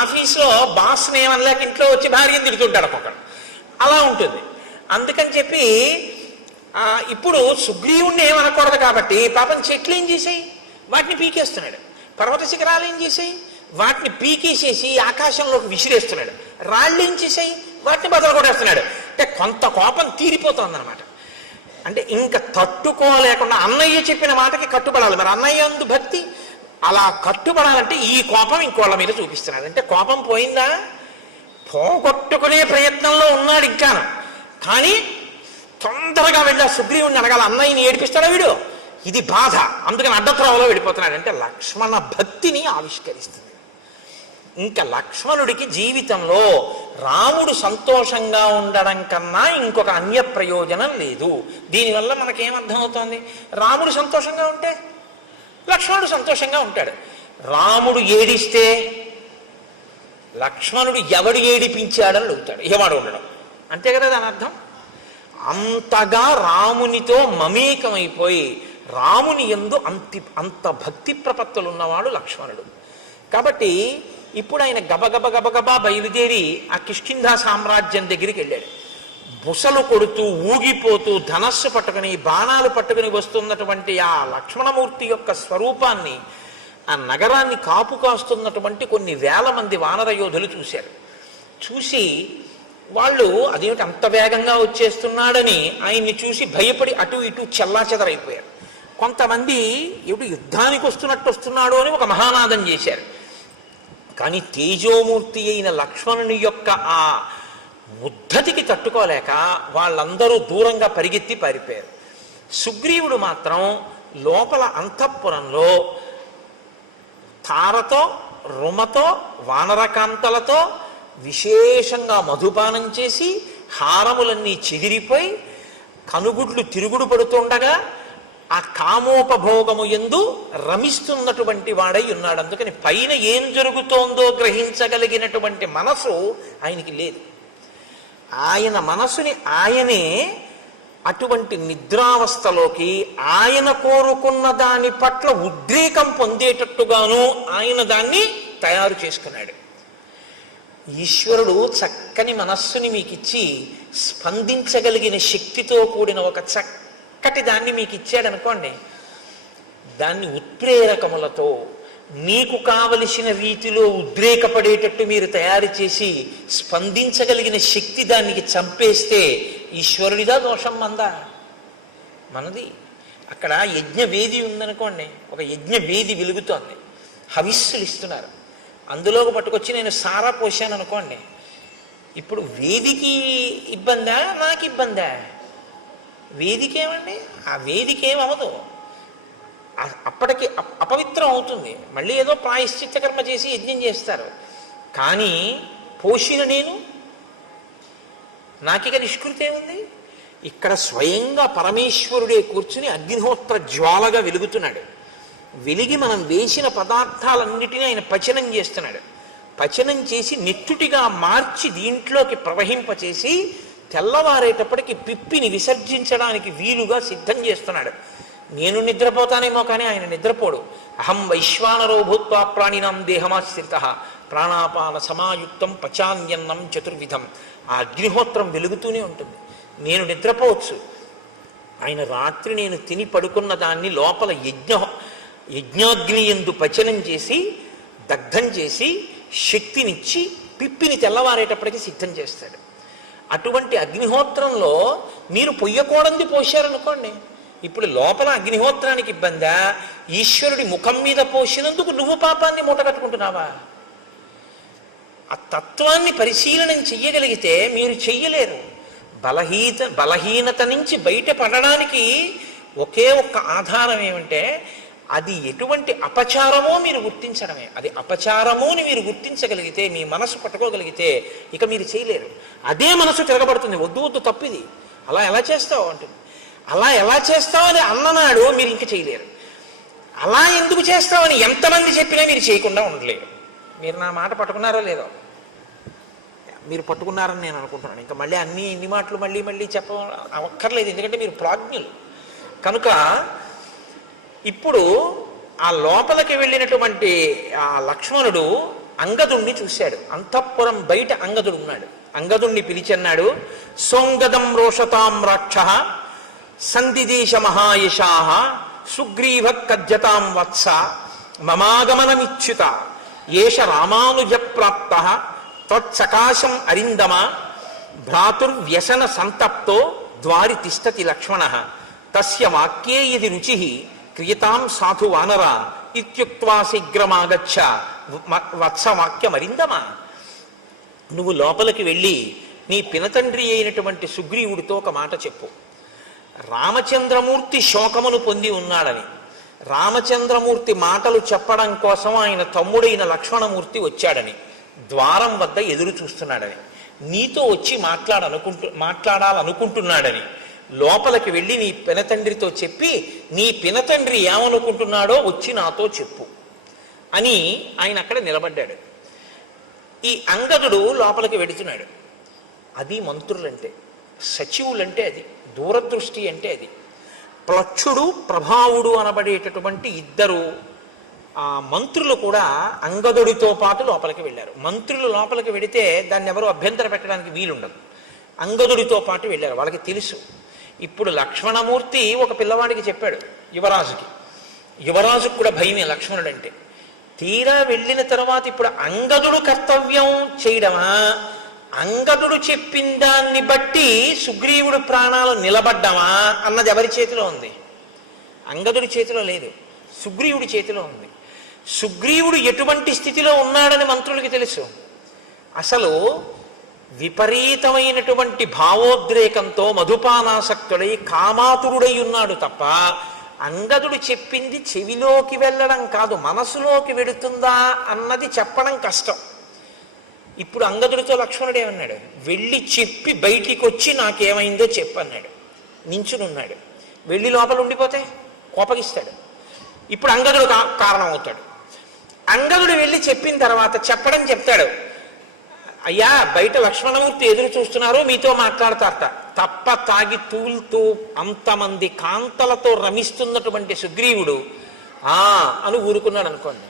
ఆఫీస్లో బాస్ని ఏమనలేక ఇంట్లో వచ్చి భార్యను తిడుతుంటాడు ఒక్కొక్కడు, అలా ఉంటుంది. అందుకని చెప్పి ఇప్పుడు సుగ్రీవుణ్ణి ఏమనకూడదు కాబట్టి పాపం చెట్లు ఏం చేసాయి, వాటిని పీకేస్తున్నాడు. పర్వత శిఖరాలు ఏం చేసాయి, వాటిని పీకేసేసి ఆకాశంలోకి విసిరేస్తున్నాడు. రాళ్ళు ఏం చేసాయి, వాటిని బదలు కొట్టేస్తున్నాడు. అంటే కొంత కోపం తీరిపోతుందన్నమాట. అంటే ఇంకా తట్టుకోలేకుండా అన్నయ్య చెప్పిన మాటకి కట్టుబడాలి. మరి అన్నయ్య అందు భక్తి, అలా కట్టుబడాలంటే ఈ కోపం ఇంకోళ్ళ మీద చూపిస్తున్నాడు. అంటే కోపం పోయిందా, పోగొట్టుకునే ప్రయత్నంలో ఉన్నాడు ఇంకాను. కానీ తొందరగా వెళ్ళా సుగ్రీవుణ్ణి అడగాల, అన్నయ్యని ఏడిపిస్తాడా వీడు, ఇది బాధ, అందుకని అడ్డత్రోవలో వెళ్ళిపోతున్నాడు. అంటే లక్ష్మణ భక్తిని ఆవిష్కరిస్తుంది. ఇంకా లక్ష్మణుడికి జీవితంలో రాముడు సంతోషంగా ఉండడం కన్నా ఇంకొక అన్య ప్రయోజనం లేదు. దీనివల్ల మనకేమర్థమవుతోంది, రాముడు సంతోషంగా ఉంటే లక్ష్మణుడు సంతోషంగా ఉంటాడు. రాముడు ఏడిస్తే లక్ష్మణుడు ఎవడు ఏడిపించాడని అడుగుతాడు, ఏవాడు ఉండడం. అంతే కదా దాని అర్థం. అంతగా రామునితో మమేకమైపోయి రాముని యందు అంత భక్తి ప్రపత్తులు ఉన్నవాడు లక్ష్మణుడు. కాబట్టి ఇప్పుడు ఆయన గబగబ గబగబా బయలుదేరి ఆ కిష్కింధా సామ్రాజ్యం దగ్గరికి వెళ్ళాడు. బుసలు కొడుతూ ఊగిపోతూ ధనస్సు పట్టుకుని బాణాలు పట్టుకుని వస్తున్నటువంటి ఆ లక్ష్మణమూర్తి యొక్క స్వరూపాన్ని, ఆ నగరాన్ని కాపు కాస్తున్నటువంటి కొన్ని వేల మంది వానర యోధులు చూశారు. చూసి వాళ్ళు అదేమిటి అంత వేగంగా వచ్చేస్తున్నాడని ఆయన్ని చూసి భయపడి అటు ఇటు చెల్లాచెదరైపోయారు. కొంతమంది ఏమిటి యుద్ధానికి వస్తున్నట్టు వస్తున్నాడు అని ఒక మహానాదం చేశారు. కానీ తేజోమూర్తి అయిన లక్ష్మణుని యొక్క ఆ ఉద్ధతికి తట్టుకోలేక వాళ్ళందరూ దూరంగా పరిగెత్తి పారిపోయారు. సుగ్రీవుడు మాత్రం లోపల అంతఃపురంలో తారతో రుమతో వానరకాంతలతో విశేషంగా మధుపానం చేసి హారములన్నీ చెదిరిపోయి కనుగుడ్లు తిరుగుడు పడుతుండగా ఆ కామోపభోగము యందు రమిస్తున్నటువంటి వాడై ఉన్నాడు. అందుకని పైన ఏం జరుగుతోందో గ్రహించగలిగినటువంటి మనసు ఆయనకి లేదు. ఆయన మనసుని ఆయనే అటువంటి నిద్రావస్థలోకి ఆయన కోరుకున్న దాని పట్ల ఉద్రేకం పొందేటట్టుగాను ఆయన దాన్ని తయారు చేసుకున్నాడు. ఈశ్వరుడు చక్కని మనస్సుని మీకు ఇచ్చి స్పందించగలిగిన శక్తితో కూడిన ఒక చక్కటి దాన్ని మీకు ఇచ్చాడనుకోండి, దాన్ని ఉత్ప్రేరకములతో మీకు కావలసిన రీతిలో ఉద్రేకపడేటట్టు మీరు తయారు చేసి స్పందించగలిగిన శక్తి దానికి చంపేస్తే ఈశ్వరుడిదా దోషం మందా? మనది. అక్కడ యజ్ఞవేది ఉందనుకోండి, ఒక యజ్ఞవేది వెలుగుతోంది, హవిస్సులు ఇస్తున్నారు, అందులోకి పట్టుకొచ్చి నేను సారా పోసాను అనుకోండి, ఇప్పుడు వేదికి ఇబ్బందా నాకు ఇబ్బందా? వేదికేమండి, ఆ వేదికేమవదు, అప్పటికి అపవిత్రం అవుతుంది, మళ్ళీ ఏదో ప్రాయశ్చిత్త కర్మ చేసి యజ్ఞం చేస్తారు. కానీ పోషిన నేను, నాకిక నిష్కృతి ఏముంది? ఇక్కడ స్వయంగా పరమేశ్వరుడే కూర్చుని అగ్నిహోత్ర జ్వాలగా వెలుగుతున్నాడు. వెలిగి మనం వేసిన పదార్థాలన్నిటినీ ఆయన పచనం చేస్తున్నాడు. పచనం చేసి నెత్తుటిగా మార్చి దీంట్లోకి ప్రవహింపచేసి తెల్లవారేటప్పటికి పిప్పిని విసర్జించడానికి వీలుగా సిద్ధం చేస్తున్నాడు. నేను నిద్రపోతానేమో కానీ ఆయన నిద్రపోడు. అహం వైశ్వానరో భూత్వా ప్రాణినాం దేహమాశ్రితః ప్రాణాపాన సమాయుక్తం పచాన్యన్నం చతుర్విధం. ఆ అగ్నిహోత్రం వెలుగుతూనే ఉంటుంది. నేను నిద్రపోవచ్చు, ఆయన రాత్రి నేను తిని పడుకున్న దాన్ని లోపల యజ్ఞాగ్ని యందు పచనం చేసి దగ్ధం చేసి శక్తినిచ్చి పిప్పిని తెల్లవారేటప్పటికి సిద్ధం చేస్తాడు. అటువంటి అగ్నిహోత్రంలో మీరు పొయ్యకూడంది పోశారనుకోండి, ఇప్పుడు లోపల అగ్నిహోత్రానికి ఇబ్బందా, ఈశ్వరుడి ముఖం మీద పోసినందుకు నువ్వు పాపాన్ని మూటగట్టుకుంటున్నావా? ఆ తత్వాన్ని పరిశీలనం చెయ్యగలిగితే మీరు చెయ్యలేరు. బలహీనత నుంచి బయటపడడానికి ఒకే ఒక్క ఆధారం ఏమంటే అది ఎటువంటి అపచారమో మీరు గుర్తించడమే. అది అపచారమో అని మీరు గుర్తించగలిగితే, మీ మనసు పట్టుకోగలిగితే ఇక మీరు చేయలేరు. అదే మనసు తిరగబడుతుంది, వద్దు వద్దు తప్పిది, అలా ఎలా చేస్తావు అంటుంది. అలా ఎలా చేస్తావు అని అన్ననాడు మీరు ఇంక చేయలేరు. అలా ఎందుకు చేస్తామని ఎంతమంది చెప్పినా మీరు చేయకుండా ఉండలేరు. మీరు నా మాట పట్టుకున్నారో లేదో? మీరు పట్టుకున్నారని నేను అనుకుంటున్నాను. ఇంకా మళ్ళీ ఇన్ని మాటలు మళ్ళీ మళ్ళీ అక్కర్లేదు, ఎందుకంటే మీరు ప్రాజ్ఞులు కనుక. ఇప్పుడు ఆ లోపలికి వెళ్ళినటువంటి ఆ లక్ష్మణుడు అంగదుణ్ణి చూశాడు. అంతఃపురం బయట అంగదుడు ఉన్నాడు. అంగదుణ్ణి పిలిచన్నాడు. సోంగదం రోషతాం రాక్ష సందిదేశ మహాయశాః సుగ్రీవ కజ్జతాం వత్స మమాగమనమిచ్యుత ఏష రామానుజ ప్రాప్త త్వత్సకాశం అరిందమ భ్రాతుర్వ్యసన సంతప్తో ద్వారి తిష్టతి లక్ష్మణ తస్య వాక్యే యది రుచి క్రియతాం సాధు వానర ఇత్యుక్త్వా శీఘ్రమాగచ్చ వత్సవాక్యమరిందమ. నువ్వు లోపలికి వెళ్ళి నీ పినతండ్రి అయినటువంటి సుగ్రీవుడితో ఒక మాట చెప్పు. రామచంద్రమూర్తి శోకమును పొంది ఉన్నాడని, రామచంద్రమూర్తి మాటలు చెప్పడం కోసం ఆయన తమ్ముడైన లక్ష్మణమూర్తి వచ్చాడని, ద్వారం వద్ద ఎదురు చూస్తున్నాడని, నీతో వచ్చి మాట్లాడాలనుకుంటున్నాడని లోపలికి వెళ్ళి నీ పినతండ్రితో చెప్పి, నీ పినతండ్రి ఏమనుకుంటున్నాడో వచ్చి నాతో చెప్పు అని ఆయన అక్కడ నిలబడ్డాడు. ఈ అంగదుడు లోపలికి వెడుతున్నాడు. అది మంత్రులంటే, సచివులంటే అది, దూరదృష్టి అంటే అది. ప్లక్షుడు ప్రభావుడు అనబడేటటువంటి ఇద్దరు ఆ మంత్రులు కూడా అంగదుడితో పాటు లోపలికి వెళ్ళారు. మంత్రులు లోపలికి వెడితే దాన్ని ఎవరు అభ్యంతర పెట్టడానికి వీలుండదు. అంగదుడితో పాటు వెళ్ళారు. వాళ్ళకి తెలుసు. ఇప్పుడు లక్ష్మణమూర్తి ఒక పిల్లవాడికి చెప్పాడు, యువరాజుకి. యువరాజుకు కూడా భయమే లక్ష్మణుడంటే. తీరా వెళ్ళిన తర్వాత ఇప్పుడు అంగదుడు కర్తవ్యం చేయడమా, అంగదుడు చెప్పిన దాన్ని బట్టి సుగ్రీవుడు ప్రాణాలు నిలబడ్డమా అన్నది ఎవరి చేతిలో ఉంది? అంగదుడి చేతిలో లేదు, సుగ్రీవుడి చేతిలో ఉంది. సుగ్రీవుడు ఎటువంటి స్థితిలో ఉన్నాడని మంత్రులకి తెలుసు. అసలు విపరీతమైనటువంటి భావోద్రేకంతో మధుపానాసక్తుడై కామాతురుడై ఉన్నాడు తప్ప అంగదుడు చెప్పింది చెవిలోకి వెళ్ళడం కాదు, మనసులోకి వెడుతుందా అన్నది చెప్పడం కష్టం. ఇప్పుడు అంగదుడితో లక్ష్మణుడు ఏమన్నాడు? వెళ్ళి చెప్పి బయటికి వచ్చి నాకేమైందో చెప్పన్నాడు. నించునున్నాడు. వెళ్ళి లోపల ఉండిపోతే కోపగిస్తాడు. ఇప్పుడు అంగదుడు కారణం అవుతాడు. అంగదుడు వెళ్ళి చెప్పిన తర్వాత చెప్తాడు, అయ్యా బయట లక్ష్మణమూర్తి ఎదురు చూస్తున్నారు, మీతో మాట్లాడతారట. తప్ప తాగి తూలుతూ అంతమంది కాంతలతో రమిస్తున్నటువంటి సుగ్రీవుడు అని ఊరుకున్నాడు అనుకోండి.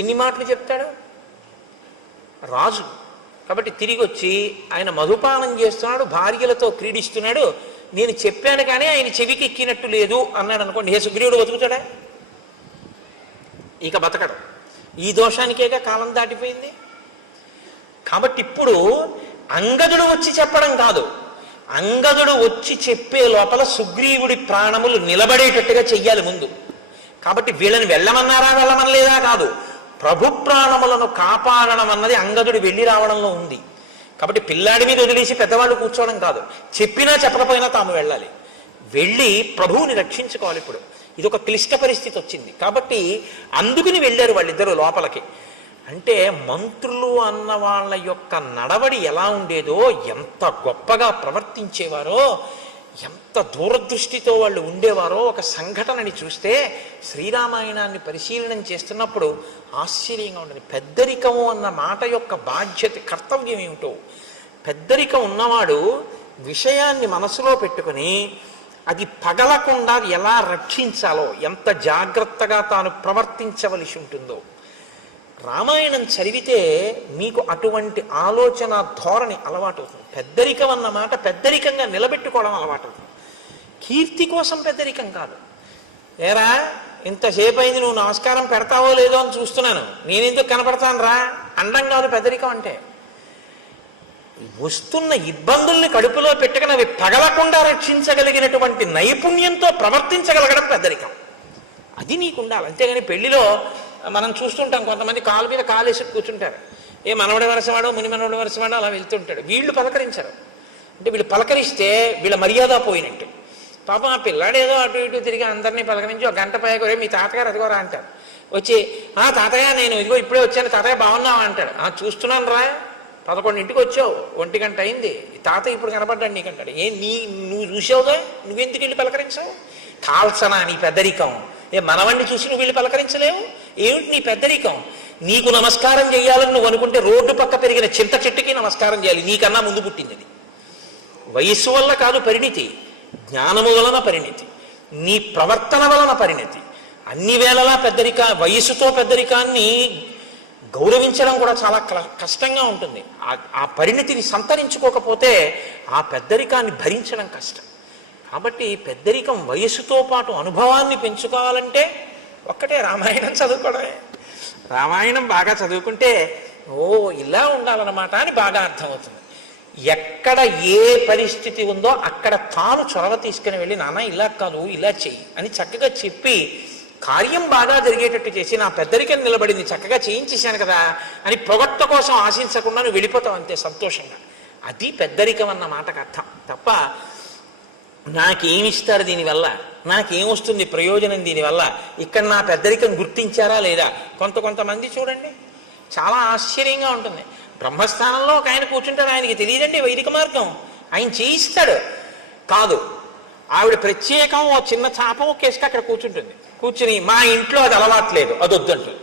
ఎన్ని మాటలు చెప్తాడు? రాజు కాబట్టి తిరిగి వచ్చి ఆయన మధుపానం చేస్తున్నాడు, భార్యలతో క్రీడిస్తున్నాడు, నేను చెప్పాను కానీ ఆయన చెవికి ఎక్కినట్టు లేదు అన్నాడు అనుకోండి. ఏ సుగ్రీవుడు బతుకుతాడా? ఇక బతకడు. ఈ దోషానికేగా కాలం దాటిపోయింది. కాబట్టి ఇప్పుడు అంగదుడు వచ్చి చెప్పడం కాదు, అంగదుడు వచ్చి చెప్పే లోపల సుగ్రీవుడి ప్రాణములు నిలబడేటట్టుగా చెయ్యాలి ముందు. కాబట్టి వీళ్ళని వెళ్ళమనలేదా కాదు, ప్రభు ప్రాణములను కాపాడడం అన్నది అంగదుడు వెళ్ళి రావడంలో ఉంది. కాబట్టి పిల్లాడి మీద వదిలేసి పెద్దవాళ్ళు కూర్చోవడం కాదు, చెప్పినా చెప్పకపోయినా తాము వెళ్ళాలి, వెళ్ళి ప్రభువుని రక్షించుకోవాలి. ఇప్పుడు ఇది ఒక క్లిష్ట పరిస్థితి వచ్చింది కాబట్టి అందుకుని వెళ్ళారు వాళ్ళిద్దరూ లోపలికి. అంటే మంత్రులు అన్న వాళ్ళ యొక్క నడవడి ఎలా ఉండేదో, ఎంత గొప్పగా ప్రవర్తించేవారో, ఎంత దూరదృష్టితో వాళ్ళు ఉండేవారో ఒక సంఘటనని చూస్తే శ్రీరామాయణాన్ని పరిశీలనం చేస్తున్నప్పుడు ఆశ్చర్యంగా ఉండదు. పెద్దరికము అన్న మాట యొక్క బాధ్యత, కర్తవ్యం ఏమిటో. పెద్దరికం ఉన్నవాడు విషయాన్ని మనసులో పెట్టుకుని అది పగలకుండా ఎలా రక్షించాలో, ఎంత జాగ్రత్తగా తాను ప్రవర్తించవలసి ఉంటుందో. రామాయణం చదివితే మీకు అటువంటి ఆలోచన ధోరణి అలవాటు అవుతుంది. పెద్దరికం అన్న మాట పెద్దరికంగా నిలబెట్టుకోవడం అలవాటు అవుతుంది. కీర్తి కోసం పెద్దరికం కాదు. ఏరా ఇంతసేపు అయింది, నువ్వు నమస్కారం పెడతావో లేదో అని చూస్తున్నాను, నేనెందుకు కనపడతాను రా అండం కాదు పెద్దరికం అంటే. వస్తున్న ఇబ్బందుల్ని కడుపులో పెట్టుకుని అవి పగలకుండా రక్షించగలిగినటువంటి నైపుణ్యంతో ప్రవర్తించగలగడం పెద్దరికం. అది నీకుండాలి. అంతేగాని పెళ్లిలో మనం చూస్తుంటాం, కొంతమంది కాలు మీద కాలేసి కూర్చుంటారు. ఏ మనవడి వరసవాడో ముని మనవడి వరసవాడో అలా వెళ్తుంటాడు. వీళ్ళు పలకరించరు. అంటే వీళ్ళు పలకరిస్తే వీళ్ళ మర్యాద పోయినట్టు. పాపం ఆ పిల్లాడు ఏదో అటు ఇటు తిరిగి అందరినీ పలకరించి ఒక గంట పైకి మీ తాతగారు అదిగోరా అంటారు. వచ్చి తాతయ్య నేను ఇదిగో ఇప్పుడే వచ్చాను తాతయ్య బాగున్నావా అంటాడు. చూస్తున్నాను రా 11ంటికి వచ్చావు 1 గంట అయింది తాత ఇప్పుడు కనపడ్డాడు నీకంటాడు. నువ్వు చూసావుగా నువ్వెందుకు వెళ్ళి పలకరించావు? కాల్సనా నీ పెద్దరికం? మనవణ్ణి చూసి నువ్వు వెళ్ళి పలకరించలేవు? ఏమిటి నీ పెద్దరికం? నీకు నమస్కారం చేయాలని నువ్వు అనుకుంటే రోడ్డు పక్క పెరిగిన చింత చెట్టుకి నమస్కారం చేయాలి, నీకన్నా ముందు పుట్టింది. వయస్సు వల్ల కాదు పరిణితి, జ్ఞానము వలన పరిణితి, నీ ప్రవర్తన వలన పరిణితి. అన్ని వేళలా వయస్సుతో పెద్దరికాన్ని గౌరవించడం కూడా చాలా కష్టంగా ఉంటుంది. ఆ పరిణితిని సంతరించుకోకపోతే ఆ పెద్దరికాన్ని భరించడం కష్టం. కాబట్టి పెద్దరికం వయస్సుతో పాటు అనుభవాన్ని పెంచుకోవాలంటే ఒక్కటే రామాయణం చదువుకోవడమే. రామాయణం బాగా చదువుకుంటే ఇలా ఉండాలన్నమాట అని బాగా అర్థమవుతుంది. ఎక్కడ ఏ పరిస్థితి ఉందో అక్కడ తాను చొరవ తీసుకుని వెళ్ళి నాన్న ఇలా కాదు ఇలా చెయ్యి అని చక్కగా చెప్పి కార్యం బాగా జరిగేటట్టు చేసి నా పెద్దరికం నిలబడింది చక్కగా చేయించేశాను కదా అని పొగట్ట కోసం ఆశించకుండా నువ్వు వెళ్ళిపోతావు అంతే సంతోషంగా. అది పెద్దరికం అన్న మాటకు అర్థం. తప్ప నాకేమిస్తారు దీనివల్ల, నాకేమొస్తుంది ప్రయోజనం దీనివల్ల, ఇక్కడ నా పెద్దరికం గుర్తించారా లేదా? కొంతమంది చూడండి చాలా ఆశ్చర్యంగా ఉంటుంది. బ్రహ్మస్థానంలో ఒక ఆయన కూర్చుంటాడు, ఆయనకి తెలియదండి వైదిక మార్గం, ఆయన చేయిస్తాడు. కాదు, ఆవిడ ప్రత్యేకం ఓ చిన్న చాపం ఒకేసుక అక్కడ కూర్చుంటుంది. కూర్చుని మా ఇంట్లో అది అలవాట్లేదు అది వద్దంటుంది.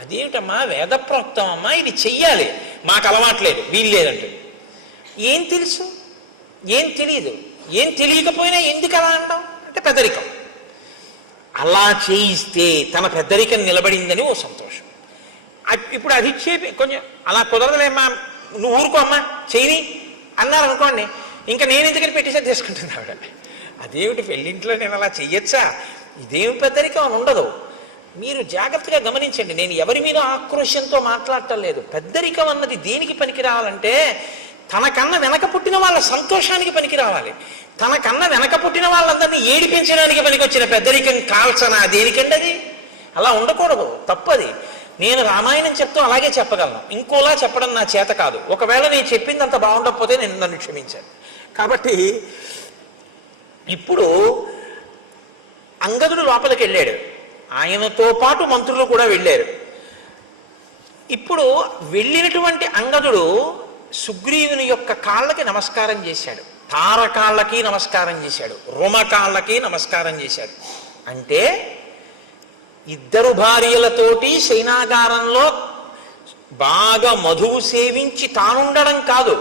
అదేమిటమ్మా వేదప్రోక్తం అమ్మా ఇది చెయ్యాలి, మాకు అలవాట్లేదు వీలు లేదంటుంది. ఏం తెలుసు, ఏం తెలియదు, ఏం తెలియకపోయినా ఎందుకు అలా అంటాం అంటే పెద్దరికం. అలా చేయిస్తే తన పెద్దరికం నిలబడిందని ఓ సంతోషం. ఇప్పుడు అది చెప్పి కొంచెం అలా కుదరదులేమ్మా నువ్వు ఊరుకో అమ్మా చేయని అన్నారనుకోండి, ఇంకా నేను ఎందుకని పెట్టేసరి చేసుకుంటుంది ఆవిడ. అదేమిటి పెళ్ళింట్లో నేను అలా చెయ్యొచ్చా, ఇదేమి పెద్దరికం అని ఉండదు. మీరు జాగ్రత్తగా గమనించండి, నేను ఎవరి మీద ఆక్రోశంతో మాట్లాడటం లేదు. పెద్దరికం అన్నది దేనికి పనికి రావాలంటే తనకన్నా వెనక పుట్టిన వాళ్ళ సంతోషానికి పనికి రావాలి. తనకన్నా వెనక పుట్టిన వాళ్ళందరినీ ఏడిపించడానికి పనికి వచ్చిన పెద్దరికం కాల్చనా దేనికండి? అది అలా ఉండకూడదు, తప్పది. నేను రామాయణం చెప్తూ అలాగే చెప్పగలను, ఇంకోలా చెప్పడం నా చేత కాదు. ఒకవేళ నేను చెప్పింది అంత బాగుండకపోతే నన్ను క్షమించాను. కాబట్టి ఇప్పుడు అంగదుడు లోపలికి వెళ్ళాడు, ఆయనతో పాటు మంత్రులు కూడా వెళ్ళారు. ఇప్పుడు వెళ్ళినటువంటి అంగదుడు సుగ్రీవుని యొక్క కాళ్ళకి నమస్కారం చేశాడు, తారకాళ్ళకి నమస్కారం చేశాడు, రుమకాళ్ళకి నమస్కారం చేశాడు. అంటే ఇద్దరు భార్యలతోటి శయనాగారంలో బాగా మధువు సేవించి తానుండడం కాదు,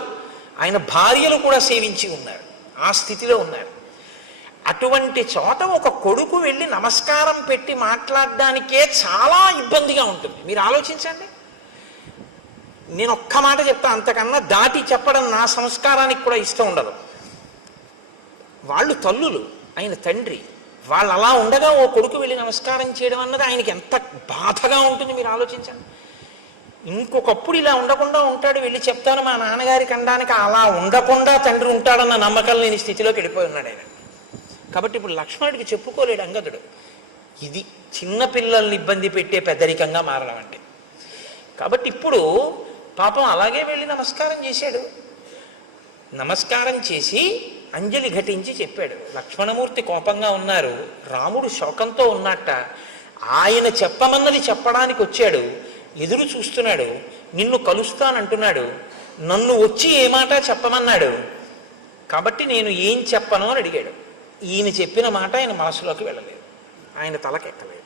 ఆయన భార్యలు కూడా సేవించి ఉన్నారు, ఆ స్థితిలో ఉన్నారు. అటువంటి చోట ఒక కొడుకు వెళ్ళి నమస్కారం పెట్టి మాట్లాడడానికే చాలా ఇబ్బందిగా ఉంటుంది. మీరు ఆలోచించండి. నేను ఒక్క మాట చెప్తా, అంతకన్నా దాటి చెప్పడం నా సంస్కారానికి కూడా ఇష్టం ఉండదు. వాళ్ళు తల్లులు, ఆయన తండ్రి, వాళ్ళు అలా ఉండగా ఓ కొడుకు వెళ్ళి నమస్కారం చేయడం అన్నది ఆయనకి ఎంత బాధగా ఉంటుంది మీరు ఆలోచించండి. ఇంకొకప్పుడు ఇలా ఉండకుండా ఉంటాడు, వెళ్ళి చెప్తాను మా నాన్నగారికి అనడానికి అలా ఉండకుండా తండ్రి ఉంటాడన్న నమ్మకం లేని స్థితిలోకి వెళ్ళిపోయి ఉన్నాడు ఆయన. కాబట్టి ఇప్పుడు లక్ష్మణుడికి చెప్పుకోలేడు అంగదుడు. ఇది చిన్నపిల్లల్ని ఇబ్బంది పెట్టే పెద్దరికంగా మారడం అంటే. కాబట్టి ఇప్పుడు పాపం అలాగే వెళ్ళి నమస్కారం చేశాడు. నమస్కారం చేసి అంజలి ఘటించి చెప్పాడు. లక్ష్మణమూర్తి కోపంగా ఉన్నారు, రాముడు శోకంతో ఉన్నట్ట, ఆయన చెప్పమన్నది చెప్పడానికి వచ్చాడు, ఎదురు చూస్తున్నాడు, నిన్ను కలుస్తానంటున్నాడు, నన్ను వచ్చి ఏ మాట చెప్పమన్నాడు, కాబట్టి నేను ఏం చెప్పను అని అడిగాడు. ఈయన చెప్పిన మాట ఆయన మనసులోకి వెళ్ళలేదు, ఆయన తలకెక్కలేదు.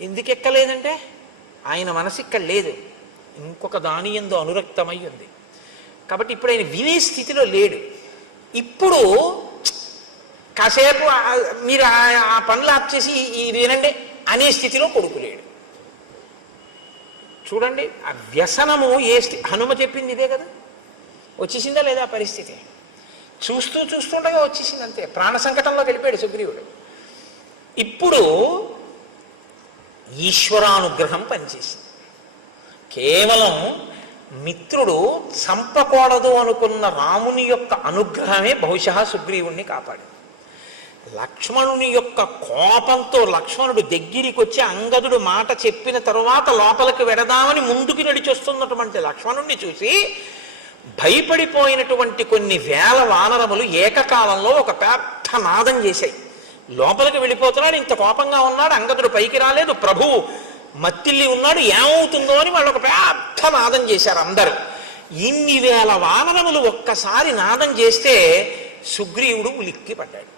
ఎందుకు ఎక్కలేదంటే ఆయన మనసు ఇక్కడ లేదు, ఇంకొక దాని యందు అనురక్తమై ఉంది. కాబట్టి ఇప్పుడు ఆయన వినే స్థితిలో లేడు. ఇప్పుడు కాసేపు మీరు ఆ పనులు ఆప్ చేసి ఇది వినండి అనే స్థితిలో కొడుకు లేడు. చూడండి ఆ వ్యసనము హనుమ చెప్పింది ఇదే కదా, వచ్చేసిందా లేదా పరిస్థితి? చూస్తుండగా వచ్చేసింది అంతే, ప్రాణ సంకటంలోకి వెళ్ళిపోయాడు సుగ్రీవుడు. ఇప్పుడు ఈశ్వరానుగ్రహం పనిచేసింది. కేవలం మిత్రుడు చంపకూడదు అనుకున్న రాముని యొక్క అనుగ్రహమే బహుశా సుగ్రీవుణ్ణి కాపాడు. లక్ష్మణుని యొక్క కోపంతో లక్ష్మణుడు దగ్గరికి వచ్చి అంగదుడు మాట చెప్పిన తరువాత లోపలికి వెడదామని ముందుకు నడిచొస్తున్నటువంటి లక్ష్మణుణ్ణి చూసి భయపడిపోయినటువంటి కొన్ని వేల వానరములు ఏకకాలంలో ఒక పెద్ద అర్థనాదం చేశాయి. లోపలికి వెళ్ళిపోతున్నాడు, ఇంత కోపంగా ఉన్నాడు, అంగదుడు పైకి రాలేదు, ప్రభువు మత్తిల్లి ఉన్నాడు, ఏమవుతుందో అని వాళ్ళు ఒక పెద్ద నాదం చేశారు అందరూ. ఇన్ని వేల వానరములు ఒక్కసారి నాదం చేస్తే సుగ్రీవుడు ఉలిక్కి పడ్డాడు.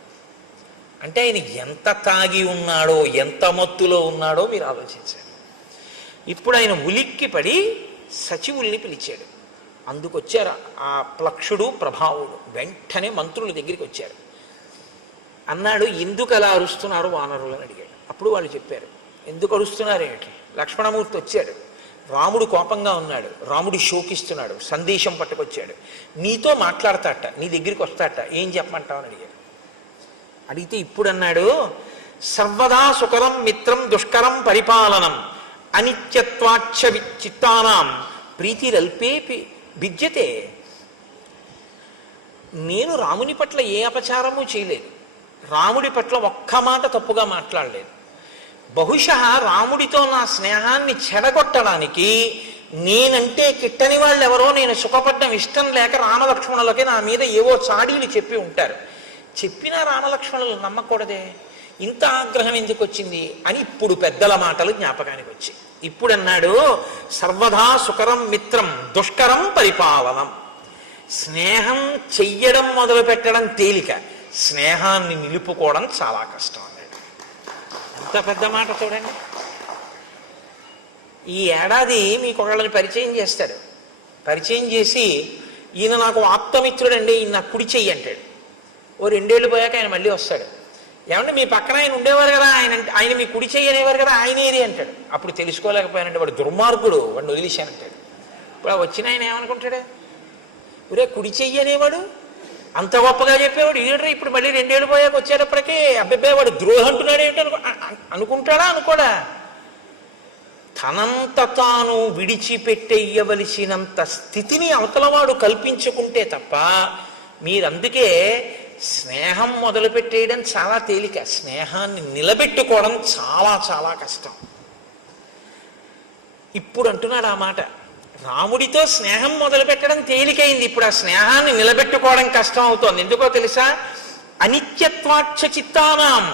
అంటే ఆయన ఎంత తాగి ఉన్నాడో, ఎంత మత్తులో ఉన్నాడో మీరు ఆలోచించారు. ఇప్పుడు ఆయన ఉలిక్కి పడి సచివుల్ని పిలిచాడు. అందుకొచ్చారు ఆ ప్లక్షుడు ప్రభావుడు. వెంటనే మంత్రుల దగ్గరికి వచ్చారు. అన్నాడు, ఎందుకు అలా అరుస్తున్నారు వానరులు అని అడిగాడు. అప్పుడు వాళ్ళు చెప్పారు, ఎందుకు అరుస్తున్నారు ఏమిటి? లక్ష్మణమూర్తి వచ్చాడు, రాముడు కోపంగా ఉన్నాడు, రాముడు శోకిస్తున్నాడు, సందేశం పట్టుకొచ్చాడు, నీతో మాట్లాడతాట, నీ దగ్గరికి వస్తాట, ఏం చెప్పమంటావు అని అడిగాడు. అడిగితే ఇప్పుడు అన్నాడు, సర్వదా సుకరం మిత్రం దుష్కరం పరిపాలనం అనిత్యత్వాచ్చ చిత్తానాం ప్రీతిరల్పేపి భిద్యతే. నేను రాముని పట్ల ఏ అపచారము చేయలేదు, రాముడి పట్ల ఒక్క మాట తప్పుగా మాట్లాడలేదు. బహుశా రాముడితో నా స్నేహాన్ని చెడగొట్టడానికి నేనంటే కిట్టని వాళ్ళు ఎవరో నేను సుఖపడ్డం ఇష్టం లేక రామలక్ష్మణులకి నా మీద ఏవో చాడీలు చెప్పి ఉంటారు. చెప్పినా రామలక్ష్మణులు నమ్మకూడదే, ఇంత ఆగ్రహం ఎందుకు వచ్చింది అని ఇప్పుడు పెద్దల మాటలు జ్ఞాపకానికి వచ్చాయి. ఇప్పుడు అన్నాడు, సర్వదా సుకరం మిత్రం దుష్కరం పరిపాలనం. స్నేహం చెయ్యడం మొదలు పెట్టడం తేలిక, స్నేహాన్ని నిలుపుకోవడం చాలా కష్టం అన్నాడు. ఎంత పెద్ద మాట చూడండి. ఈ ఏడాది మీకు ఒకళ్ళని పరిచయం చేస్తాడు. పరిచయం చేసి, ఈయన నాకు ఆప్తమిత్రుడండి, ఈయన నాకు కుడి చెయ్యి అంటాడు. ఓ 2 ఏళ్ళు పోయాక ఆయన మళ్ళీ వస్తాడు. ఏమంటే మీ పక్కన ఆయన ఉండేవారు కదా, ఆయన మీ కుడి చెయ్యి అనేవారు కదా, ఆయన ఏది అంటాడు. అప్పుడు తెలుసుకోలేకపోయానంటే వాడు దుర్మార్గుడు, వాడిని వదిలేశానంటాడు. ఇప్పుడు వచ్చిన ఆయన ఏమనుకుంటాడు, ఒరే కుడి చెయ్యి అనేవాడు అంత గొప్పగా చెప్పేవాడు ఈడరా, ఇప్పుడు మళ్ళీ 2 ఏళ్ళు పోయాక వచ్చేటప్పటికీ అబ్బాయి వాడు ద్రోహం అంటున్నాడు ఏమిటి అనుకుంటాడా? అనుకోడా? తనంత తాను విడిచిపెట్టేయవలసినంత స్థితిని అవతలవాడు కల్పించుకుంటే తప్ప, మీరందుకే స్నేహం మొదలుపెట్టేయడం చాలా తేలిక, స్నేహాన్ని నిలబెట్టుకోవడం చాలా చాలా కష్టం. ఇప్పుడు అంటున్నాడు ఆ మాట, రాముడితో స్నేహం మొదలుపెట్టడం తేలికైంది, ఇప్పుడు ఆ స్నేహాన్ని నిలబెట్టుకోవడం కష్టం అవుతోంది. ఎందుకో తెలుసా? అనిత్యత్వాచ్చ చిత్తానాం.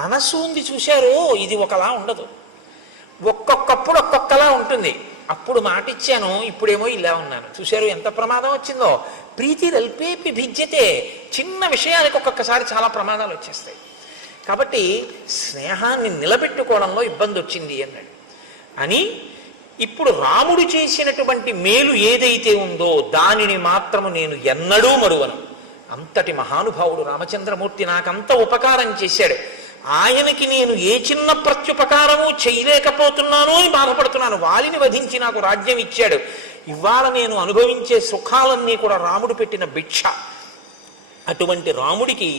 మనసు ఉంది చూశారు, ఇది ఒకలా ఉండదు, ఒక్కొక్కప్పుడు ఒక్కొక్కలా ఉంటుంది. అప్పుడు మాట ఇచ్చాను, ఇప్పుడేమో ఇలా ఉన్నాను. చూశారు ఎంత ప్రమాదం వచ్చిందో. ప్రీతిరల్పేపి భిద్యతే. చిన్న విషయానికి ఒక్కొక్కసారి చాలా ప్రమాదాలు వచ్చేస్తాయి. కాబట్టి స్నేహాన్ని నిలబెట్టుకోవడంలో ఇబ్బంది వచ్చింది అన్నాడు. అని ఇప్పుడు రాముడు చేసినటువంటి మేలు ఏదైతే ఉందో దానిని మాత్రము నేను ఎన్నడూ మరువను. అంతటి మహానుభావుడు రామచంద్రమూర్తి నాకంత ఉపకారం చేశాడు. ఆయనకి నేను ఏ చిన్న ప్రత్యుపకారము చేయలేకపోతున్నాను అని బాధపడుతున్నాను. వాలిని వధించి నాకు రాజ్యం ఇచ్చాడు. ఇవాళ నేను అనుభవించే సుఖాలన్నీ కూడా రాముడు పెట్టిన భిక్ష. అటువంటి రాముడికి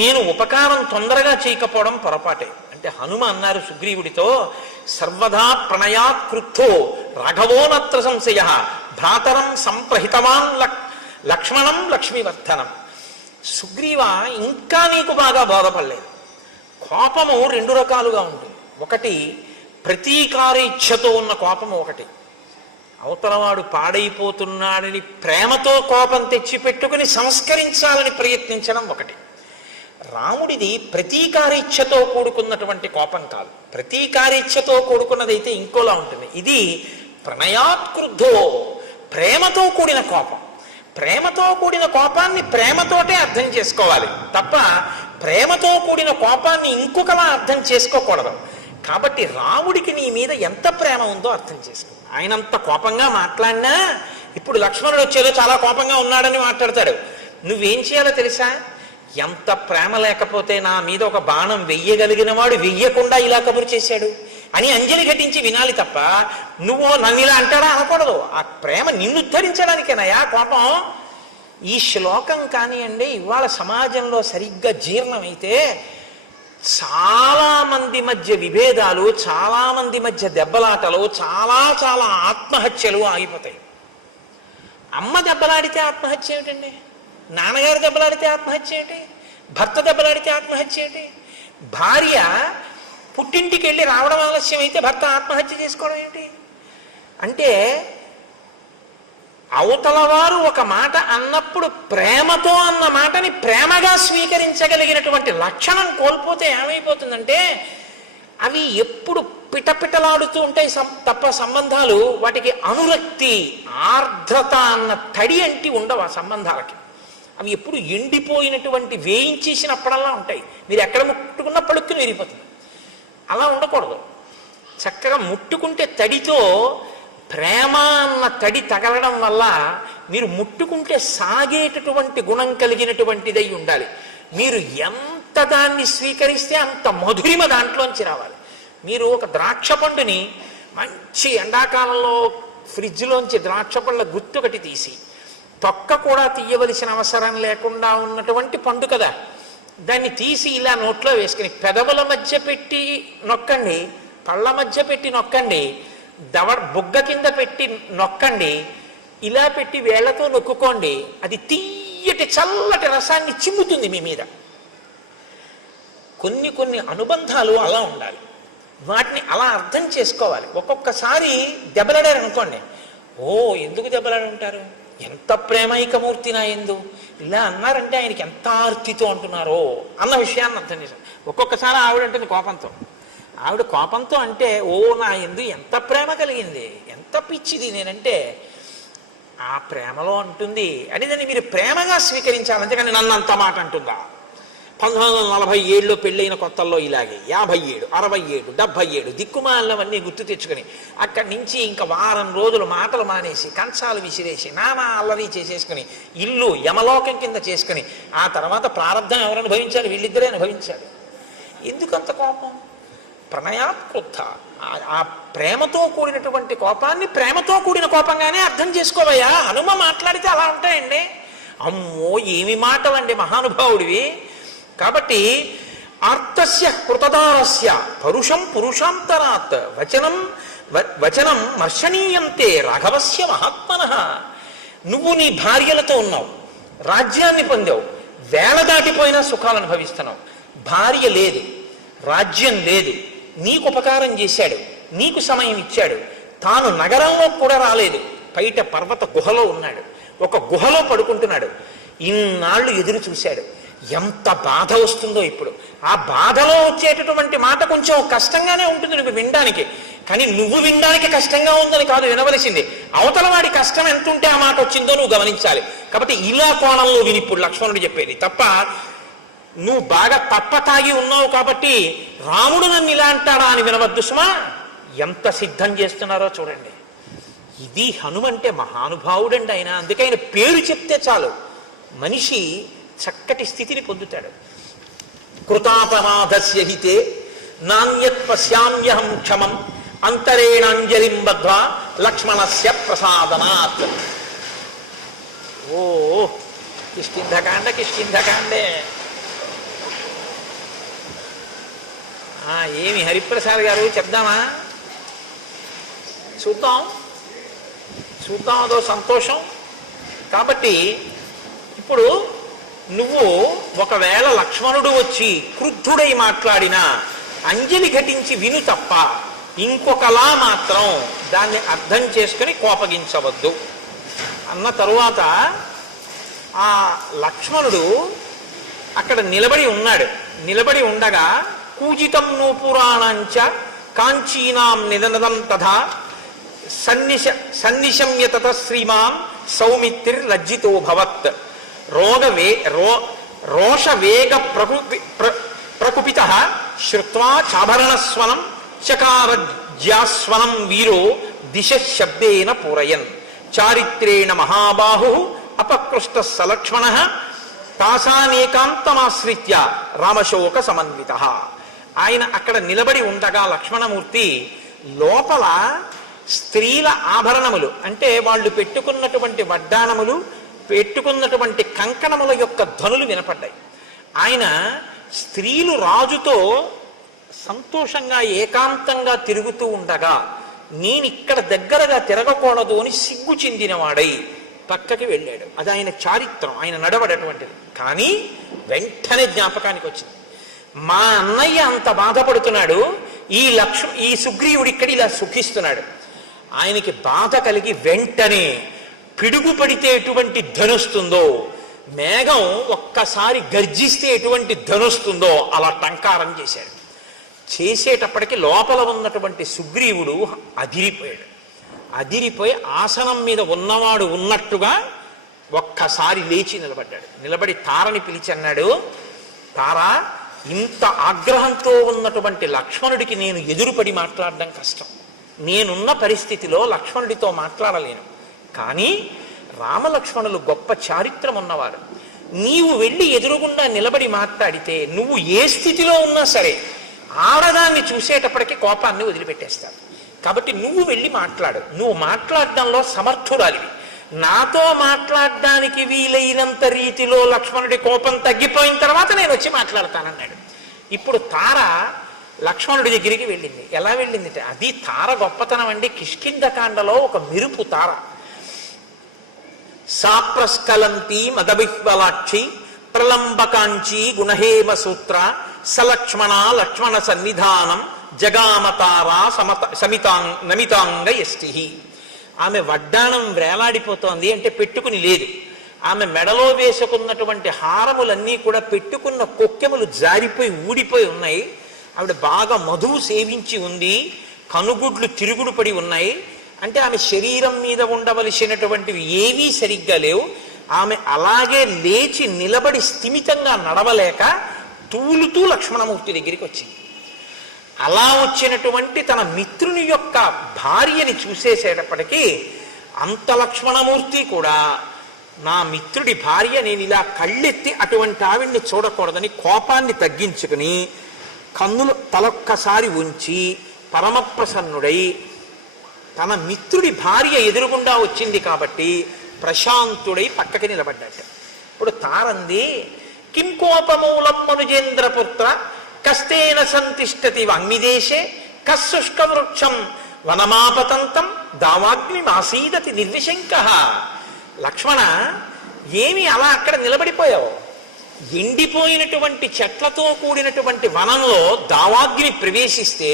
నేను ఉపకారం తొందరగా చేయకపోవడం పొరపాటే. అంటే హనుమ అన్నారు సుగ్రీవుడితో, సర్వదా ప్రణయాత్ క్రుద్ధో రాఘవోనత్ర సంశయ భ్రాతరం సంప్రహితవాన్ లక్ష్మణం లక్ష్మీవర్ధనం. సుగ్రీవ, ఇంకా నీకు బాగా బోధపడలేదు. కోపము 2 రకాలుగా ఉంటుంది. ఒకటి ప్రతీకారేచ్ఛతో ఉన్న కోపము ఒకటి, అవతలవాడు పాడైపోతున్నాడని ప్రేమతో కోపం తెచ్చిపెట్టుకుని సంస్కరించాలని ప్రయత్నించడం ఒకటి. రాముడిది ప్రతీకారేచ్ఛతో కూడుకున్నటువంటి కోపం కాదు, ప్రతీకారేచ్ఛతో కూడుకున్నదైతే ఇంకోలా ఉంటుంది. ఇది ప్రణయాత్క్రుద్ధో, ప్రేమతో కూడిన కోపం. ప్రేమతో కూడిన కోపాన్ని ప్రేమతోటే అర్థం చేసుకోవాలి తప్ప ప్రేమతో కూడిన కోపాన్ని ఇంకొకలా అర్థం చేసుకోకూడదు. కాబట్టి రాముడికి నీ మీద ఎంత ప్రేమ ఉందో అర్థం చేసుకో. ఆయన అంత కోపంగా మాట్లాడినా ఇప్పుడు లక్ష్మణుడు వచ్చేదో చాలా కోపంగా ఉన్నాడని మాట్లాడతాడు. నువ్వేం చేయాలో తెలుసా? ఎంత ప్రేమ లేకపోతే నా మీద ఒక బాణం వెయ్యగలిగిన వాడు వెయ్యకుండా ఇలా కబురు చేశాడు అని అంజలి ఘటించి వినాలి తప్ప నువ్వు నన్ను ఇలా అంటాడా అనకూడదు. ఆ ప్రేమ నిన్ను ఉద్ధరించడానికేనయా కోపం. ఈ శ్లోకం కానివ్వండి ఇవాళ సమాజంలో సరిగ్గా జీర్ణమైతే చాలా మంది మధ్య విభేదాలు, చాలా మంది మధ్య దెబ్బలాటలు, చాలా చాలా ఆత్మహత్యలు ఆగిపోతాయి. అమ్మ దెబ్బలాడితే ఆత్మహత్య ఏమిటండి? నాన్నగారు దెబ్బలాడితే ఆత్మహత్య ఏంటి? భర్త దెబ్బలాడితే ఆత్మహత్య ఏంటి? భార్య పుట్టింటికి వెళ్ళి రావడం ఆలస్యం అయితే భర్త ఆత్మహత్య చేసుకోవడం ఏంటి? అంటే అవతల వారు ఒక మాట అన్నప్పుడు ప్రేమతో అన్న మాటని ప్రేమగా స్వీకరించగలిగినటువంటి లక్షణం కోల్పోతే ఏమైపోతుందంటే అవి ఎప్పుడు పిటపిటలాడుతూ ఉంటాయి తప్ప సంబంధాలు, వాటికి అనురక్తి ఆర్ద్రత అన్న తడి అంటి ఉండవు ఆ సంబంధాలకి. అవి ఎప్పుడు ఎండిపోయినటువంటి వేయించేసినప్పుడల్లా ఉంటాయి. మీరు ఎక్కడ ముట్టుకున్నా పడుక్కుని విరిగిపోతుంది. అలా ఉండకూడదు. చక్కగా ముట్టుకుంటే తడితో ప్రేమ అన్న తడి తగలడం వల్ల మీరు ముట్టుకుంటే సాగేటటువంటి గుణం కలిగినటువంటిదై ఉండాలి. మీరు ఎంత దాన్ని స్వీకరిస్తే అంత మధురిమ దాంట్లోంచి రావాలి. మీరు ఒక ద్రాక్ష పండుని మంచి ఎండాకాలంలో ఫ్రిడ్జ్లోంచి ద్రాక్ష పళ్ళ గుత్తొకటి తీసి తొక్క కూడా తీయవలసిన అవసరం లేకుండా ఉన్నటువంటి పండు కదా, దాన్ని తీసి ఇలా నోట్లో వేసుకుని పెదవుల మధ్య పెట్టి నొక్కండి, పళ్ళ మధ్య పెట్టి నొక్కండి, బుగ్గ కింద పెట్టి నొక్కండి, ఇలా పెట్టి వేళ్లతో నొక్కుకోండి. అది తీయటి చల్లటి రసాన్ని చిమ్ముతుంది మీ మీద. కొన్ని కొన్ని అనుబంధాలు అలా ఉండాలి. వాటిని అలా అర్థం చేసుకోవాలి. ఒక్కొక్కసారి దెబ్బలాడారు అనుకోండి, ఓ ఎందుకు దెబ్బలాడి ఉంటారు, ఎంత ప్రేమైకమూర్తి నా ఎందు ఇలా అన్నారంటే ఆయనకి ఎంత ఆర్తితో అంటున్నారో అన్న విషయాన్ని అర్థం చేశాను. ఒక్కొక్కసారి ఆవిడ అంటుంది కోపంతో, ఆవిడ కోపంతో అంటే ఓ నా ఎందు ఎంత ప్రేమ కలిగింది, ఎంత పిచ్చిది నేనంటే, ఆ ప్రేమలో అంటుంది అని దాన్ని మీరు ప్రేమగా స్వీకరించాలి. అంతేకాని నన్ను అంత మాట అంటుందా. 1947లో పెళ్ళైన కొత్తల్లో ఇలాగే 57, 67, 77 దిక్కుమాలవన్నీ గుర్తు తెచ్చుకొని అక్కడి నుంచి ఇంకా వారం రోజులు మాటలు మానేసి కంచాలు విసిరేసి నానా అల్లరి చేసేసుకుని ఇల్లు యమలోకం కింద చేసుకుని ఆ తర్వాత ప్రారంధం ఎవరు అనుభవించాలి, వీళ్ళిద్దరే అనుభవించాలి. ఎందుకంత కోపం? ప్రణయాత్కృత. ఆ ప్రేమతో కూడినటువంటి కోపాన్ని ప్రేమతో కూడిన కోపంగానే అర్థం చేసుకోవయ్యా. హనుమ మాట్లాడితే అలా ఉంటాయండి. అమ్మో ఏమి మాటలండి మహానుభావుడివి. కాబట్టి ఆర్తస్య కృతదారస్య పరుషం పురుషాంతరాత్ వచనం మర్షణీయంతే రాఘవస్య మహాత్మనః. నువ్వు నీ భార్యలతో ఉన్నావు, రాజ్యాన్ని పొందావు, వేళ దాటిపోయినా సుఖాలు అనుభవిస్తున్నావు. భార్య లేదు, రాజ్యం లేదు, నీకు ఉపకారం చేశాడు, నీకు సమయం ఇచ్చాడు, తాను నగరంలో కూడా రాలేదు, బయట పర్వత గుహలో ఉన్నాడు, ఒక గుహలో పడుకుంటున్నాడు. ఇన్నాళ్ళు ఎదురు చూశాడు. ఎంత బాధ వస్తుందో ఇప్పుడు. ఆ బాధలో వచ్చేటటువంటి మాట కొంచెం కష్టంగానే ఉంటుంది నువ్వు వినడానికి, కానీ నువ్వు వినడానికి కష్టంగా ఉందని కాదు వినవలసింది. అవతల వాడి కష్టం ఎంత ఉంటే ఆ మాట వచ్చిందో నువ్వు గమనించాలి. కాబట్టి ఇలా కోణంలో విని ఇప్పుడు లక్ష్మణుడు చెప్పేది తప్ప నువ్వు బాగా తప్ప తాగి ఉన్నావు కాబట్టి రాముడు నన్ను ఇలా అంటాడా అని వినవద్దు సుమా. ఎంత సిద్ధం చేస్తున్నారో చూడండి. ఇది హనుమంటే మహానుభావుడండి ఆయన. అందుకే ఆయన పేరు చెప్తే చాలు మనిషి చక్కటి స్థితిని పొందుతాడు. కృతాపరాధస్య హితే నాణ్యత్ పశ్యామ్యహం క్షమం అంతరేణాంజలిం బద్ధ్వా లక్ష్మణస్య ప్రసాదనాత్. ఓ కిష్కింధకాండే. ఏమి హరిప్రసాద్ గారు చెప్దామా? చూద్దాం అదో సంతోషం. కాబట్టి ఇప్పుడు నువ్వు ఒకవేళ లక్ష్మణుడు వచ్చి క్రుద్ధుడై మాట్లాడినా అంజలి ఘటించి విను తప్ప ఇంకొకలా మాత్రం దాన్ని అర్థం చేసుకుని కోపగించవద్దు అన్న తరువాత ఆ లక్ష్మణుడు అక్కడ నిలబడి ఉన్నాడు. నిలబడి ఉండగా కూజితం నూపురాణంచ కాంచీనాం నిదనదం తథా సన్నిశమ్య తత శ్రీమాన్ సౌమిత్రిర్లజ్జితో భవత్ రోషవేగ ప్రకుపిత శ్రుత్వా చాభరణస్వనం చకారజ్యాస్వనం వీరో దిశ శబ్దేన పూరయన్ చారిత్రేణ మహాబాహు అపకృష్ట సలక్ష్మణ తాసానేకాంతమాశ్రిత్య రామశోక సమన్విత. ఆయన అక్కడ నిలబడి ఉండగా లక్ష్మణమూర్తి లోపల స్త్రీల ఆభరణములు అంటే వాళ్ళు పెట్టుకున్నటువంటి వడ్డానములు, పెట్టుకున్నటువంటి కంకణముల యొక్క ధ్వనులు వినపడ్డాయి. ఆయన స్త్రీలు రాజుతో సంతోషంగా ఏకాంతంగా తిరుగుతూ ఉండగా నేనిక్కడ దగ్గరగా తిరగకూడదు అని సిగ్గు చెందినవాడై పక్కకి వెళ్ళాడు. అది ఆయన చారిత్రం, ఆయన నడవడటువంటిది. కానీ వెంటనే జ్ఞాపకానికి వచ్చింది, మా అన్నయ్య అంత బాధపడుతున్నాడు, ఈ సుగ్రీవుడు ఇక్కడ ఇలా సుఖిస్తున్నాడు. ఆయనకి బాధ కలిగి వెంటనే పిడుగు పడితే ఎటువంటి ధనుస్తుందో, మేఘం ఒక్కసారి గర్జిస్తే ఎటువంటి ధనుస్తుందో అలా టంకారం చేశాడు. చేసేటప్పటికి లోపల ఉన్నటువంటి సుగ్రీవుడు అదిరిపోయాడు. అదిరిపోయి ఆసనం మీద ఉన్నవాడు ఉన్నట్టుగా ఒక్కసారి లేచి నిలబడ్డాడు. నిలబడి తారని పిలిచి అన్నాడు, తారా, ఇంత ఆగ్రహంతో ఉన్నటువంటి లక్ష్మణుడికి నేను ఎదురుపడి మాట్లాడడం కష్టం. నేనున్న పరిస్థితిలో లక్ష్మణుడితో మాట్లాడలేను. కానీ రామలక్ష్మణులు గొప్ప చారిత్రం ఉన్నవారు. నీవు వెళ్ళి ఎదురుగుండా నిలబడి మాట్లాడితే నువ్వు ఏ స్థితిలో ఉన్నా సరే ఆడదాన్ని చూసేటప్పటికీ కోపాన్ని వదిలిపెట్టేస్తావు. కాబట్టి నువ్వు వెళ్ళి మాట్లాడు. నువ్వు మాట్లాడడంలో సమర్థురాలివి. నాతో మాట్లాడడానికి వీలైనంత రీతిలో లక్ష్మణుడి కోపం తగ్గిపోయిన తర్వాత నేను వచ్చి మాట్లాడతానన్నాడు. ఇప్పుడు తార లక్ష్మణుడి దగ్గరికి వెళ్ళింది. ఎలా వెళ్ళింది? అది తార గొప్పతనం అండి. కిష్కింధకాండలో ఒక మెరుపు తార. సాప్రస్కలంతి మదవిహ్వలాక్షి ప్రలంబకాంచి గుణహేమ సూత్ర సలక్ష్మణ లక్ష్మణ సన్నిధానం జగామతారా నమితాంగ యష్టి. ఆమె వడ్డాణం వేలాడిపోతోంది, అంటే పెట్టుకుని లేదు. ఆమె మెడలో వేసుకున్నటువంటి హారములన్నీ కూడా పెట్టుకున్న కొక్కెములు జారిపోయి ఊడిపోయి ఉన్నాయి. ఆవిడ బాగా మధువు సేవించి ఉంది. కనుగుడ్లు తిరుగుడు పడి ఉన్నాయి. అంటే ఆమె శరీరం మీద ఉండవలసినటువంటివి ఏవీ సరిగ్గా లేవు. ఆమె అలాగే లేచి నిలబడి స్థిమితంగా నడవలేక తూలుతూ లక్ష్మణమూర్తి దగ్గరికి వచ్చింది. అలా వచ్చినటువంటి తన మిత్రుని యొక్క భార్యని చూసేసేటప్పటికీ అంత లక్ష్మణమూర్తి కూడా నా మిత్రుడి భార్య, నేను ఇలా కళ్ళెత్తి అటువంటి ఆవిడ్ని చూడకూడదని కోపాన్ని తగ్గించుకుని కన్నులు తలొక్కసారి ఉంచి పరమప్రసన్నుడై తన మిత్రుడి భార్య ఎదురుగుండా వచ్చింది కాబట్టి ప్రశాంతుడై పక్కకి నిలబడ్డాట. ఇప్పుడు తారంది, కిం కోపమూలం మనుజేంద్రపుత్ర కస్తేన సంతిష్టతి వాగ్మిదేశే కశుష్క వృక్షం వనమాపతంతం దావాగ్నిమాసీదతి నిర్విశంక. లక్ష్మణ, ఏమి అలా అక్కడ నిలబడిపోయావు? ఎండిపోయినటువంటి చెట్లతో కూడినటువంటి వనంలో దావాగ్ని ప్రవేశిస్తే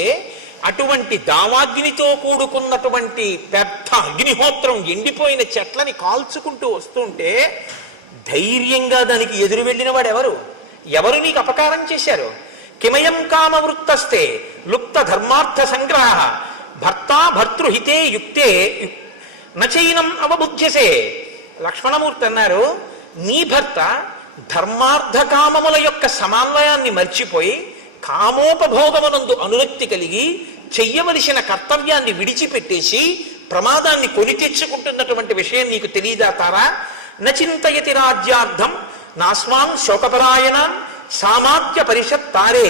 అటువంటి దావాగ్నితో కూడుకున్నటువంటి పెద్ద అగ్నిహోత్రం ఎండిపోయిన చెట్లని కాల్చుకుంటూ వస్తుంటే ధైర్యంగా దానికి ఎదురు వెళ్ళిన వాడు ఎవరు? ఎవరు నీకు అపకారం చేశారు? కిమయం కామవృత్తస్తే లుప్త ధర్మార్థ సంగ్రహ భర్త భర్తృహితే యుక్తే నచైనం అవబుధ్యసే. లక్ష్మణమూర్తి అన్నారు, నీ భర్త ధర్మార్థ కామముల యొక్క సమన్వయాన్ని మర్చిపోయి కామోపభోగమునందు అనురక్తి కలిగి చెయ్యవలసిన కర్తవ్యాన్ని విడిచిపెట్టేసి ప్రమాదాన్ని కొని తెచ్చుకుంటున్నటువంటి విషయం నీకు తెలియదా తారా? నచింతయతి రాజ్యార్థం నాస్మాన్ శోకపరాయణాన్ సామాత్య పరిషత్ తారే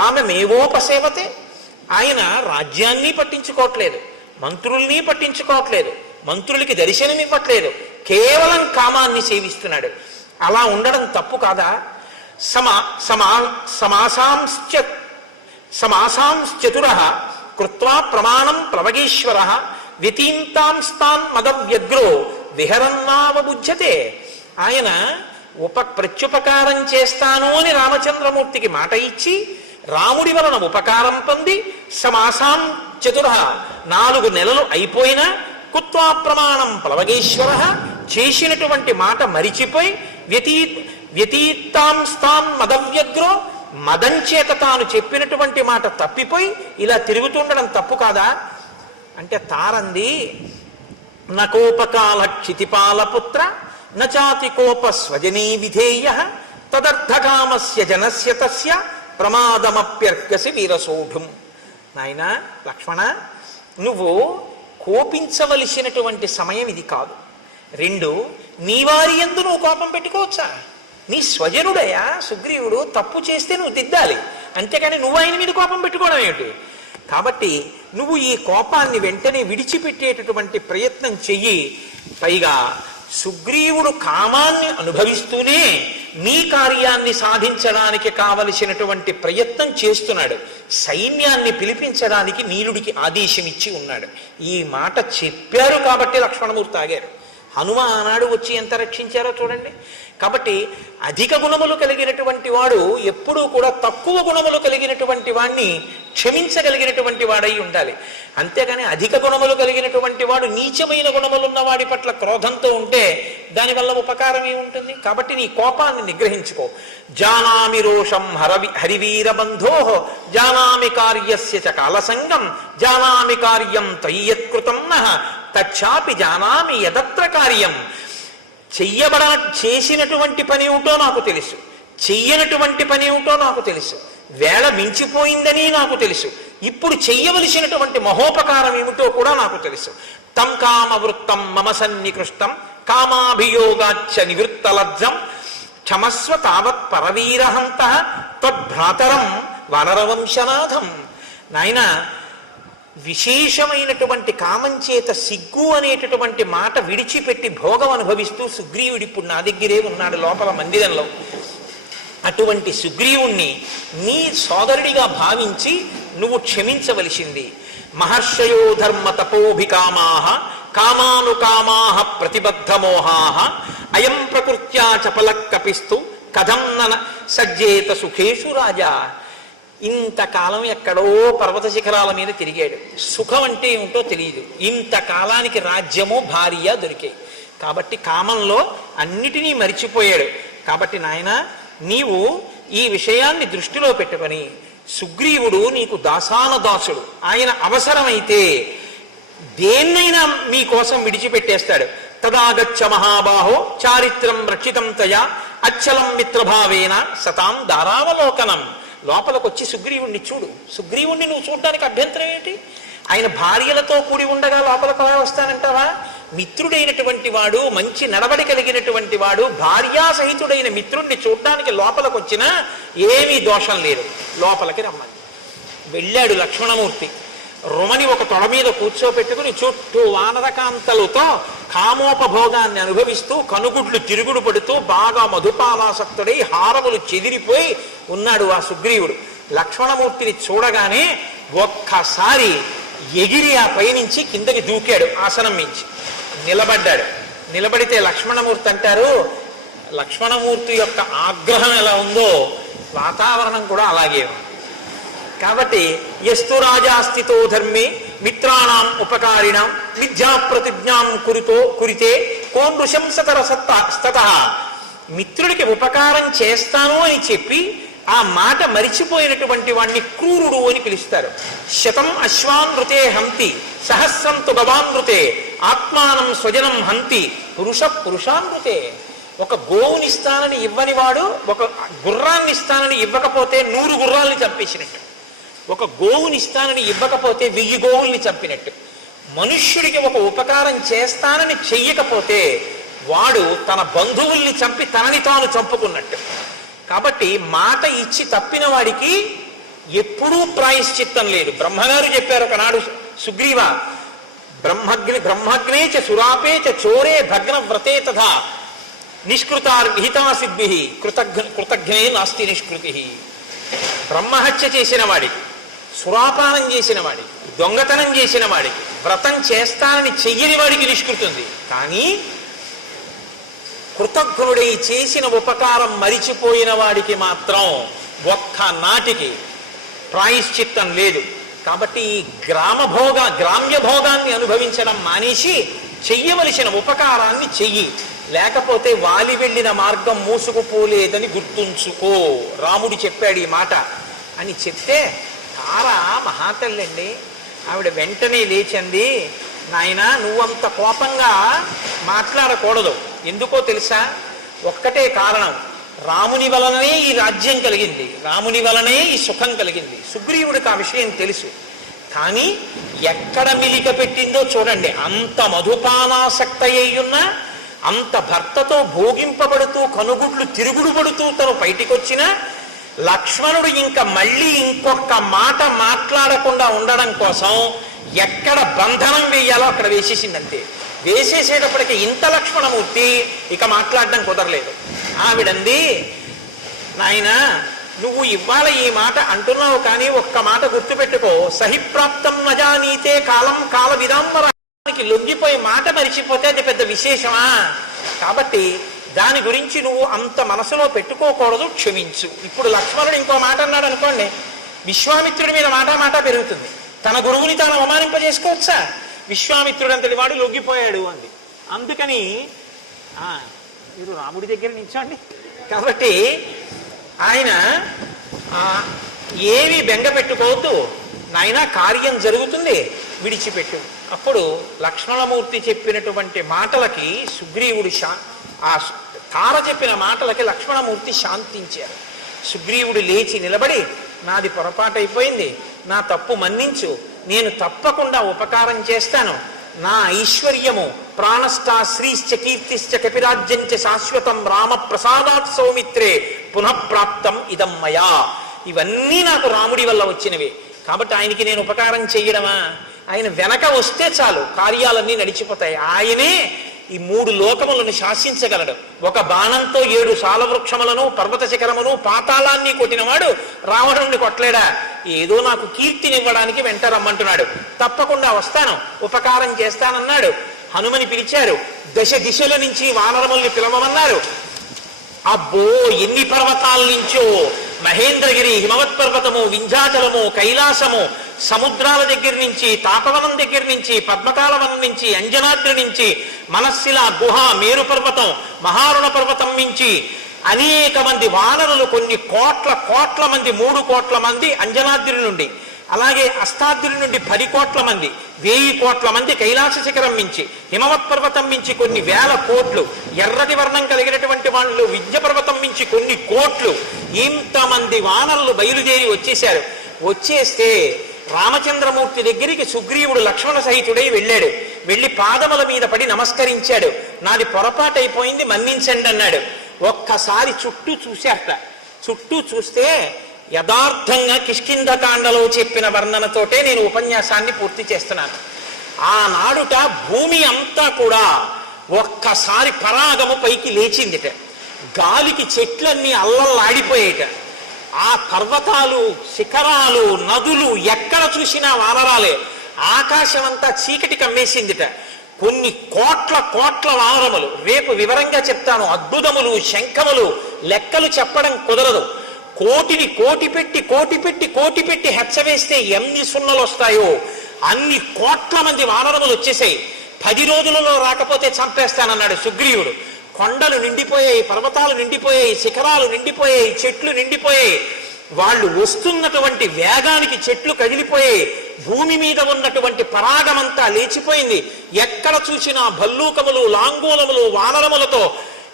కామమేవోపసేవతే. ఆయన రాజ్యాన్ని పట్టించుకోవట్లేదు, మంత్రుల్ని పట్టించుకోవట్లేదు, మంత్రులకి దర్శనమివ్వట్లేదు, కేవలం కామాన్ని సేవిస్తున్నాడు. అలా ఉండడం తప్పు కాదా? సమాసాంశ్చతుర కృత్వా ప్రమాణం ప్లవగేశ్వర వ్యతీంతాంస్తాన్ మదవ్యగ్రో విహరన్నావబుధ్యతే. ఆయన ప్రత్యుపకారం చేస్తాను అని రామచంద్రమూర్తికి మాట ఇచ్చి రాముడి వలన ఉపకారం పొంది సమాసాం చతుర 4 నెలలు అయిపోయినా కుత్వా ప్రమాణం ప్లవగేశ్వర చేసినటువంటి మాట మరిచిపోయి వ్యతీతాంస్తాన్ మదవ్యగ్రో మదం చేత తాను చెప్పినటువంటి మాట తప్పిపోయి ఇలా తిరుగుతుండడం తప్పు కాదా? అంటే తారంది, నకోపకాల క్షితిపాలపుత్ర నచాతి కోప స్వజనీ విధేయ తదర్థకామస్య జనస్య తస్య ప్రమాదమప్యర్కసి వీరసోఢుం. నాయనా లక్ష్మణ, నువ్వు కోపించవలసినటువంటి సమయం ఇది కాదు. 2, నీ వారి యందు నువ్వు కోపం పెట్టుకోవచ్చా? నీ స్వజనుడయా సుగ్రీవుడు, తప్పు చేస్తే నువ్వు దిద్దాలి, అంతేకాని నువ్వు ఆయన మీద కోపం పెట్టుకోవడం ఏమిటి? కాబట్టి నువ్వు ఈ కోపాన్ని వెంటనే విడిచిపెట్టేటటువంటి ప్రయత్నం చెయ్యి. పైగా సుగ్రీవుడు కామాన్ని అనుభవిస్తూనే నీ కార్యాన్ని సాధించడానికి కావలసినటువంటి ప్రయత్నం చేస్తున్నాడు. సైన్యాన్ని పిలిపించడానికి నీలుడికి ఆదేశం ఇచ్చి ఉన్నాడు. ఈ మాట చెప్పారు కాబట్టి లక్ష్మణమూర్తి ఆగారు. హనుమ ఆనాడు వచ్చి ఎంత రక్షించారో చూడండి. కాబట్టి అధిక గుణములు కలిగినటువంటి వాడు ఎప్పుడూ కూడా తక్కువ గుణములు కలిగినటువంటి వాడిని క్షమించగలిగినటువంటి వాడై ఉండాలి. అంతేగాని అధిక గుణములు కలిగినటువంటి వాడు నీచమైన గుణములున్న వాడి పట్ల క్రోధంతో ఉంటే దానివల్ల ఉపకారం ఏముంటుంది? కాబట్టి నీ కోపాన్ని నిగ్రహించుకో. జానామి రోషం హరివీరబంధో జానామి కార్యస్య చ కాలసంగం జానామి కార్యం తయ్యత్కృతం నః తచ్చాపి జానామి యదత్ర కార్యం. చేసినటువంటి పని ఏమిటో నాకు తెలుసు, చెయ్యనటువంటి పని ఏమిటో నాకు తెలుసు, వేళ మించిపోయిందని నాకు తెలుసు, ఇప్పుడు చెయ్యవలసినటువంటి మహోపకారం ఏమిటో కూడా నాకు తెలుసు. తం కామవృత్తం మమ సన్నికృష్టం కామాభియోగాచ్చ నివృత్తలబ్జం క్షమస్వ తావత్ పరవీరహంత తద్భ్రాతరం వానరవంశనాథం. నాయన, విశేషమైనటువంటి కామంచేత సిగ్గు అనేటటువంటి మాట విడిచిపెట్టి భోగం అనుభవిస్తూ సుగ్రీవుడు ఇప్పుడు నా దగ్గరే ఉన్నాడు లోపల మందిరంలో. అటువంటి సుగ్రీవుణ్ణి నీ సోదరుడిగా భావించి నువ్వు క్షమించవలసింది. మహర్షయో ధర్మ తపోభికామాః కామానుకామాః ప్రతిబద్ధమోహాః అయం ప్రకృత్యా చపలః కపిస్తు కథం నన సజ్జేత సుఖేషు రాజా. ఇంతకాలం ఎక్కడో పర్వత శిఖరాల మీద తిరిగాడు, సుఖం అంటే ఏమిటో తెలియదు. ఇంతకాలానికి రాజ్యము భార్య దొరికాయి కాబట్టి కామంలో అన్నిటినీ మరిచిపోయాడు. కాబట్టి నాయన, నీవు ఈ విషయాన్ని దృష్టిలో పెట్టుకొని, సుగ్రీవుడు నీకు దాసానుదాసుడు, ఆయన అవసరమైతే దేన్నైనా మీకోసం విడిచిపెట్టేస్తాడు. తదాగచ్చ మహాబాహో చారిత్రం రక్షితం తయా అచ్చలం మిత్రభావేన సతాం దారావలోకనం. లోపలికొచ్చి సుగ్రీవుణ్ణి చూడు. సుగ్రీవుణ్ణి నువ్వు చూడడానికి అభ్యంతరం ఏంటి? ఆయన భార్యలతో కూడి ఉండగా లోపలికి అలా వస్తానంటావా? మిత్రుడైనటువంటి వాడు, మంచి నడవడి కలిగినటువంటి వాడు, భార్యాసహితుడైన మిత్రుణ్ణి చూడడానికి లోపలికి వచ్చినా ఏమీ దోషం లేదు. లోపలికి రమ్మని వెళ్ళాడు లక్ష్మణమూర్తి. రుమని ఒక తొడ మీద కూర్చోపెట్టుకుని చుట్టూ వానరకాంతలతో కామోపభోగాన్ని అనుభవిస్తూ కనుగుడ్లు తిరుగుడు పడుతూ బాగా మధుపానాసక్తుడై హారములు చెదిరిపోయి ఉన్నాడు ఆ సుగ్రీవుడు. లక్ష్మణమూర్తిని చూడగానే ఒక్కసారి ఎగిరి ఆ పైనుంచి కిందకి దూకాడు. ఆసనం మించి నిలబడ్డాడు. నిలబడితే లక్ష్మణమూర్తి అంటారు, లక్ష్మణమూర్తి యొక్క ఆగ్రహం ఎలా ఉందో వాతావరణం కూడా అలాగే ఉంది. కాబట్టి ఎస్తు రాజాస్థితో ధర్మే మిత్రాణం ఉపకారిణం విద్యా ప్రతిజ్ఞాం కురితే కోన్ నృశంసతర స్తత. మిత్రుడికి ఉపకారం చేస్తాను అని చెప్పి ఆ మాట మరిచిపోయినటువంటి వాణ్ణి క్రూరుడు అని పిలుస్తారు. శతం అశ్వాన్ నృతే హంతి సహస్రం తు గవాన్ నృతే ఆత్మానం స్వజనం హంతి పురుషాన్ నృతే. ఒక గోవునిస్తానని ఇవ్వని వాడు ఒక గుర్రాన్ని ఇస్తానని ఇవ్వకపోతే 100 గుర్రాల్ని చంపేసినట్టు, ఒక గోవునిస్తానని ఇవ్వకపోతే 1000 గోవుల్ని చంపినట్టు. మనుష్యుడికి ఒక ఉపకారం చేస్తానని చెయ్యకపోతే వాడు తన బంధువుల్ని చంపి తనని తాను చంపుకున్నట్టు. కాబట్టి మాట ఇచ్చి తప్పిన వాడికి ఎప్పుడూ ప్రాయశ్చిత్తం లేదు. బ్రహ్మగారు చెప్పారు ఒకనాడు, సుగ్రీవ బ్రహ్మగ్నే చ సురాపే చ చోరే భగ్న వ్రతే తథా నిష్కృతార్ విహితా సిద్భి కృతజ్ఞే నాస్తి నిష్కృతి. బ్రహ్మహత్య చేసిన వాడికి, సురాపానం చేసిన వాడికి, దొంగతనం చేసిన వాడికి, వ్రతం చేస్తానని చెయ్యని వాడికి నిష్కృతుంది. కానీ కృతజ్ఞుడై చేసిన ఉపకారం మరిచిపోయిన వాడికి మాత్రం ఒక్క నాటికి ప్రాయశ్చిత్తం లేదు. కాబట్టి ఈ గ్రామ్య భోగాన్ని అనుభవించడం మానేసి చెయ్యవలసిన ఉపకారాన్ని చెయ్యి. లేకపోతే వాలి వెళ్ళిన మార్గం మూసుకుపోలేదని గుర్తుంచుకో. రాముడు చెప్పాడు ఈ మాట అని చెప్తే, తారా మహాతల్లండి, ఆవిడ వెంటనే లేచింది. నాయనా, నువ్వంత కోపంగా మాట్లాడకూడదు. ఎందుకో తెలుసా? ఒక్కటే కారణం, రాముని వలననే ఈ రాజ్యం కలిగింది, రాముని వలనే ఈ సుఖం కలిగింది. సుగ్రీవుడికి ఆ విషయం తెలుసు. కానీ ఎక్కడ మిలిక పెట్టిందో చూడండి. అంత మధుపానాసక్త అయ్యున్నా, అంత భర్తతో భోగింపబడుతూ కనుగుడ్లు తిరుగుడు పడుతూ తను బయటికొచ్చినా లక్ష్మణుడు ఇంకా మళ్ళీ ఇంకొక మాట మాట్లాడకుండా ఉండడం కోసం ఎక్కడ బంధనం వేయాలో అక్కడ వేసేసిందంతే. వేసేసేటప్పటికి ఇంత లక్ష్మణమూర్తి ఇక మాట్లాడడం కుదరలేదు. ఆవిడంది, నాయనా, నువ్వు ఇవాళ ఈ మాట అంటున్నావు, కానీ ఒక్క మాట గుర్తుపెట్టుకో, సహిప్రాప్తం నజానీతే కాలం కాల విదాంబరానికి దానికి లొంగిపోయి మాట మరిచిపోతే అది పెద్ద విశేషమా? కాబట్టి దాని గురించి నువ్వు అంత మనసులో పెట్టుకోకూడదు, క్షమించు. ఇప్పుడు లక్ష్మణుడు ఇంకో మాట అన్నాడు అనుకోండి, విశ్వామిత్రుడి మీద మాట పెరుగుతుంది. తన గురువుని తాను అవమానింపజేసుకోవచ్చా? విశ్వామిత్రుడు అంతటి వాడు లొంగిపోయాడు అంది. అందుకని మీరు రాముడి దగ్గర నిల్చోండి. కాబట్టి ఆయన ఏవి బెంగ పెట్టుకోవద్దు నాయన, కార్యం జరుగుతుంది, విడిచిపెట్టు. అప్పుడు లక్ష్మణమూర్తి చెప్పినటువంటి మాటలకి సుగ్రీవుడు ఆ తార చెప్పిన మాటలకి లక్ష్మణమూర్తి శాంతించారు. సుగ్రీవుడు లేచి నిలబడి, నాది పొరపాటైపోయింది, నా తప్పు మన్నించు, నేను తప్పకుండా ఉపకారం చేస్తాను, నా ఐశ్వర్యము ప్రాణస్థా శ్రీశ్చ కీర్తిశ్చ కపిరాజ్యంచ శాశ్వతం రామ ప్రసాదాత్ సౌమిత్రే పునఃప్రాప్తం ఇదం మయా. ఇవన్నీ నాకు రాముడి వల్ల వచ్చినవి. కాబట్టి ఆయనకి నేను ఉపకారం చెయ్యడమా? ఆయన వెనక వస్తే చాలు, కార్యాలన్నీ నడిచిపోతాయి. ఆయనే ఈ 3 లోకములను శాసించగలడు. ఒక బాణంతో 7 సాలవృక్షములను, పర్వత శిఖరమును, పాతాళాన్ని కొట్టినవాడు రావణుణ్ణి కొట్టలేడా? ఏదో నాకు కీర్తినివ్వడానికి వెంట రమ్మంటున్నాడు, తప్పకుండా వస్తాను, ఉపకారం చేస్తానన్నాడు. హనుమని పిలిచారు, దశ దిశల నుంచి వానరముల్ని పిలవమన్నారు. అబ్బో, ఎన్ని పర్వతాల నుంచో, మహేంద్రగిరి, హిమవత్ పర్వతము, వింధ్యాచలము, కైలాసము, సముద్రాల దగ్గర నుంచి, తాపవనం దగ్గర నుంచి, పద్మకాలవనం నుంచి, అంజనాద్రి నుంచి, మనస్సిల గుహ, మేరు పర్వతం, మహారుణ పర్వతం నుంచి అనేక మంది వానరులు, కొన్ని కోట్ల మంది, 3 కోట్ల మంది అంజనాద్రి నుండి, అలాగే అష్టాద్రి నుండి 10 కోట్ల మంది, 1000 కోట్ల మంది కైలాస శిఖరం మించి, హిమవత్ పర్వతం మించి కొన్ని 1000 కోట్లు, ఎర్రటి వర్ణం కలిగినటువంటి వాళ్ళు వింధ్య పర్వతం మించి కొన్ని కోట్లు, ఇంతమంది వానరులు బయలుదేరి వచ్చేశారు. వచ్చేస్తే రామచంద్రమూర్తి దగ్గరికి సుగ్రీవుడు లక్ష్మణ సహితుడై వెళ్ళాడు. వెళ్ళి పాదముల మీద పడి నమస్కరించాడు. నాది పొరపాటైపోయింది, మన్నించండి అన్నాడు. ఒక్కసారి చుట్టూ చూశారట. చుట్టూ చూస్తే యథార్థంగా కిష్కింధకాండలో చెప్పిన వర్ణనతోటే నేను ఉపన్యాసాన్ని పూర్తి చేస్తున్నాను. ఆనాడుట భూమి అంతా కూడా ఒక్కసారి పరాగము పైకి లేచిందిట. గాలికి చెట్లన్నీ అల్లల్లాడిపోయేట. ఆ పర్వతాలు, శిఖరాలు, నదులు ఎక్కడ చూసినా వానరాలే. ఆకాశం అంతా చీకటి కమ్మేసిందిట. కొన్ని కోట్ల వానరములు, రేపు వివరంగా చెప్తాను, అద్భుతములు, శంఖములు, లెక్కలు చెప్పడం కుదరదు. కోటిని కోటి పెట్టి హెచ్చవేస్తే ఎన్ని సున్నలు వస్తాయో అన్ని కోట్ల మంది వానరములు వచ్చేసాయి. 10 రోజులలో రాకపోతే చంపేస్తానన్నాడు సుగ్రీవుడు. కొండలు నిండిపోయాయి, పర్వతాలు నిండిపోయాయి, శిఖరాలు నిండిపోయాయి, చెట్లు నిండిపోయాయి. వాళ్ళు వస్తున్నటువంటి వేగానికి చెట్లు కదిలిపోయాయి. భూమి మీద ఉన్నటువంటి పరాగమంతా లేచిపోయింది. ఎక్కడ చూసినా భల్లూకములు, లాంగూలములు, వానరములతో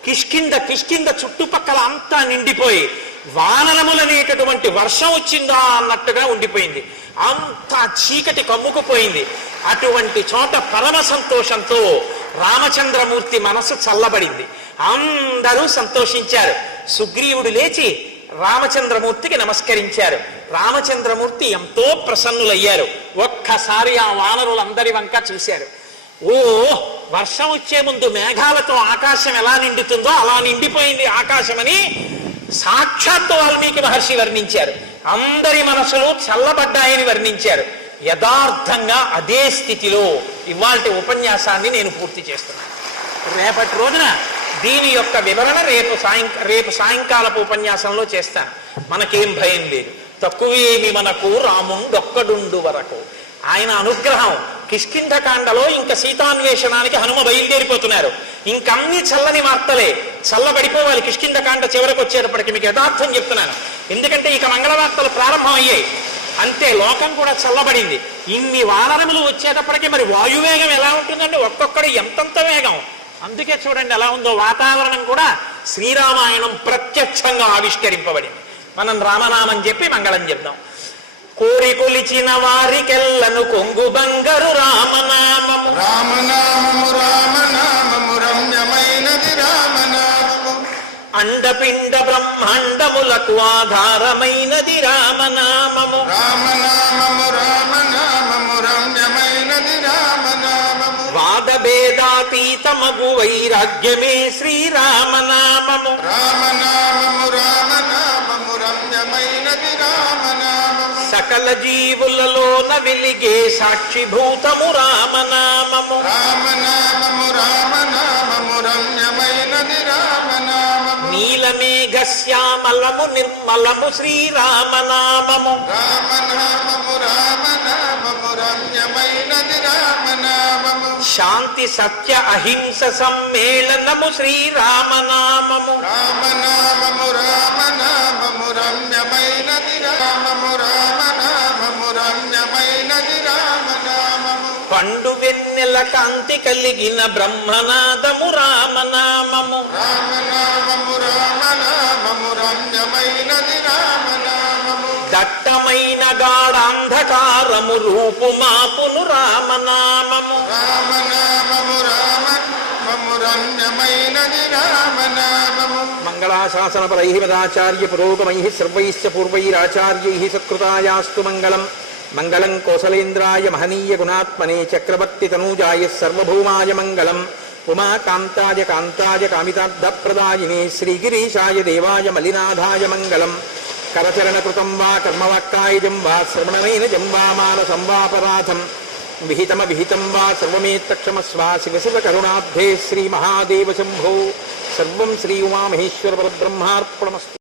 కిష్కింద చుట్టుపక్కల అంతా నిండిపోయి వానరములనేటటువంటి వర్షం వచ్చిందా అన్నట్టుగా ఉండిపోయింది. అంతా చీకటి కమ్ముకుపోయింది. అటువంటి చోట పరమ సంతోషంతో రామచంద్రమూర్తి మనసు చల్లబడింది. అందరూ సంతోషించారు. సుగ్రీవుడు లేచి రామచంద్రమూర్తికి నమస్కరించారు. రామచంద్రమూర్తి ఎంతో ప్రసన్నులయ్యారు. ఒక్కసారి ఆ వానరులందరి వంక చూశారు. ఓ, వర్షం వచ్చే ముందు మేఘాలతో ఆకాశం ఎలా నిండుతుందో అలా నిండిపోయింది ఆకాశమని సాక్షాత్తు వాల్మీకి మహర్షి వర్ణించారు. అందరి మనసులు చల్లబడ్డాయని వర్ణించారు. యథార్థంగా అదే స్థితిలో ఇవాల్టి ఉపన్యాసాన్ని నేను పూర్తి చేస్తున్నాను. రేపటి రోజున దీని యొక్క వివరణ రేపు సాయంకాలపు ఉపన్యాసంలో చేస్తాను. మనకేం భయం లేదు. తక్కువేమి మనకు రాముండొక్కడుండు వరకు. ఆయన అనుగ్రహం కిష్కింధకాండలో ఇంకా సీతాన్వేషణానికి హనుమ బయలుదేరిపోతున్నారు. ఇంకన్నీ చల్లని వార్తలే, చల్లబడిపోవాలి కిష్కింధకాండ చివరికి వచ్చేటప్పటికి. మీకు యథార్థం చెప్తున్నాను, ఎందుకంటే ఇక మంగళవార్తలు ప్రారంభం అయ్యాయి. అంతే, లోకం కూడా చల్లబడింది. ఇన్ని వానరములు వచ్చేటప్పటికి మరి వాయువేగం ఎలా ఉంటుందండి? ఒక్కొక్కడు ఎంతంత వేగం. అందుకే చూడండి ఎలా ఉందో వాతావరణం కూడా. శ్రీరామాయణం ప్రత్యక్షంగా ఆవిష్కరింపబడింది. మనం రామనామం చెప్పి మంగళం చెప్దాం. కోరి కొలిచిన వారికెల్లను కొంగు బంగారు రామనామము, రామనామము రామనామము రమ్యమైనది రామనామము, అండపిండ బ్రహ్మాండములకు ఆధారమైనది రామనామము, రామనామము రామనామము రమ్యమైనది రామనామము, వాదభేదాతీతమగు వైరాగ్యమే శ్రీరామనామము, రామనామము రామనామము రమ్యమైనది రామనామము, సకల జీవులలోన వెలిగే సాక్షిభూతము రామనామము. రామనామము రామనామము రమ్యమైనది రామనామము. నీలమేఘశ్యామలము నిర్మలము శ్రీరామనామము. రామనామము రామనామము రమ్యమైనది రామనామము. శాంతి సత్య అహింస సమ్మేళనము శ్రీరామనామము. రామనామము రామనామము రమ్యమైనది రామము. రామనామము రమ్యమైనది రామనామము. పండు వెన్నెల కాంతి కలిగిన బ్రహ్మనాదము రామనామము. రామనామము రామనామము రమ్యమైనది రామనామము. దట్టమైన గాఢాంధకారము రూపుమాపును రామనామము. రామనామము రామనామము రమ్యమైనది రామనామము. మంగళాశాసనపరై మదాచార్య పురోగమై సర్వైశ్చ పూర్వైరాచార్యై సత్కృతాయాస్తు మంగళం. మంగళం కోసలేంద్రాయ మహనీయ గుణాత్మనే చక్రవర్తి తనూజాయ సర్వభౌమాయ మంగళం. ఉమాకాంతాయ కాంతాయ కామితార్థప్రదాయినే శ్రీగిరీశాయ దేవాయ మలినాథాయ మంగళం. కరచరణకృతం వా కర్మవాక్కాయజం వా శ్రవణనైనజం వా మానసం వాపరాధం విహితం వా సర్వమేత్తక్షమస్వ శివ శివ కరుణాబ్ధే శ్రీ మహాదేవ శంభో. సర్వం శ్రీ ఉమామహేశ్వర పరబ్రహ్మార్పణమస్తు.